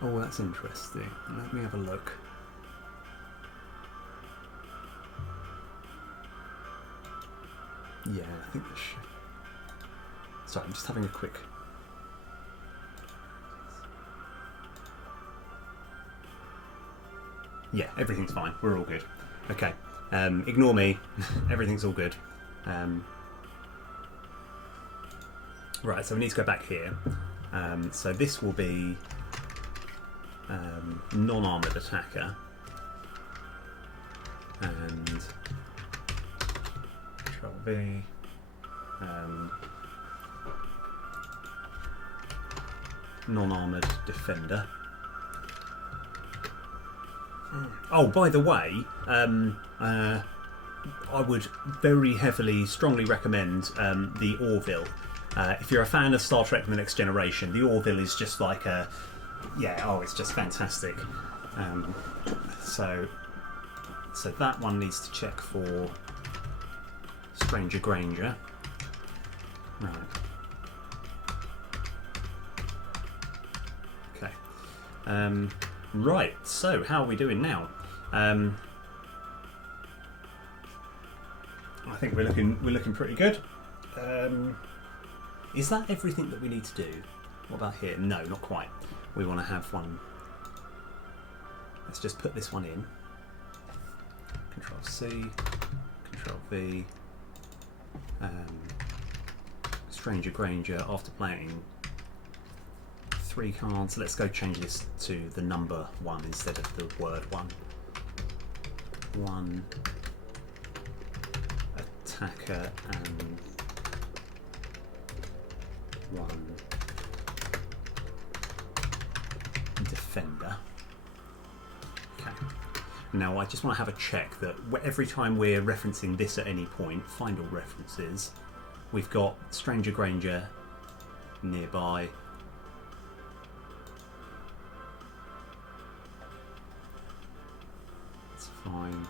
Oh, that's interesting. Let me have a look. Yeah, I think that should. Sorry, I'm just having a quick. Yeah, everything's fine. We're all good. Okay. Ignore me. Everything's all good. Right, so we need to go back here. So this will be non-armoured attacker. And Control V. Non-armoured defender. Oh, by the way, I would very heavily, strongly recommend the Orville. If you're a fan of Star Trek The Next Generation, the Orville is just like a... Yeah, oh, it's just fantastic. So that one needs to check for Stranger Granger. Right. Okay. Right, so how are we doing now? I think we're looking pretty good. Is that everything that we need to do? What about here? No, not quite. We want to have one. Let's just put this one in. Control C, Control V. Stranger Granger, after playing 3 cards, let's go change this to the number 1 instead of the word 1. 1 attacker and 1 defender. Okay. Now I just want to have a check that every time we're referencing this at any point, find all references, we've got Stranger Granger nearby. That's fine.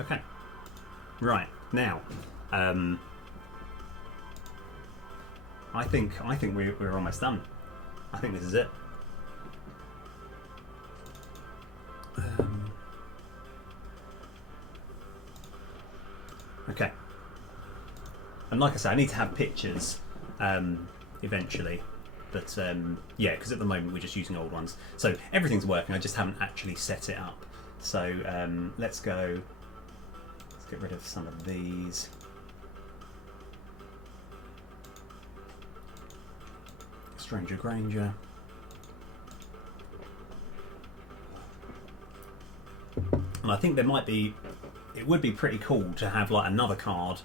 Okay. Right, now I think we're almost done. I think this is it. Okay. And like I say, I need to have pictures eventually. But yeah, because at the moment we're just using old ones. So everything's working, I just haven't actually set it up. So let's go. Let's get rid of some of these. Stranger Granger. And I think there might be, it would be pretty cool to have like another card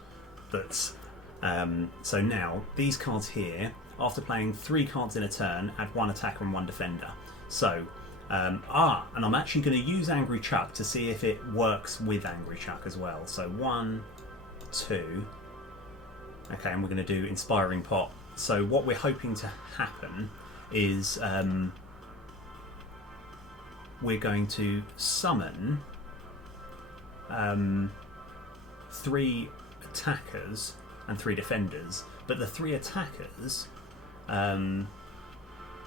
that's, so now these cards here, after playing 3 cards in a turn, add 1 attacker and 1 defender. So, and I'm actually going to use Angry Chuck to see if it works with Angry Chuck as well. So 1, 2, okay, and we're going to do Inspiring Pot. So what we're hoping to happen is we're going to summon 3 attackers and 3 defenders, but the 3 attackers are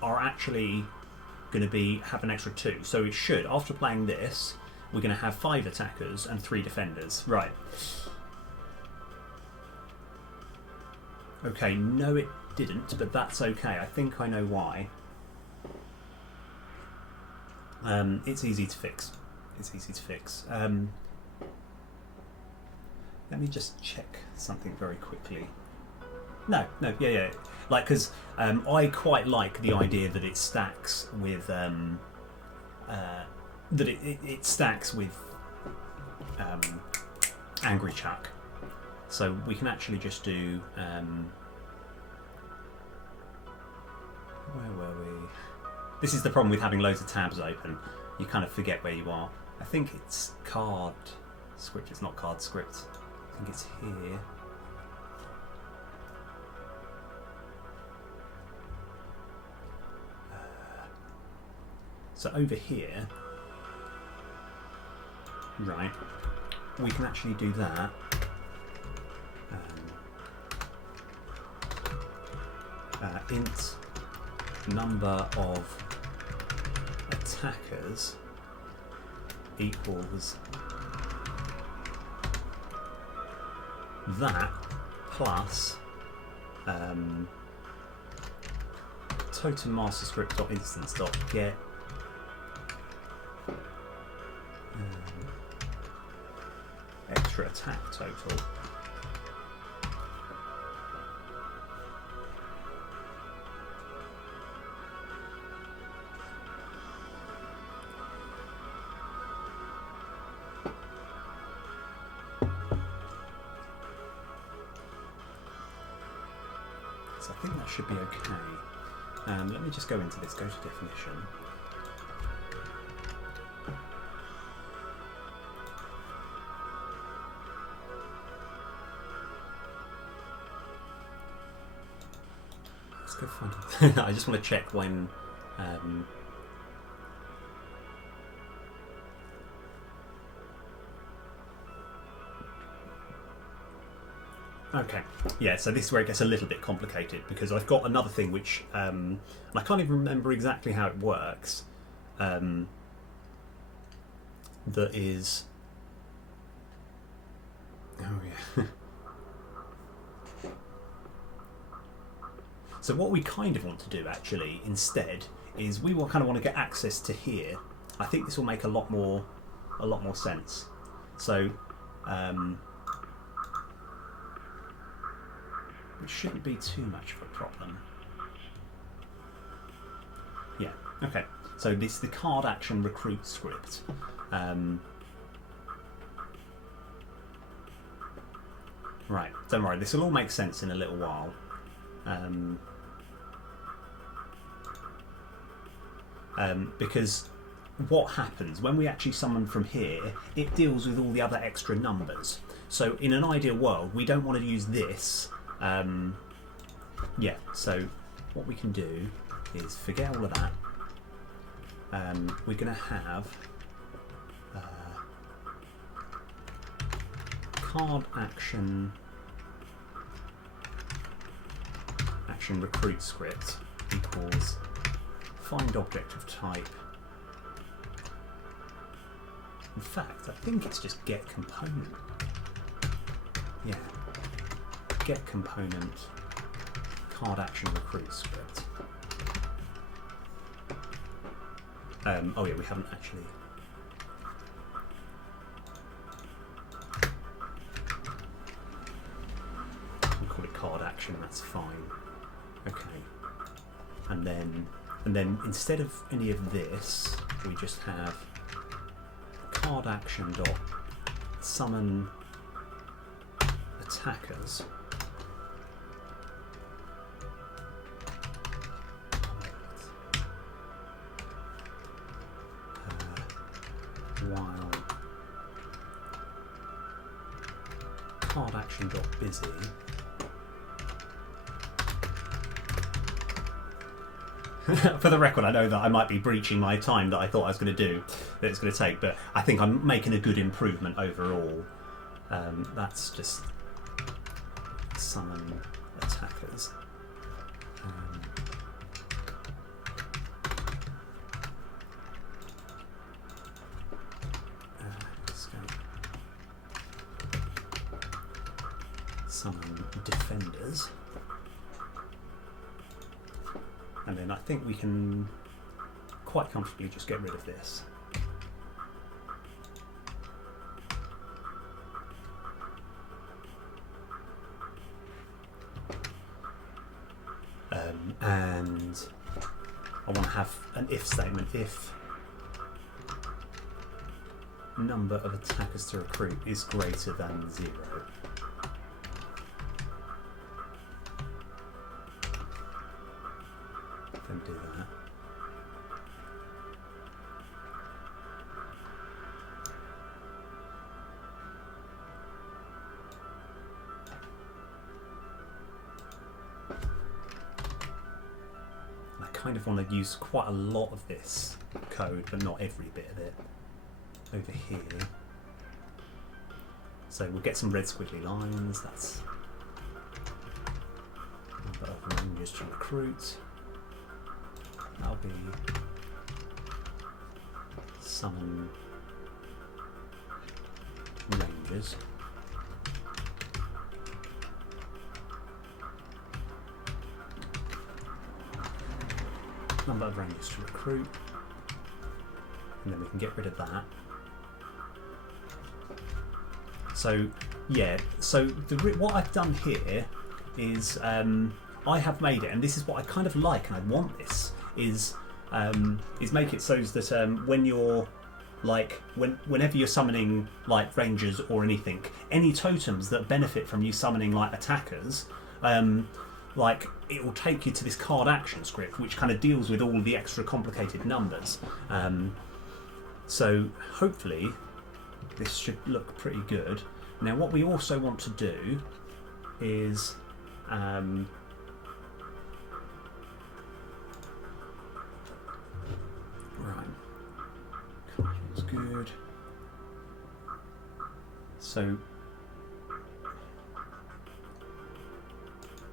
actually going to have an extra 2. So it should, after playing this, we're going to have 5 attackers and 3 defenders. Right. Okay, no it didn't, but that's okay. I think I know why. It's easy to fix. It's easy to fix. Let me just check something very quickly. No, yeah. Like, because I quite like the idea that it stacks with that it stacks with Angry Chuck. So we can actually just do where were we? This is the problem with having loads of tabs open. You kind of forget where you are. I think it's card script. It's not card script. I think it's here. So over here, right, we can actually do that. Int number of attackers equals that plus totem master script.instance.get extra attack total. So I think that should be okay. Let me just go into this, go to definition. Let's go find it. I just want to check when okay, yeah, so this is where it gets a little bit complicated because I've got another thing which, and I can't even remember exactly how it works, that is, oh yeah. So what we kind of want to do actually instead is we will kind of want to get access to here. I think this will make a lot more sense. So, it shouldn't be too much of a problem. Yeah, okay. So this is the card action recruit script. Right, don't worry, this will all make sense in a little while. Because what happens when we actually summon from here, it deals with all the other extra numbers. So in an ideal world, we don't want to use this. Yeah, so what we can do is forget all of that. We're going to have card action recruit script equals find object of type. In fact, I think it's just get component. Yeah. Get component card action recruit script. Oh yeah, we haven't actually. We'll call it card action. That's fine. Okay. And then instead of any of this, we just have card action dot summon attackers. While card action dot busy for the record, I know that I might be breaching my time that I thought I was going to do, that it's going to take, but I think I'm making a good improvement overall. That's just summon attackers. Let's go. Summon defenders. And then I think we can quite comfortably just get rid of this. And I want to have an if statement. If number of attackers to recruit is greater than 0. Then do that. I kind of want to use quite a lot of this code, but not every bit of it. Over here. So we'll get some red squiggly lines. That's number of rangers to recruit. That'll be summon rangers. Number of rangers to recruit. And then we can get rid of that. So yeah, so what I've done here is I have made it, and this is what I kind of like, and I want this, is make it so that when you're whenever you're summoning like rangers or anything, any totems that benefit from you summoning like attackers, like it will take you to this card action script, which kind of deals with all the extra complicated numbers. So hopefully this should look pretty good. Now what we also want to do is right, that's good. So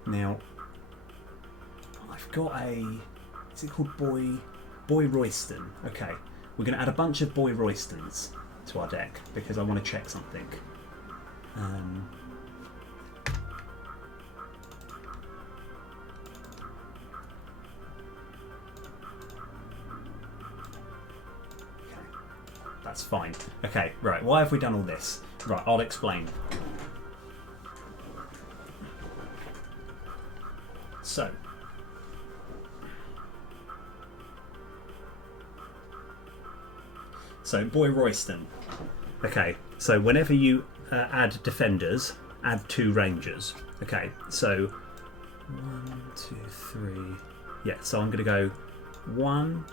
now I've got is it called Boy Royston? Okay, we're going to add a bunch of Boy Roystons to our deck because I want to check something. Okay, that's fine. Okay, right, why have we done all this? Right, I'll explain. So Boy Royston. Okay, so whenever you add defenders, add 2 rangers. Okay, so 1, 2, 3. Yeah, so I'm going to go 1,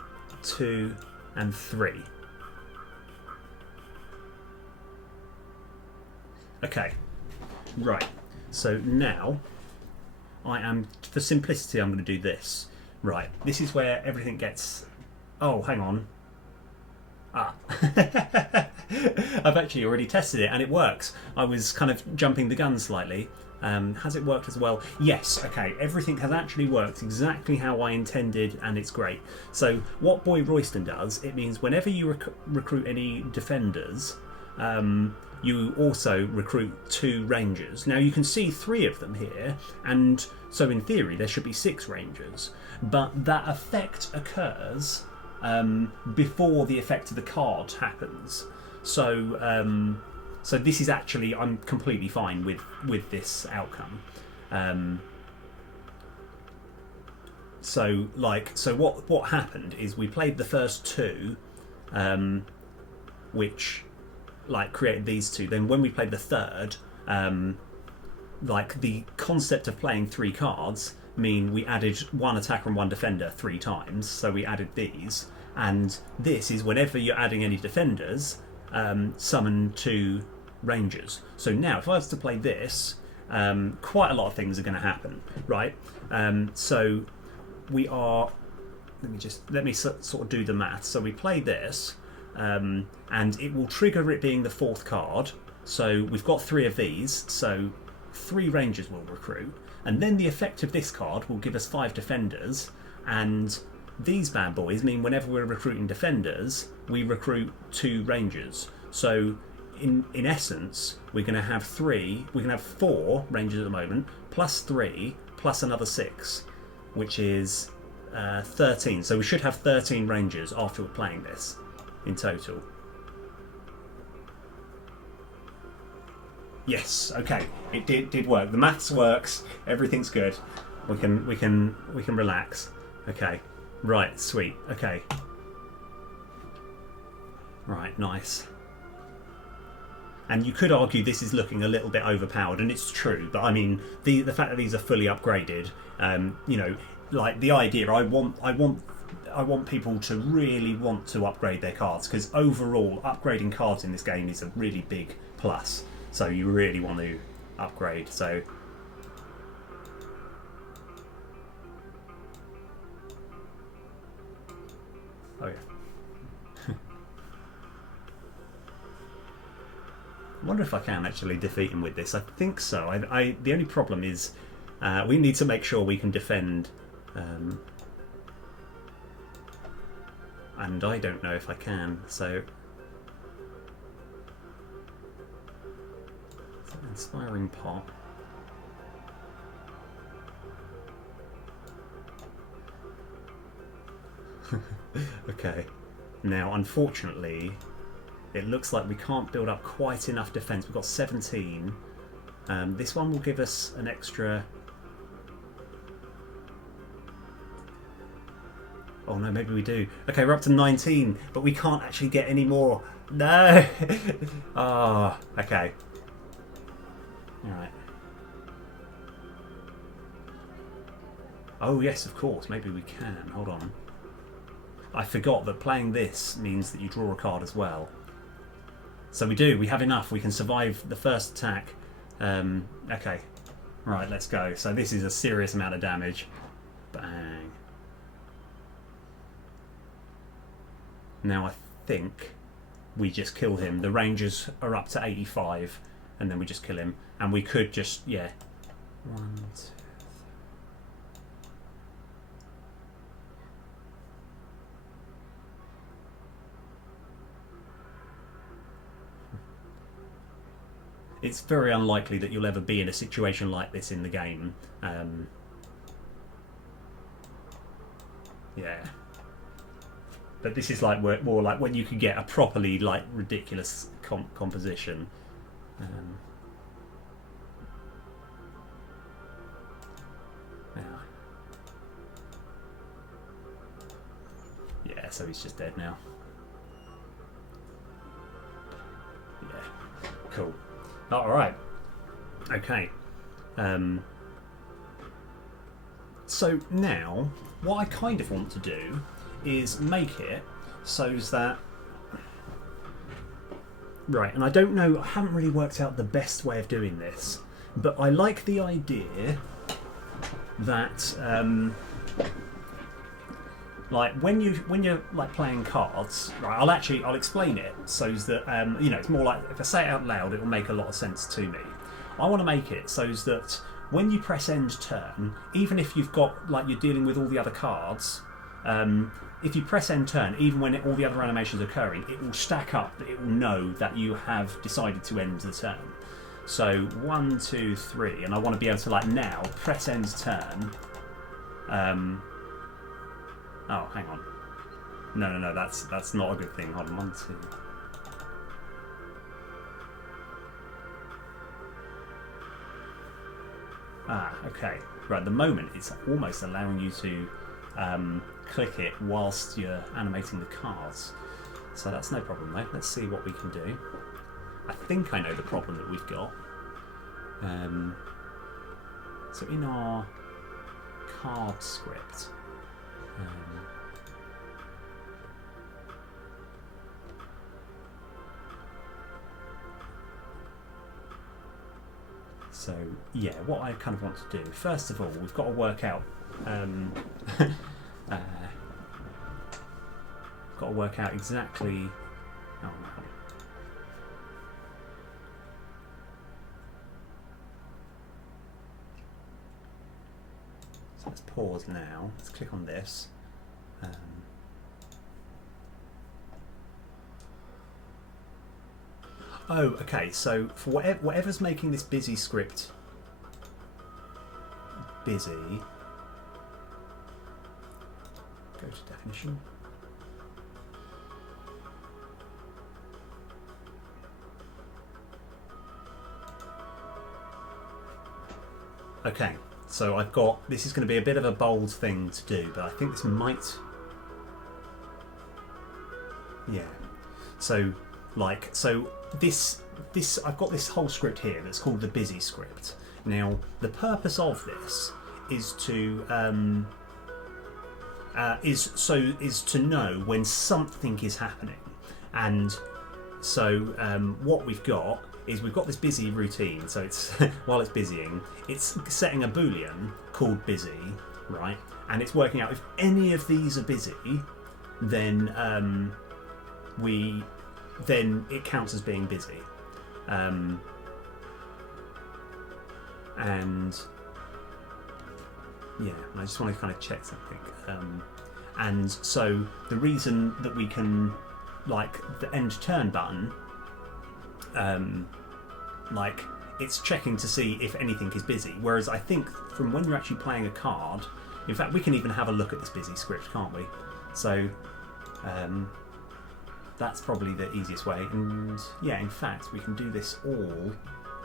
2, and 3. Okay, right. So now for simplicity, I'm going to do this. Right, this is where everything gets. Oh, hang on. I've actually already tested it and it works. I was kind of jumping the gun slightly. Has it worked as well? Yes, okay, everything has actually worked exactly how I intended and it's great. So what Boy Royston does, it means whenever you recruit any defenders, you also recruit 2 rangers. Now you can see 3 of them here, and so in theory there should be 6 rangers, but that effect occurs before the effect of the card happens. So so this is actually, I'm completely fine with this outcome. So what happened is we played the first 2, which like created these 2. Then when we played the third, like the concept of playing 3 cards mean we added 1 attacker and 1 defender 3 times, so we added these, and this is whenever you're adding any defenders, summon 2 rangers. So now if I was to play this, quite a lot of things are going to happen, right? So we are, let me sort of do the math. So we play this, and it will trigger it being the 4th card, so we've got 3 of these, so 3 rangers will recruit. And then the effect of this card will give us 5 defenders, and these bad boys mean whenever we're recruiting defenders, we recruit 2 rangers. So in essence, we're going to have 4 rangers at the moment, plus 3, plus another 6, which is 13. So we should have 13 rangers after we're playing this in total. Yes, okay, it did work. The maths works. Everything's good. We can relax. Okay, right, sweet. Okay, right, nice. And you could argue this is looking a little bit overpowered, and it's true. But I mean, the fact that these are fully upgraded, you know, like the idea, I want people to really want to upgrade their cards, because overall, upgrading cards in this game is a really big plus. So you really want to upgrade. So. Oh yeah. I wonder if I can actually defeat him with this. I think so. The only problem is we need to make sure we can defend, and I don't know if I can. So, inspiring pot. Okay. Now, unfortunately, it looks like we can't build up quite enough defence. We've got 17. This one will give us an extra... Oh no, maybe we do. Okay, we're up to 19, but we can't actually get any more. No! Ah, oh, okay. Alright. Oh yes, of course, maybe we can. Hold on. I forgot that playing this means that you draw a card as well. So we do, we have enough, we can survive the first attack. Okay, right, let's go. So this is a serious amount of damage. Bang. Now I think we just kill him. The Rangers are up to 85, and then we just kill him. And we could just, yeah. 1, 2... It's very unlikely that you'll ever be in a situation like this in the game. Yeah. But this is like more like when you can get a properly like ridiculous composition. Yeah, so he's just dead now. Yeah, cool. All right. Okay. So now, what I kind of want to do is make it so that... Right, and I don't know, I haven't really worked out the best way of doing this, but I like the idea that... like when you're like playing cards, right? I'll explain it so that you know, it's more like if I say it out loud, it will make a lot of sense to me. I want to make it so that when you press end turn, even if you've got like you're dealing with all the other cards, if you press end turn, even when all the other animations are occurring, it will stack up. It will know that you have decided to end the turn. So 1, 2, 3, and I want to be able to like now press end turn. Oh, hang on. No, that's not a good thing. Hold on, 1, 2. Ah, okay. Right, at the moment it's almost allowing you to click it whilst you're animating the cards. So that's no problem though. Let's see what we can do. I think I know the problem that we've got. So in our card script, so yeah, what I kind of want to do, first of all, we've got to work out exactly. Oh no. So let's pause now. Let's click on this. Oh, okay. So for whatever's making this busy script busy, go to definition. Okay, so I've got, this is going to be a bit of a bold thing to do, but I think this might, yeah. So like, so this I've got this whole script here that's called the busy script. Now, the purpose of this is to is to know when something is happening, and so what we've got is we've got this busy routine. So it's while it's busying, it's setting a boolean called busy, right? And it's working out if any of these are busy, then then it counts as being busy. And yeah, I just want to kind of check something. And so the reason that we can, like, the end turn button, like, it's checking to see if anything is busy. Whereas I think from when you're actually playing a card, in fact, we can even have a look at this busy script, can't we? So that's probably the easiest way. And yeah, in fact, we can do this all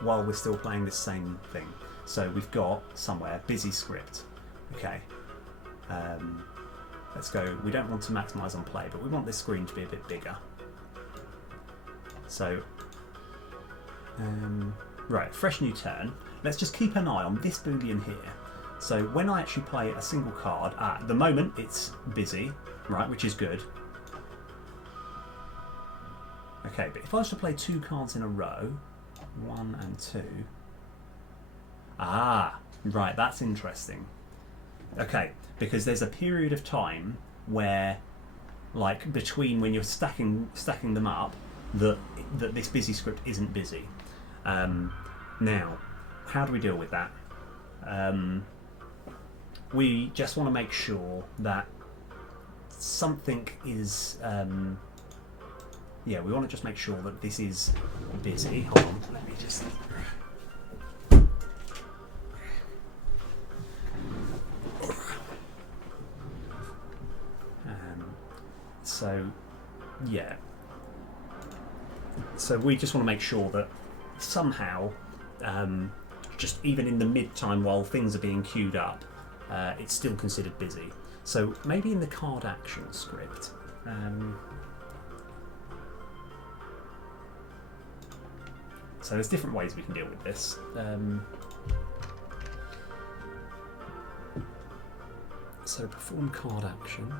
while we're still playing this same thing. So we've got somewhere busy script. Okay. Let's go. We don't want to maximize on play, but we want this screen to be a bit bigger. So, right, fresh new turn. Let's just keep an eye on this boolean here. So when I actually play a single card, at the moment it's busy, right, which is good. Okay, but if I was to play two cards in a row, 1 and 2. Ah, right, that's interesting. Okay, because there's a period of time where, like, between when you're stacking them up, that this busy script isn't busy. Now, how do we deal with that? We just want to make sure that something is. Yeah, we want to just make sure that this is busy. Hold on, let me just. So, yeah. So we just want to make sure that somehow, just even in the mid-time while things are being queued up, it's still considered busy. So maybe in the card action script. So there's different ways we can deal with this. So perform card action.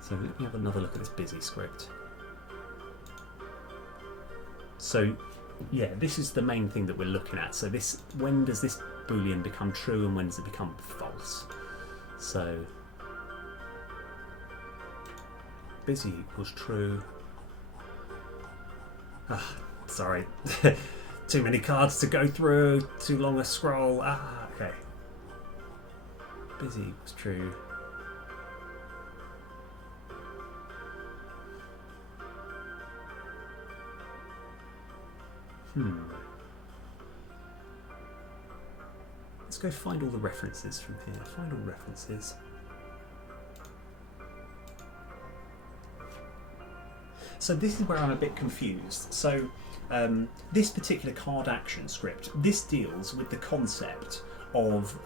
So let me have another look at this busy script. So yeah, this is the main thing that we're looking at. So this, when does this boolean become true and when does it become false? So busy equals true. Sorry, too many cards to go through, too long a scroll. Okay. Busy equals true. Let's go find all the references from here. Find all references. So this is where I'm a bit confused. So this particular card action script, this deals with the concept of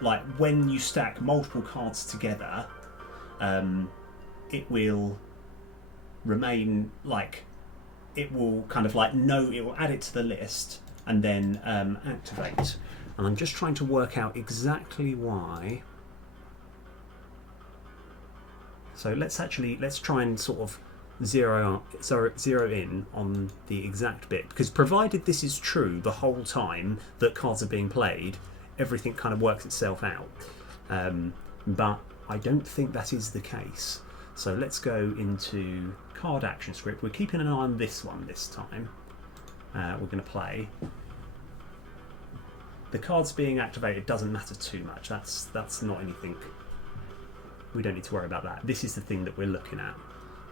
like when you stack multiple cards together, it will remain like, it will kind of like know, it will add it to the list and then activate. And I'm just trying to work out exactly why. So let's try and sort of zero in on the exact bit, because provided this is true the whole time that cards are being played, everything kind of works itself out. But I don't think that is the case. So let's go into card action script. We're keeping an eye on this one this time. We're going to play. The cards being activated doesn't matter too much. That's not anything. We don't need to worry about that. This is the thing that we're looking at.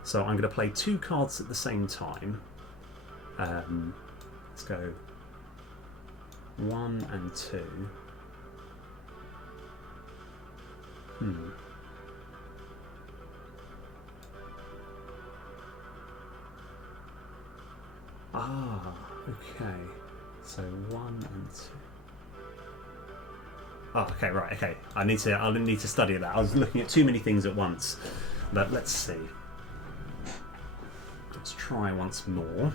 So I'm going to play two cards at the same time. Let's go 1 and 2. Ah, okay. So 1 and 2. Oh, okay, right, okay. I'll need to study that. I was looking at too many things at once. But let's see. Let's try once more.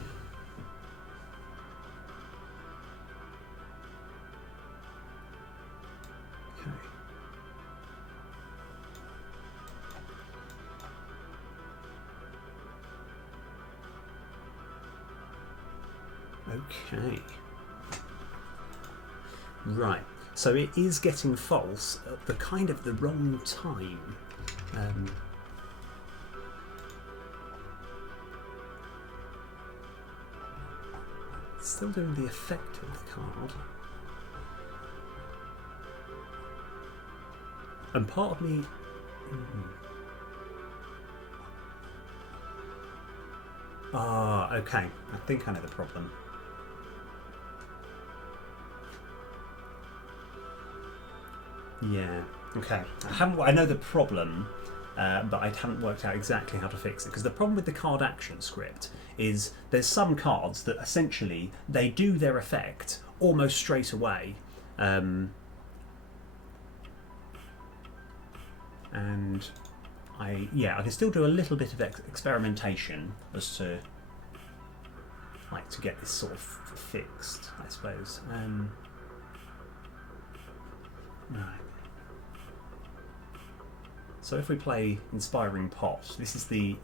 Okay. Right. So it is getting false at the wrong time. It's still doing the effect of the card. And part of me... Ah, okay. I think I know the problem. Yeah, okay. I know the problem, but I haven't worked out exactly how to fix it. Because the problem with the card action script is there's some cards that essentially they do their effect almost straight away. And I can still do a little bit of experimentation as to to get this sort of fixed, I suppose. Right. So if we play Inspiring Pot, this is the...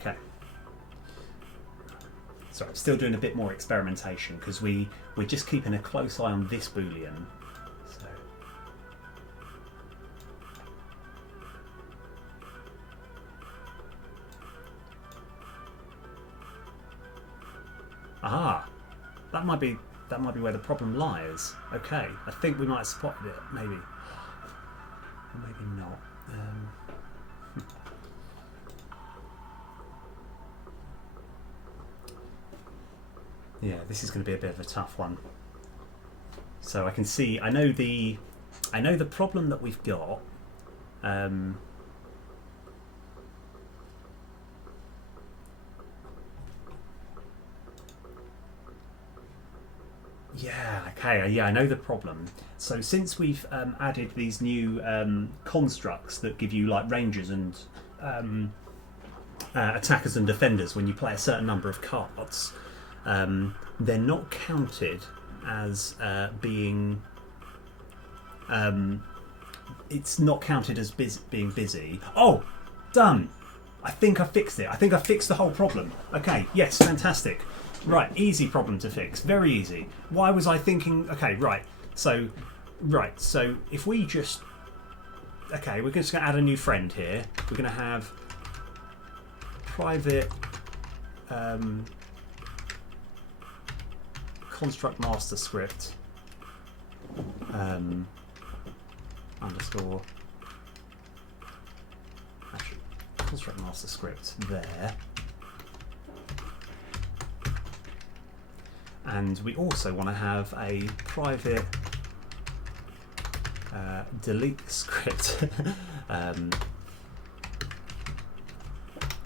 Okay. So I'm still doing a bit more experimentation because we're just keeping a close eye on this Boolean. So. Ah, that might be where the problem lies. Okay, I think we might have spotted it. Maybe, or maybe not. Yeah, this is going to be a bit of a tough one. So I can see, I know the problem that we've got. Yeah, okay, yeah, I know the problem. So since we've added these new constructs that give you like rangers and attackers and defenders when you play a certain number of cards, they're not counted as being... it's not counted as being busy. Oh, done! I think I fixed it. I think I fixed the whole problem. Okay, yes, fantastic. Right, easy problem to fix. Very easy. Why was I thinking... Okay, right. So if we just... Okay, we're just going to add a new friend here. We're going to have private construct master script underscore actually construct master script there, and we also want to have a private delete script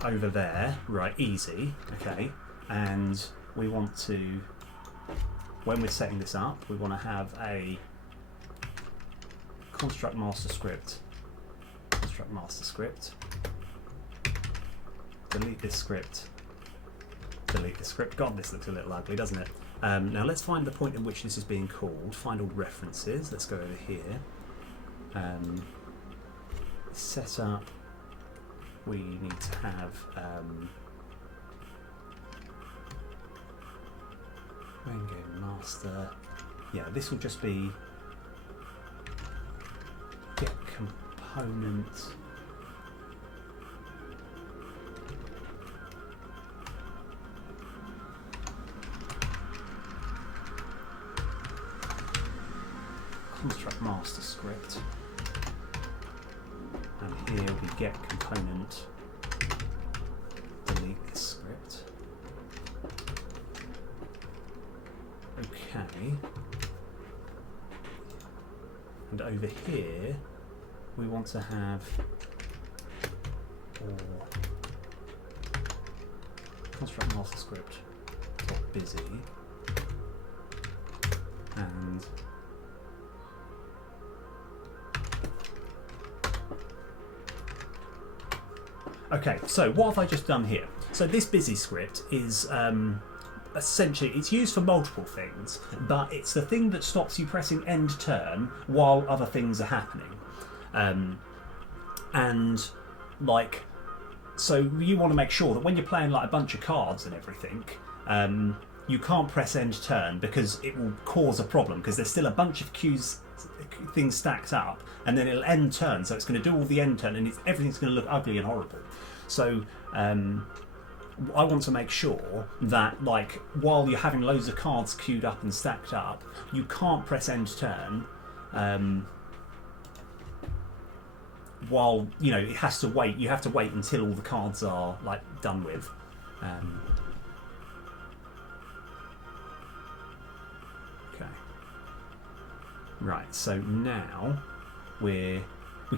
over there. Right, easy. Okay, and we want to, when we're setting this up, we want to have a construct master script, delete this script, delete this script. God, this looks a little ugly, doesn't it? Now let's find the point in which this is being called. Find all references. Let's go over here. Set up. We need to have main game master. Yeah, this will just be get component. Construct master script, and here we get component, delete this script. Okay. And over here, we want to have construct master script dot busy and okay, so what have I just done here? So this busy script is essentially, it's used for multiple things, but it's the thing that stops you pressing end turn while other things are happening. And like, so you want to make sure that when you're playing like a bunch of cards and everything, you can't press end turn because it will cause a problem, because there's still a bunch of things stacked up, and then it'll end turn, so it's going to do all the end turn, and everything's going to look ugly and horrible. So I want to make sure that, like, while you're having loads of cards queued up and stacked up, you can't press end turn. While, you know, it has to wait. You have to wait until all the cards are like done with. Okay. Right. So now we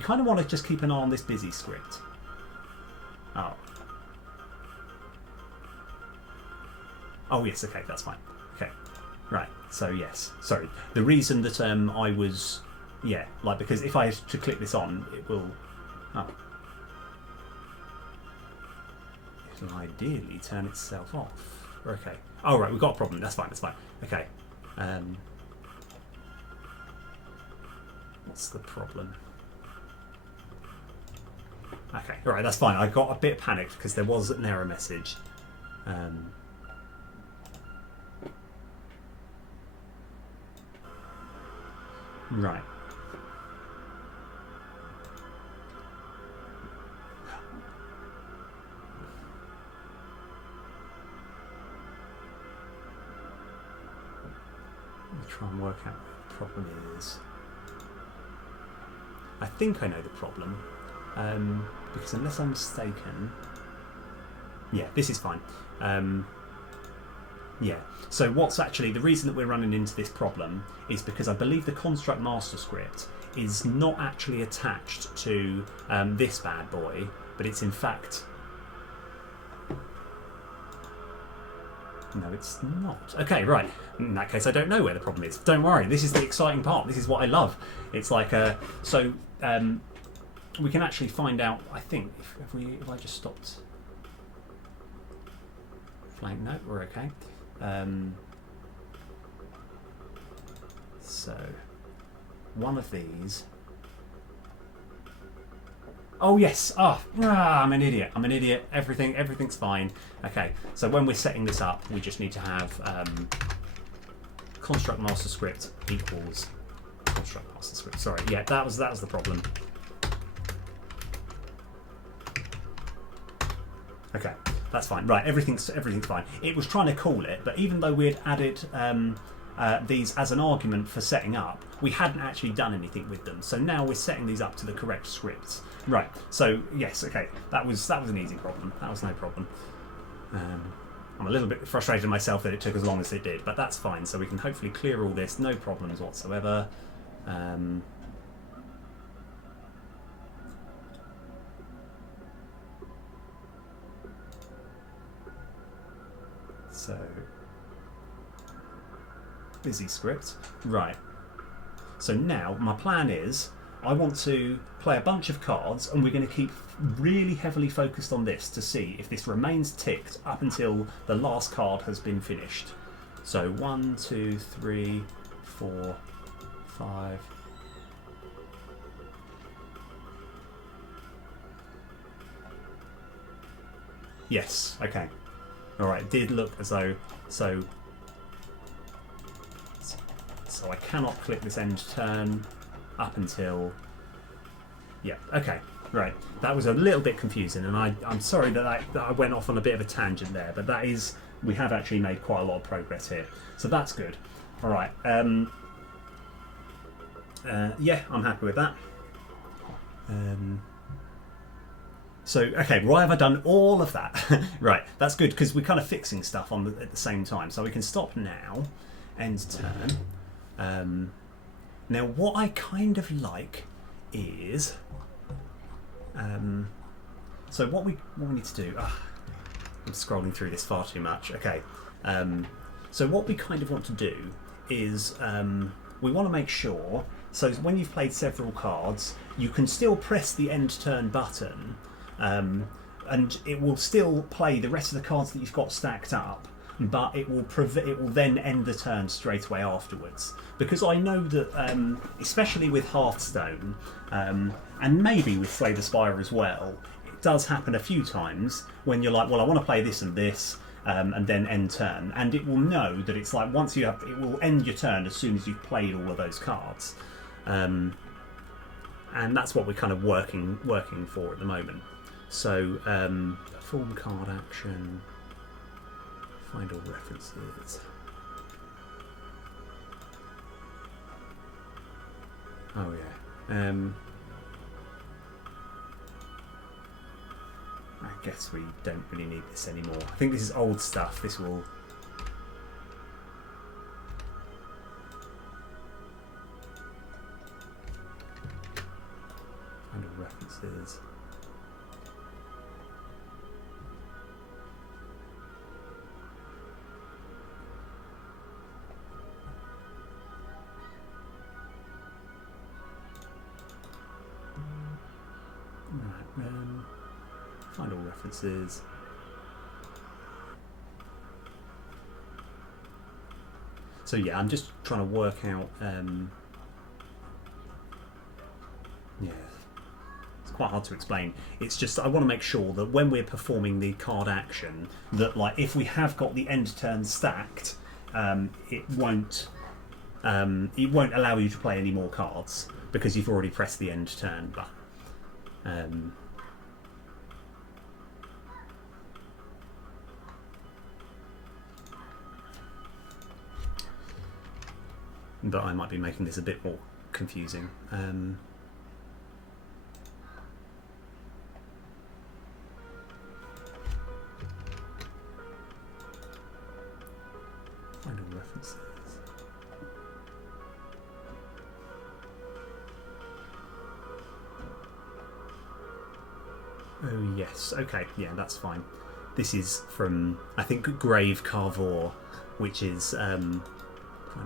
kind of want to just keep an eye on this busy script. Oh. Oh yes. Okay, that's fine. Okay. Right. So yes. Sorry. The reason that I was. Yeah, like, because if I have to click this on, it will. Oh. It'll ideally turn itself off. Okay. Oh, right, we've got a problem. That's fine, that's fine. Okay. What's the problem? Okay, alright, that's fine. I got a bit panicked because there was an error message. Right. Try and work out what the problem is. I think I know the problem, because unless I'm mistaken, yeah, this is fine. Yeah, so what's actually the reason that we're running into this problem is because I believe the construct master script is not actually attached to this bad boy, but it's in fact. No, it's not. Okay, right. In that case, I don't know where the problem is. Don't worry. This is the exciting part. This is what I love. It's like so we can actually find out. I think if I just stopped. Flank. No, we're okay. So one of these. Oh yes! I'm an idiot. I'm an idiot. Everything's fine. Okay, so when we're setting this up, we just need to have construct master script equals construct master script. Sorry, yeah, that was the problem. Okay, that's fine. Right, everything's fine. It was trying to call it, but even though we had added these as an argument for setting up, we hadn't actually done anything with them. So now we're setting these up to the correct scripts. Right. So yes, okay, that was an easy problem. That was no problem. I'm a little bit frustrated myself that it took as long as it did, but that's fine. So we can hopefully clear all this, no problems whatsoever. So busy script. Right. So now my plan is I want to play a bunch of cards, and we're going to keep really heavily focused on this to see if this remains ticked up until the last card has been finished. So 1, 2, 3, 4, 5. Yes, okay. Alright, it did look as though... So I cannot click this end turn up until... Yeah, okay, right. That was a little bit confusing, and I'm sorry that I went off on a bit of a tangent there, but that is... We have actually made quite a lot of progress here. So that's good. Alright, yeah, I'm happy with that. So, okay, why have I done all of that? Right, that's good, because we're kind of fixing stuff at the same time. So we can stop now, end turn. Now, what I kind of like is, so what we need to do. I'm scrolling through this far too much. Okay, so what we kind of want to do is we want to make sure. So when you've played several cards, you can still press the end turn button, and it will still play the rest of the cards that you've got stacked up. But it will then end the turn straight away afterwards. Because I know that, especially with Hearthstone, and maybe with Slay the Spire as well, it does happen a few times when you're like, well, I want to play this and this, and then end turn. And it will know that it's like, once you have, it will end your turn as soon as you've played all of those cards. And that's what we're kind of working for at the moment. So, perform card action. Find all references. Oh yeah. I guess we don't really need this anymore. I think this is old stuff. This will. Find all references. Find all references. So yeah, I'm just trying to work out. Yeah, it's quite hard to explain. It's just I want to make sure that when we're performing the card action, that like if we have got the end turn stacked, it won't allow you to play any more cards because you've already pressed the end turn button. But I might be making this a bit more confusing. Find all references. Oh yes, okay, yeah, that's fine. This is from, I think, Grave Carvor, which is... find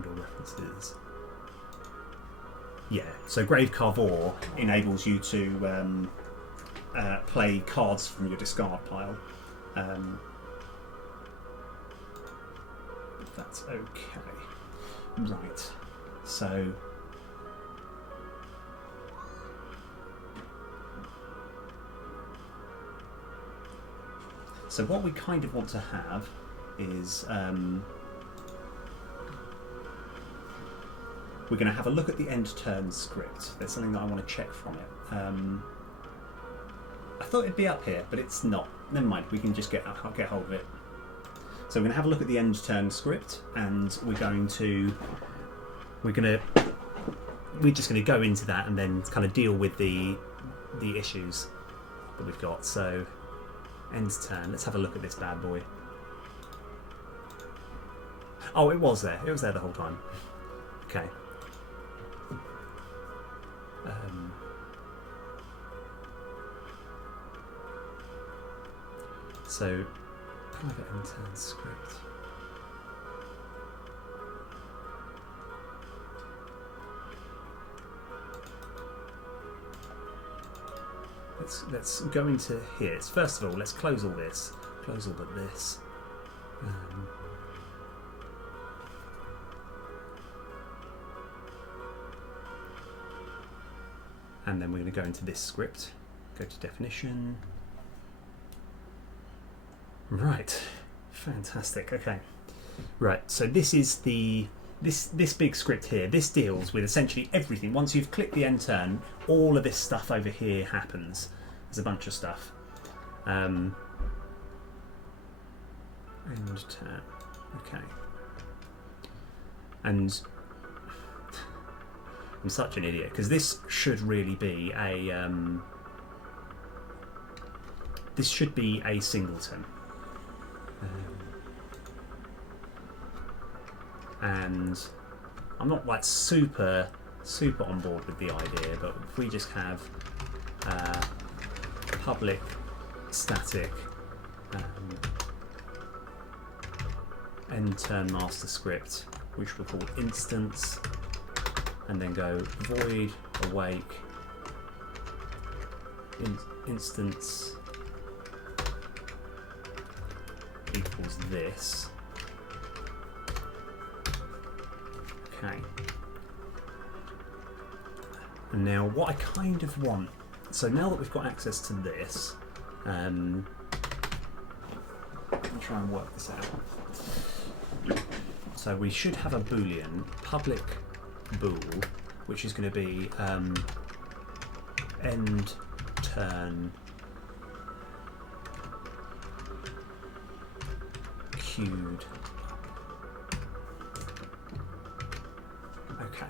all references. Yeah, so Grave Carvor enables you to play cards from your discard pile. That's okay. Right, so... So what we kind of want to have is... we're going to have a look at the end turn script. There's something that I want to check from it. I thought it'd be up here, but it's not. Never mind, we can just get hold of it. So we're going to have a look at the end turn script, and we're just going to go into that and then kind of deal with the issues that we've got. So end turn. Let's have a look at this bad boy. Oh, it was there. It was there the whole time. Okay. So, private intern script. Let's go into here. First of all, let's close all this. Close all but this. And then we're going to go into this script. Go to definition. Right, fantastic. Okay, right. So this is this big script here. This deals with essentially everything. Once you've clicked the end turn, all of this stuff over here happens. There's a bunch of stuff. End turn. Okay. And I'm such an idiot because this should really be a this should be a singleton. And I'm not like super super on board with the idea, but if we just have public static end turn master script, which we'll call instance, and then go void awake instance equals this. Okay. And now what I kind of want, so now that we've got access to this, let me try and work this out. So we should have a boolean, public bool, which is going to be end turn queued. Okay.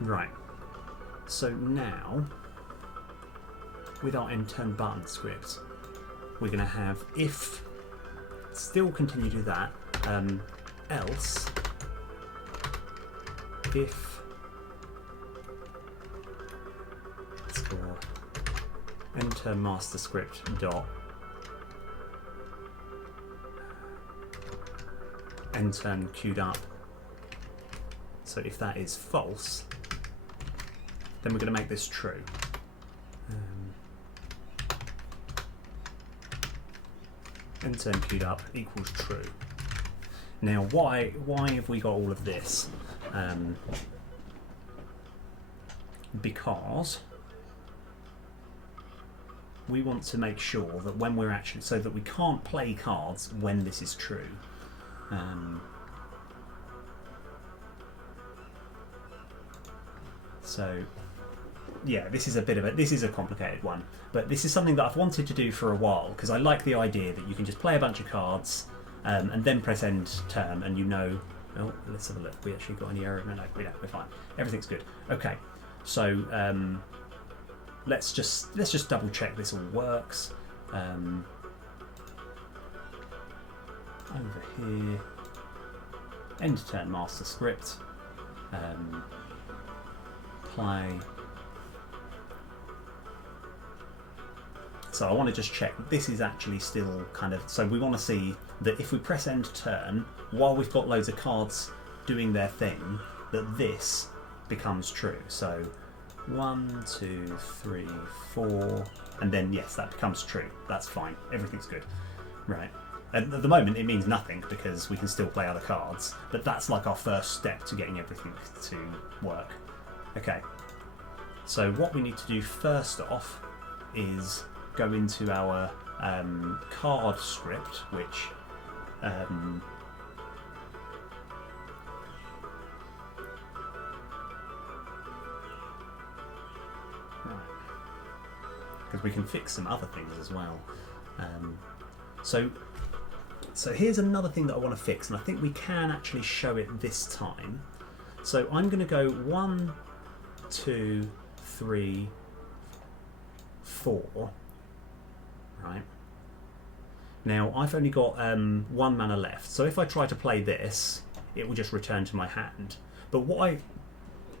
Right. So now, with our end turn button script, we're going to have if, still continue to do that, else if enter master script dot end turn queued up. So if that is false, then we're going to make this true. End turn queued up equals true. Now, why have we got all of this? Because we want to make sure that when we're actually, so that we can't play cards when this is true. So yeah, this is a complicated one, but this is something that I've wanted to do for a while because I like the idea that you can just play a bunch of cards and then press end turn, and you know. Oh, let's have a look. We actually got any error? No, we don't. We're fine. Everything's good. Okay, so let's just double check this all works. Over here, end turn master script. Play. So I want to just check this is actually still kind of, so we want to see that if we press end turn while we've got loads of cards doing their thing, that this becomes true. So 1, 2, 3, 4, and then yes, that becomes true. That's fine. Everything's good. Right. At the moment it means nothing because we can still play other cards, but that's like our first step to getting everything to work. Okay. So what we need to do first off is go into our card script, which because we can fix some other things as well. So here's another thing that I want to fix, and I think we can actually show it this time. So I'm going to go 1, 2, 3, 4. Right. Now I've only got 1 mana left, so if I try to play this, it will just return to my hand. But what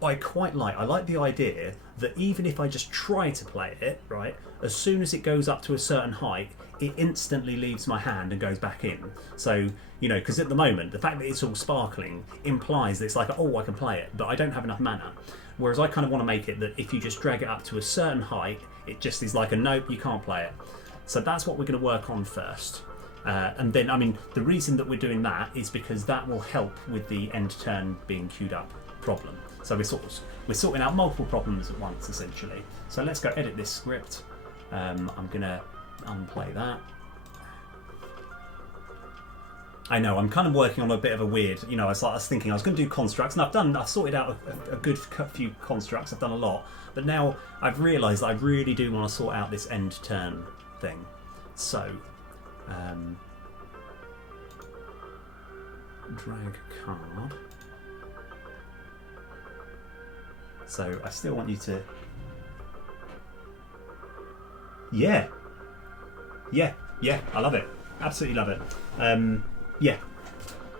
I quite like, I like the idea that even if I just try to play it, right, as soon as it goes up to a certain height, it instantly leaves my hand and goes back in. So, you know, because at the moment, the fact that it's all sparkling implies that it's like, oh, I can play it, but I don't have enough mana. Whereas I kind of want to make it that if you just drag it up to a certain height, it just is like a nope, you can't play it. So that's what we're going to work on first. And then, I mean, the reason that we're doing that is because that will help with the end turn being queued up problem. So we're sorting out multiple problems at once, essentially. So let's go edit this script. I'm going to unplay that. I know, I'm kind of working on a bit of a weird, you know, I was thinking I was going to do constructs, and I've sorted out a good few constructs, I've done a lot, but now I've realised that I really do want to sort out this end turn thing. So, drag card. So I still want you to, yeah, I love it, absolutely love it. Yeah,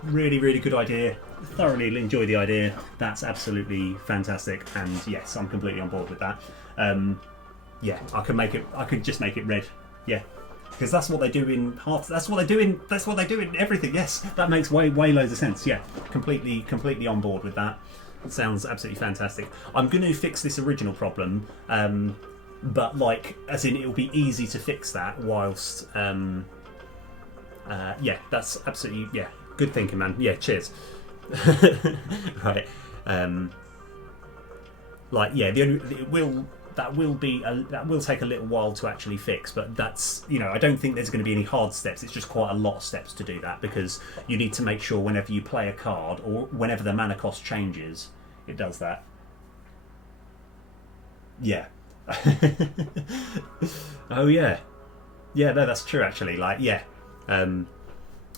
really, really good idea. Thoroughly enjoy the idea. That's absolutely fantastic, and yes, I'm completely on board with that. Yeah, I can make it. I could just make it red. Yeah, because that's what they do in Hearts. That's what they do in. That's what they do in everything. Yes, that makes way loads of sense. Yeah, completely on board with that. It sounds absolutely fantastic. I'm going to fix this original problem, but like, as in, it'll be easy to fix that whilst. Yeah, that's absolutely good thinking, man. Yeah, cheers. Right. Like, yeah, that will take a little while to actually fix, but that's, I don't think there's going to be any hard steps. It's just quite a lot of steps to do that, because you need to make sure whenever you play a card or whenever the mana cost changes, it does that. Yeah. Oh yeah. Yeah, no, that's true actually. Like, yeah.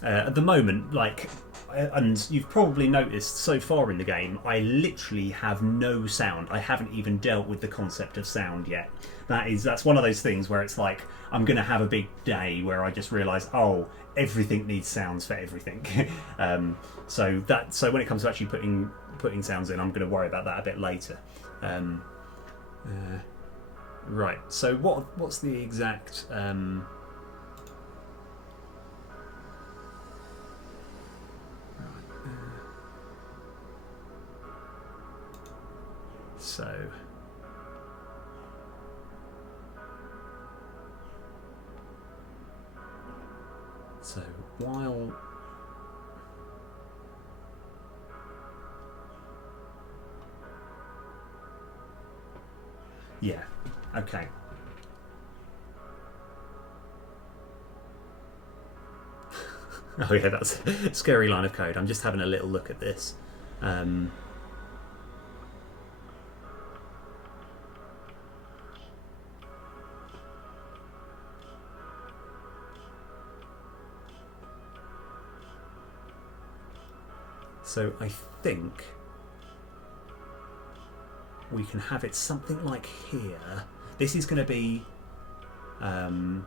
At the moment, like, and you've probably noticed so far in the game, I literally have no sound. I haven't even dealt with the concept of sound yet. That's one of those things where it's like, I'm going to have a big day where I just realise, oh, everything needs sounds for everything. So when it comes to actually putting sounds in, I'm going to worry about that a bit later. Right. So what's the exact? So while yeah, okay. Oh yeah, that's a scary line of code. I'm just having a little look at this. So I think we can have it something like here. This is going to be now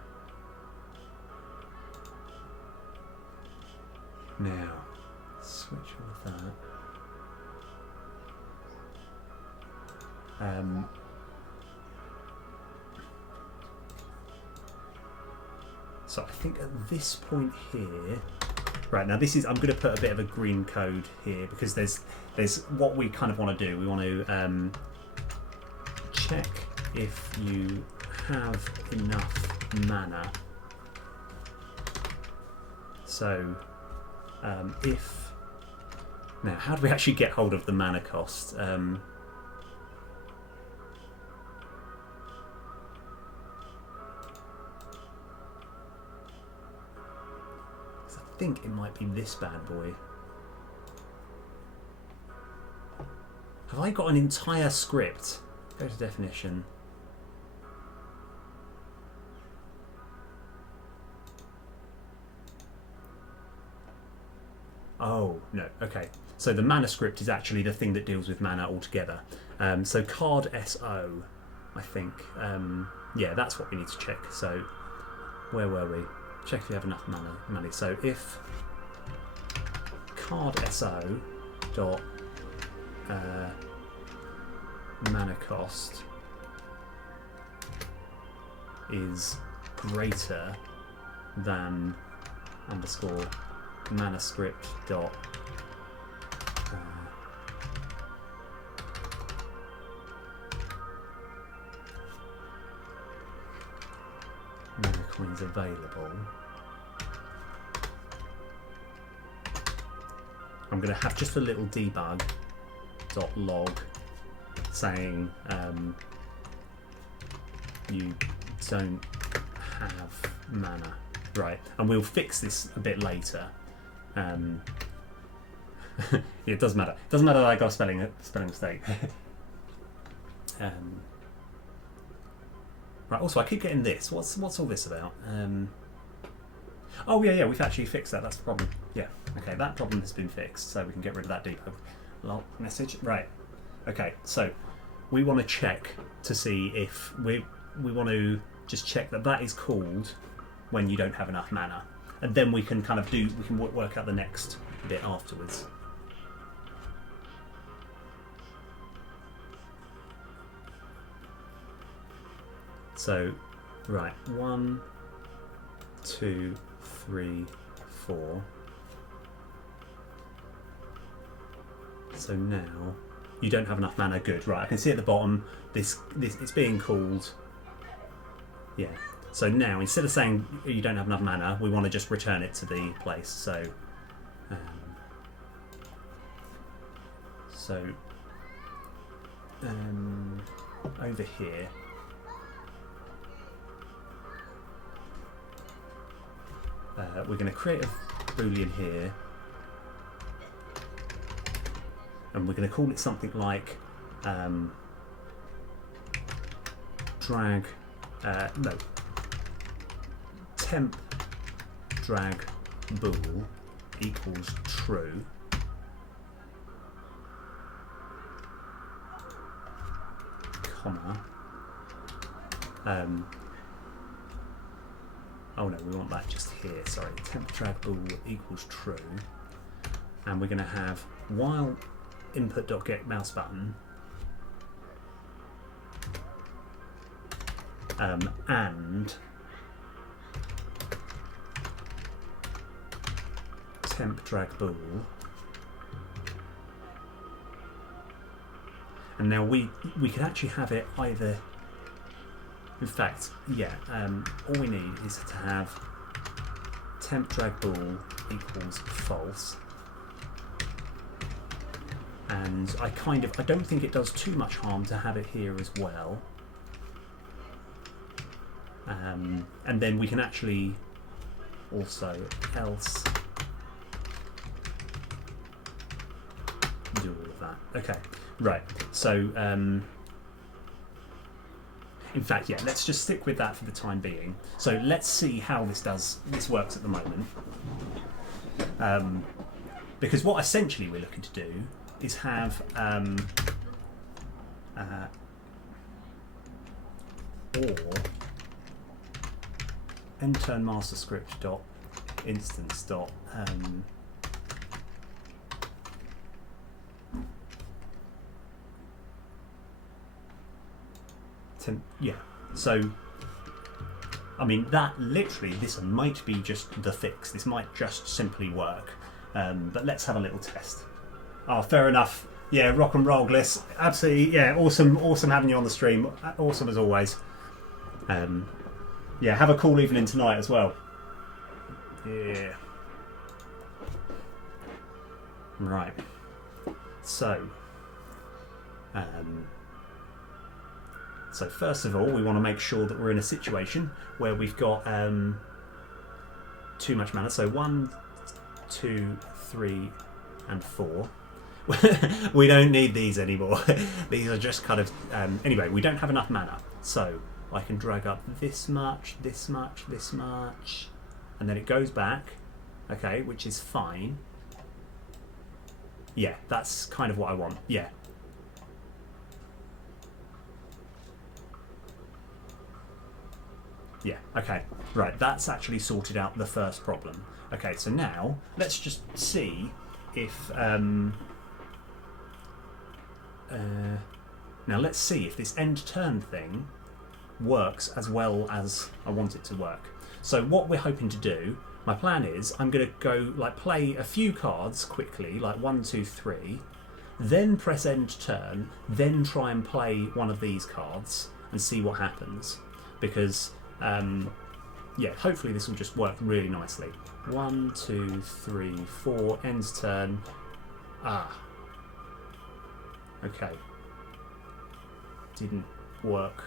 switch all of that. So I think at this point here, right now this is, I'm going to put a bit of a green code here, because there's what we kind of want to do. We want to check if you have enough mana. So if now, how do we actually get hold of the mana cost? I think it might be this bad boy. Have I got an entire script? Go to definition. Oh, no, okay. So the mana script is actually the thing that deals with mana altogether. So card SO, I think. Yeah, that's what we need to check. So where were we? Check if you have enough money. So if card SO dot mana cost is greater than underscore mana script dot mana coins available. I'm going to have just a little debug.log saying you don't have mana. Right, and we'll fix this a bit later. It doesn't matter. It doesn't matter that I got a spelling mistake. Right, also I keep getting this. What's all this about? Oh yeah, we've actually fixed that. That's the problem. Yeah, okay, that problem has been fixed, so we can get rid of that debug log message. Right, okay, so we want to check to see if we want to just check that is called when you don't have enough mana. and then we can kind of work out the next bit afterwards. So, right, 1, 2, 3, 4. So now you don't have enough mana. Good, right? I can see at the bottom this it's being called. Yeah. So now instead of saying you don't have enough mana, we want to just return it to the place. So, over here. We're going to create a boolean here, and we're going to call it something like drag temp drag bool equals true, comma oh no, we want that just here, sorry, temp drag bool equals true, and we're going to have while input.get mouse button and temp drag bool, and now we could actually have it either. In fact, yeah, all we need is to have temp drag bool equals false, and I don't think it does too much harm to have it here as well, and then we can actually also else do all of that. Okay, right, so in fact, yeah, let's just stick with that for the time being. So let's see how this works at the moment. Because what essentially we're looking to do is have or ntern master script dot instance dot yeah, so I mean that literally this might be just the fix. This might just simply work, but let's have a little test. Oh, fair enough. Yeah, rock and roll, Gliss. Absolutely. Yeah, awesome having you on the stream. Awesome as always. Yeah, have a cool evening tonight as well. Yeah. Right. So. So first of all, we want to make sure that we're in a situation where we've got too much mana. So 1, 2, 3, and 4. We don't need these anymore. These are just kind of anyway. We don't have enough mana, so I can drag up this much, this much, this much, and then it goes back. Okay, which is fine. Yeah, that's kind of what I want. Yeah. Yeah, okay, right, that's actually sorted out the first problem. Okay, so now let's just see if now let's see if this end turn thing works as well as I want it to work. So what we're hoping to do, my plan is I'm going to go like play a few cards quickly, like 1, 2, 3, then press end turn, then try and play one of these cards and see what happens, because yeah, hopefully this will just work really nicely. 1, 2, 3, 4, ends turn. Okay. Didn't work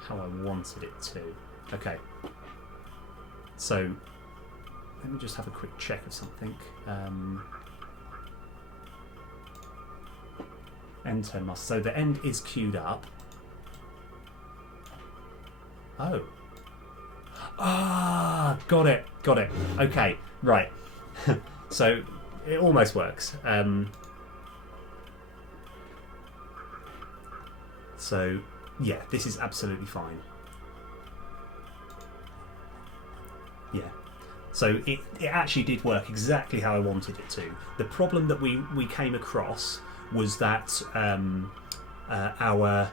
how I wanted it to. Okay. So, let me just have a quick check of something. End turn must. So the end is queued up. Oh. Got it. Okay, right. So it almost works. So yeah, this is absolutely fine. Yeah. So it actually did work exactly how I wanted it to. The problem that we came across was that our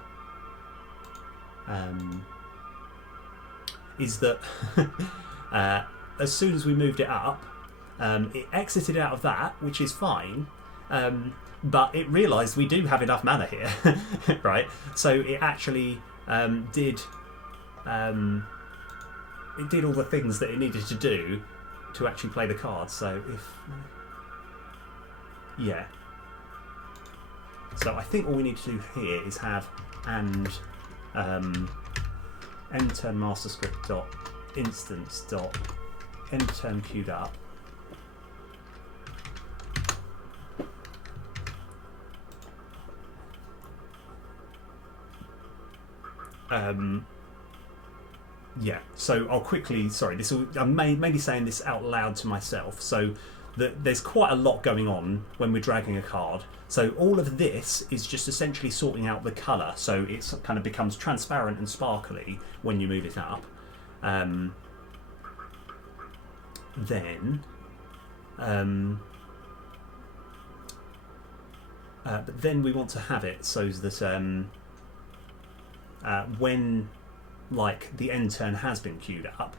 is that as soon as we moved it up, it exited out of that, which is fine, but it realised we do have enough mana here, right? So it actually did all the things that it needed to do to actually play the card. So yeah. So I think all we need to do here is have end turn master script dot instance dot end turn queued up. Yeah, so I'll quickly, sorry, I'm maybe saying this out loud to myself. So there's quite a lot going on when we're dragging a card. So all of this is just essentially sorting out the colour, so it kind of becomes transparent and sparkly when you move it up. But then we want to have it so that when like the end turn has been queued up,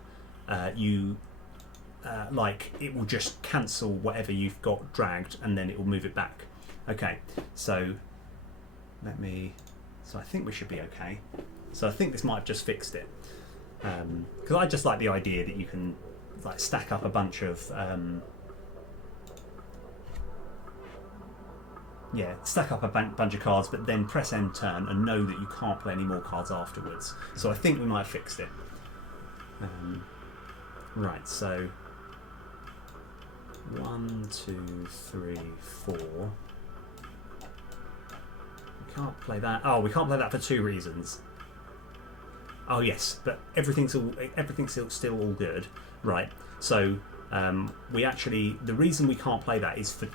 like it will just cancel whatever you've got dragged and then it will move it back. Okay, so so I think we should be okay. So I think this might have just fixed it, because I just like the idea that you can like stack up a bunch of stack up a bunch of cards, but then press end turn and know that you can't play any more cards afterwards. So I think we might have fixed it. Right, so 1, 2, 3, 4. We can't play that. Oh, we can't play that for 2 reasons. Oh yes, but everything's still all good. Right. So the reason we can't play that is for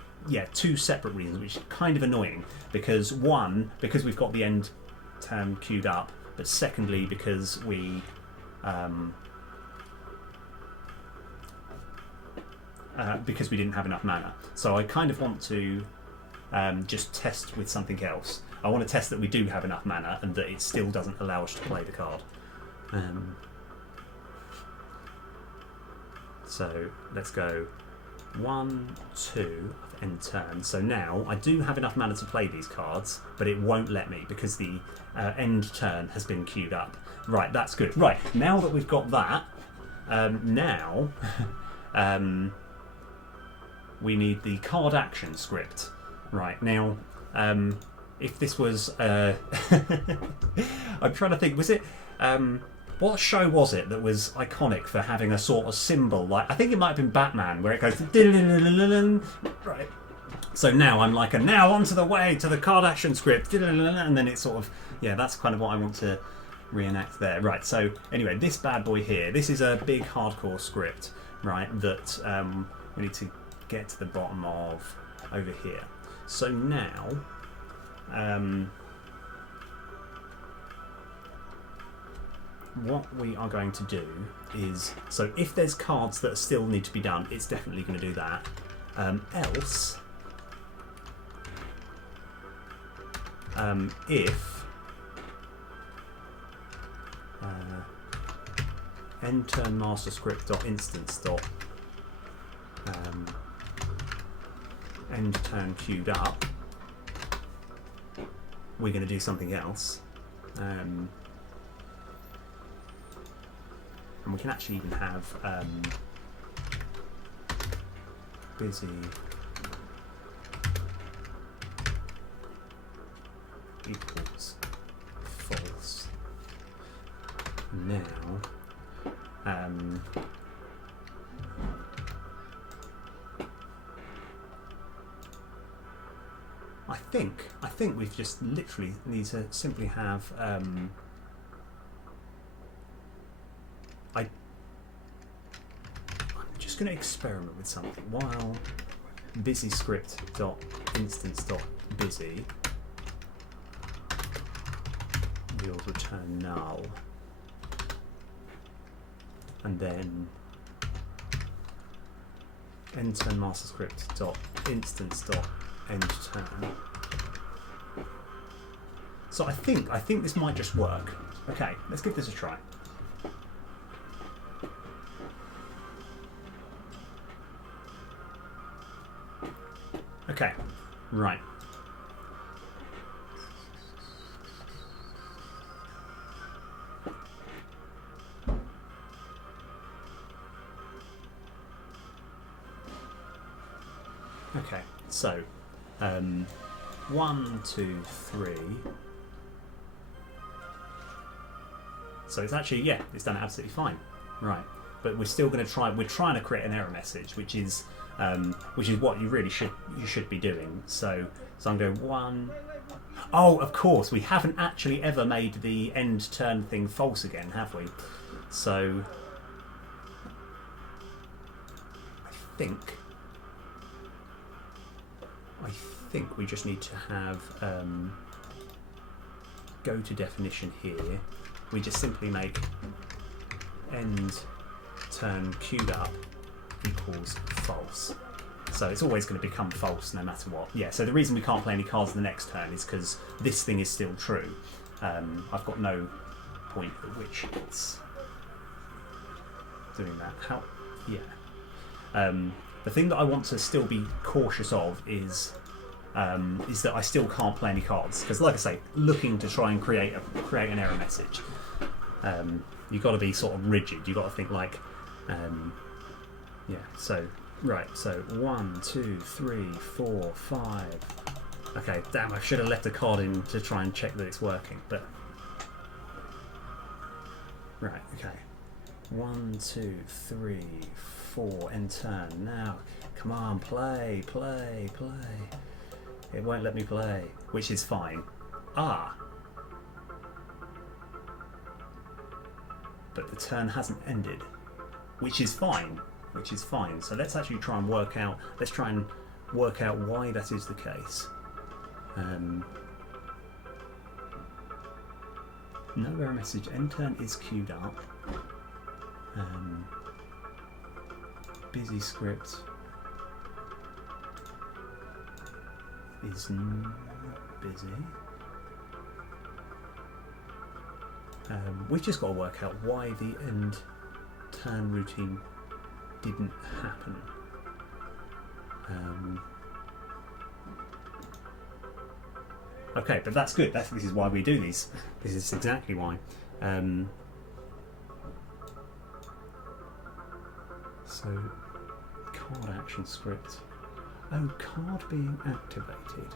2 separate reasons, which is kind of annoying. Because one, because we've got the end turn queued up, but secondly, because we didn't have enough mana. So I kind of want to just test with something else. I want to test that we do have enough mana and that it still doesn't allow us to play the card. So let's go 1, 2 end turn. So now I do have enough mana to play these cards, but it won't let me because the end turn has been queued up. Right, that's good. Right, now that we've got that, now we need the card action script. Right, now if this was I'm trying to think, was it what show was it that was iconic for having a sort of symbol? Like, I think it might have been Batman, where it goes right. So now I'm like, now onto the way to the card action script, and then it's sort of, that's kind of what I want to reenact there. Right, so anyway, this bad boy here, this is a big hardcore script, right, that we need to get to the bottom of over here. So now what we are going to do is, so if there's cards that still need to be done, it's definitely going to do that. Else, if end turn master script dot instance dot end turn queued up, we're going to do something else. And we can actually even have busy equals false. Now I think we've just literally need to simply have I'm just going to experiment with something while busy script dot instance dot busy will return null, and then endTurn master script dot instance dot endTurn. So I think this might just work. Okay, let's give this a try. Okay, right. Okay, so 1, 2, 3. So it's actually, yeah, it's done absolutely fine. Right, but we're still going to try. We're trying to create an error message, which is what you really should be doing. So I'm going 1. Oh, of course, we haven't actually ever made the end turn thing false again, have we? So I think we just need to have go to definition here. We just simply make end turn queued up equals false. So it's always going to become false no matter what. Yeah, so the reason we can't play any cards the next turn is because this thing is still true. I've got no point at which it's doing that. How? Yeah. The thing that I want to still be cautious of is that I still can't play any cards because, like I say, looking to try and create an error message, you've got to be sort of rigid. You've got to think like, yeah. So right. So 1, 2, 3, 4, 5. Okay. Damn! I should have left a card in to try and check that it's working. But right. Okay. 1, 2, 3, 4. End turn. Now, come on, play. It won't let me play, which is fine. Ah. But the turn hasn't ended, which is fine. So let's actually try and work out. Let's try and work out why that is the case. No error message. End turn is queued up. Busy script is busy. We've just got to work out why the end turn routine didn't happen. Okay, but that's good. This is why we do these. This is exactly why. So, card action script. Oh, card being activated.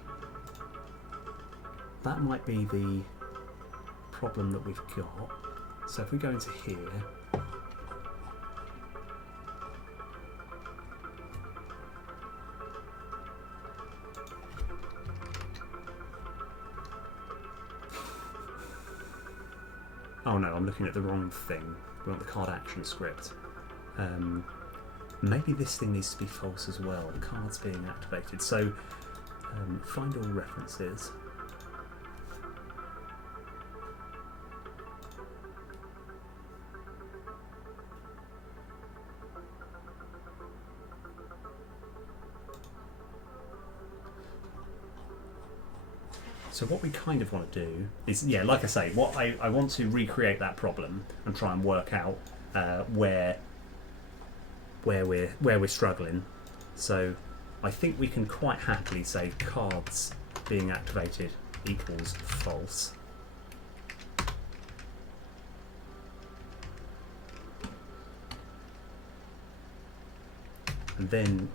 That might be the problem that we've got. So if we go into here, oh no, I'm looking at the wrong thing. We want the card action script. Maybe this thing needs to be false as well. The card's being activated. So find all references. So what we kind of want to do is, yeah, like I say, what I want to recreate that problem and try and work out where we're struggling. So I think we can quite happily say cards being activated equals false. And then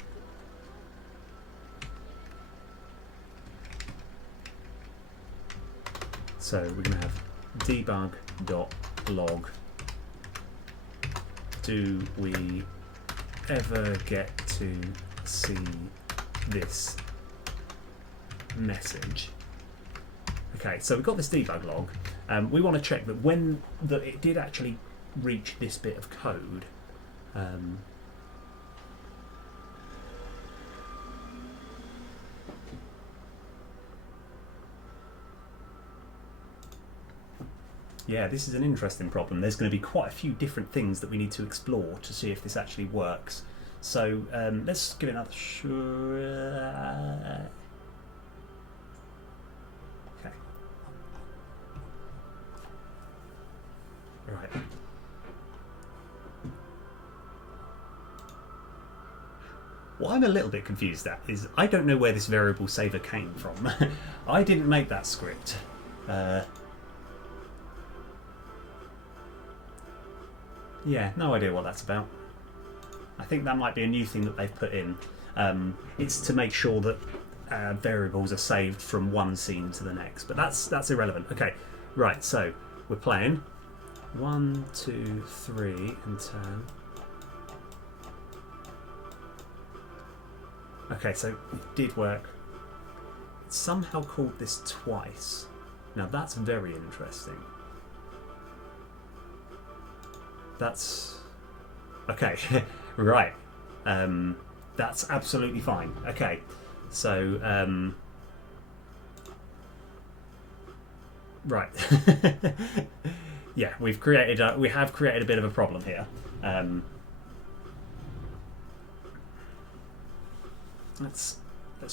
so we're going to have debug.log. Do we ever get to see this message? Okay, so we've got this debug log. We want to check that it did actually reach this bit of code. Yeah, this is an interesting problem. There's going to be quite a few different things that we need to explore to see if this actually works. So let's give it another okay. Right. What I'm a little bit confused at is I don't know where this variable saver came from. I didn't make that script. Yeah, no idea what that's about. I think that might be a new thing that they've put in. It's to make sure that variables are saved from one scene to the next, but that's irrelevant. Okay, right. So we're playing 1, 2, 3, and turn. Okay, so it did work. It somehow called this twice. Now that's very interesting. That's okay. Right. That's absolutely fine. Okay. So right. Yeah, we have created a bit of a problem here. Let's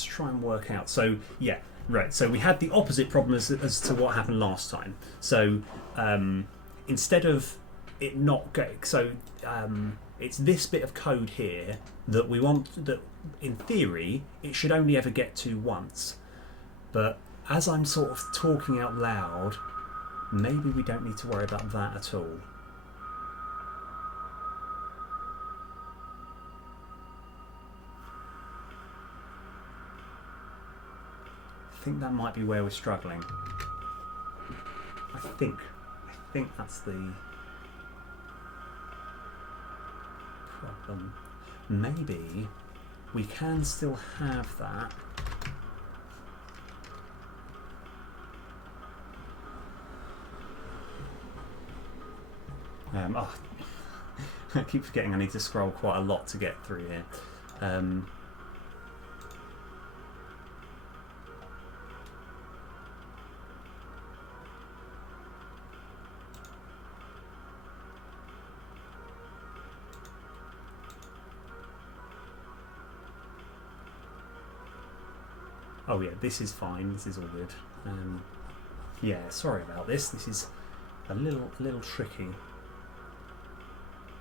try and work out. So yeah, right. So we had the opposite problem as to what happened last time. So instead of it not going, so it's this bit of code here that we want, that in theory it should only ever get to once, but as I'm sort of talking out loud, maybe we don't need to worry about that at all. I think that might be where we're struggling. I think that's the problem. Maybe we can still have that. I keep forgetting I need to scroll quite a lot to get through here. Oh yeah, this is fine. This is all good. Yeah, sorry about this. This is a little tricky.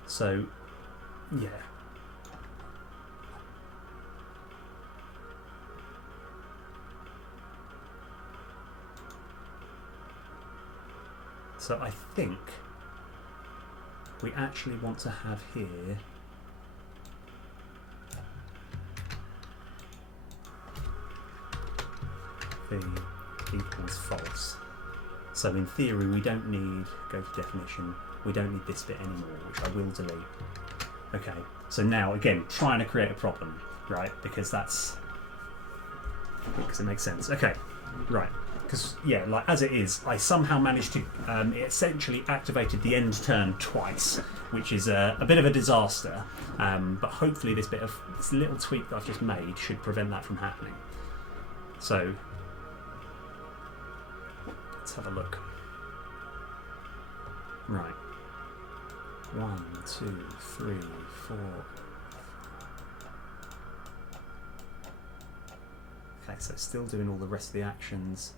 So, yeah. So I think we actually want to have here the equals false. So in theory we don't need, go to definition, we don't need this bit anymore, which I will delete. Okay, so now again, trying to create a problem, right? Because it makes sense. Okay, right. Because yeah, like as it is, I somehow managed to, it essentially activated the end turn twice, which is a bit of a disaster. But hopefully this little tweak that I've just made should prevent that from happening. So let's have a look. Right. 1, 2, 3, 4. Okay, so still doing all the rest of the actions.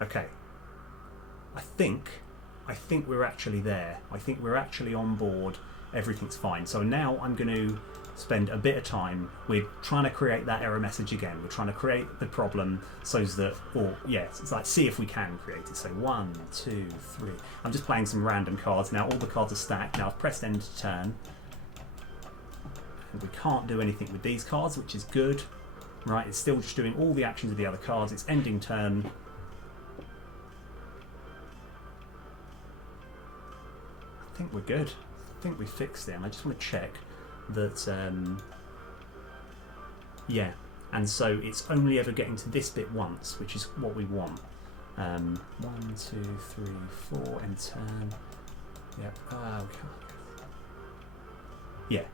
Okay. I think we're actually there. I think we're actually on board. Everything's fine. So now I'm going to spend a bit of time. We're trying to create that error message again. We're trying to create the problem so that, or yeah, it's like see if we can create it. So 1, 2, 3. I'm just playing some random cards now. All the cards are stacked. Now I've pressed end to turn. And we can't do anything with these cards, which is good. Right, it's still just doing all the actions of the other cards. It's ending turn. I think we're good. I think we fixed it. And I just want to check that, yeah. And so it's only ever getting to this bit once, which is what we want. 1, 2, 3, 4, and turn. Yep. Okay. Yeah.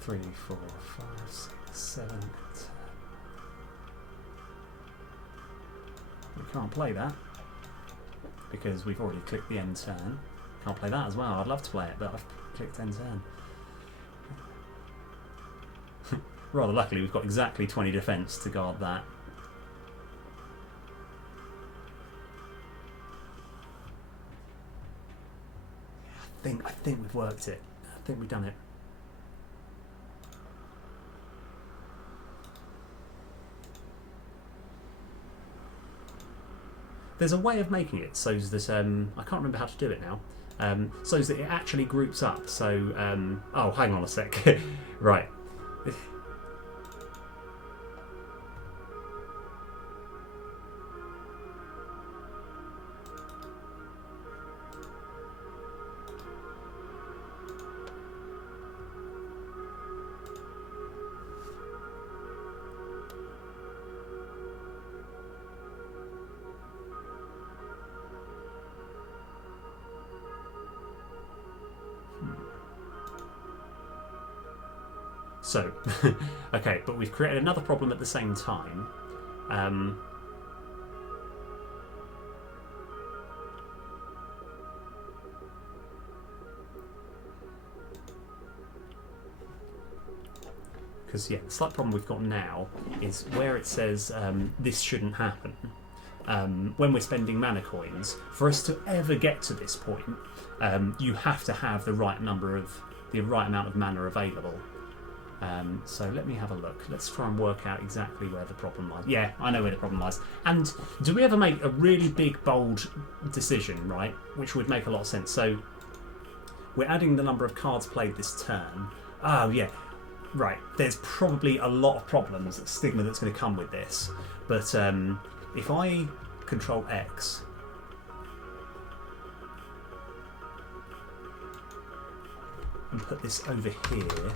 3, 4, 5, 6, 7, 10. we can't play that because we've already clicked the end turn. Can't play that as well. I'd love to play it, but I've clicked end turn. Rather luckily, we've got exactly 20 defence to guard that. I think we've worked it. I think we've done it. There's a way of making it so that I can't remember how to do it now. So that it actually groups up. So oh, hang on a sec. Right. So, okay, but we've created another problem at the same time. Because, yeah, the slight problem we've got now is where it says this shouldn't happen. When we're spending mana coins, for us to ever get to this point, you have to have the right amount of mana available. So let me have a look. Let's try and work out exactly where the problem lies. Yeah, I know where the problem lies. And do we ever make a really big, bold decision, right? Which would make a lot of sense. So we're adding the number of cards played this turn. Oh, yeah. Right. There's probably a lot of problems, stigma that's going to come with this. But if I control X... and put this over here...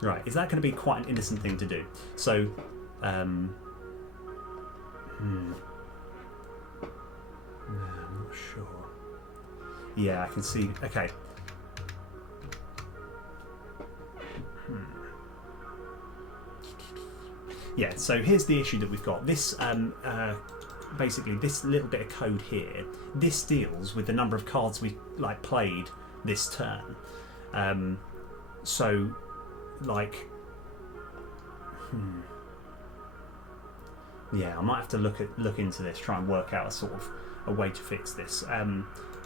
Right, is that going to be quite an innocent thing to do? So, no, I'm not sure. Yeah, I can see. Okay. Yeah, so here's the issue that we've got. This, basically, this little bit of code here, this deals with the number of cards we played this turn. So. Yeah, I might have to look into this, try and work out a way to fix this.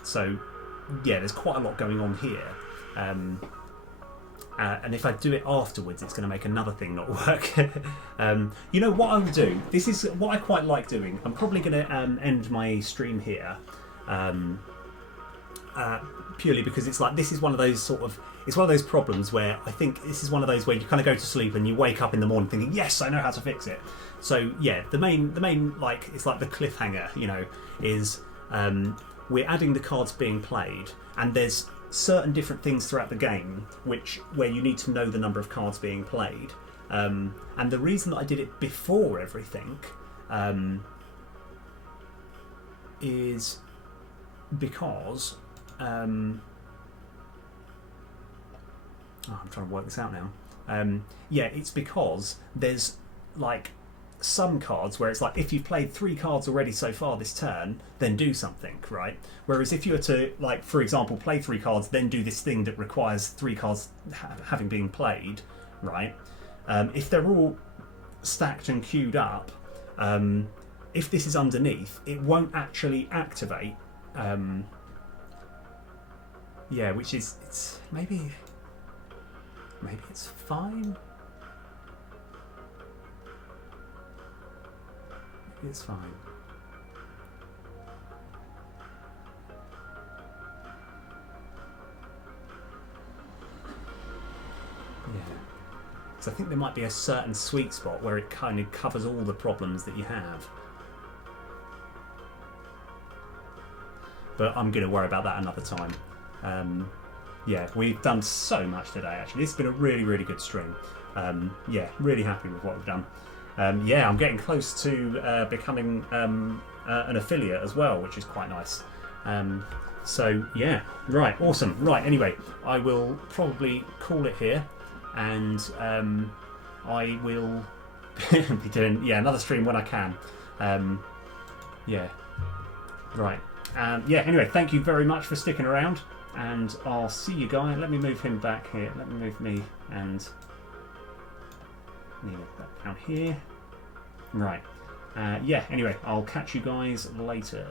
So yeah, there's quite a lot going on here, and if I do it afterwards, it's going to make another thing not work. You know what I will do? This is what I quite like doing. I'm probably going to end my stream here. Purely because it's like, this is one of those it's one of those problems where I think this is one of those where you kind of go to sleep and you wake up in the morning thinking, yes, I know how to fix it. So yeah, the main it's like the cliffhanger, you know, is we're adding the cards being played, and there's certain different things throughout the game where you need to know the number of cards being played. And the reason that I did it before everything is because I'm trying to work this out now. Yeah, it's because there's some cards where it's like, if you've played 3 cards already so far this turn, then do something, right? Whereas if you were to, for example, play 3 cards, then do this thing that requires 3 cards having been played, right? If they're all stacked and queued up, if this is underneath, it won't actually activate. Yeah, which is, it's maybe it's fine. Maybe it's fine. Yeah. So I think there might be a certain sweet spot where it kind of covers all the problems that you have. But I'm going to worry about that another time. Yeah, we've done so much today, actually. It's been a really, really good stream. Yeah, really happy with what we've done. Yeah, I'm getting close to becoming an affiliate as well, which is quite nice. So, yeah, right, awesome. Right, anyway, I will probably call it here. And I will be doing another stream when I can. Yeah. Right. Yeah, anyway, thank you very much for sticking around, and I'll see you guys. Let me move him back here. Let me move me and Neil back down here. Right. Yeah, anyway, I'll catch you guys later.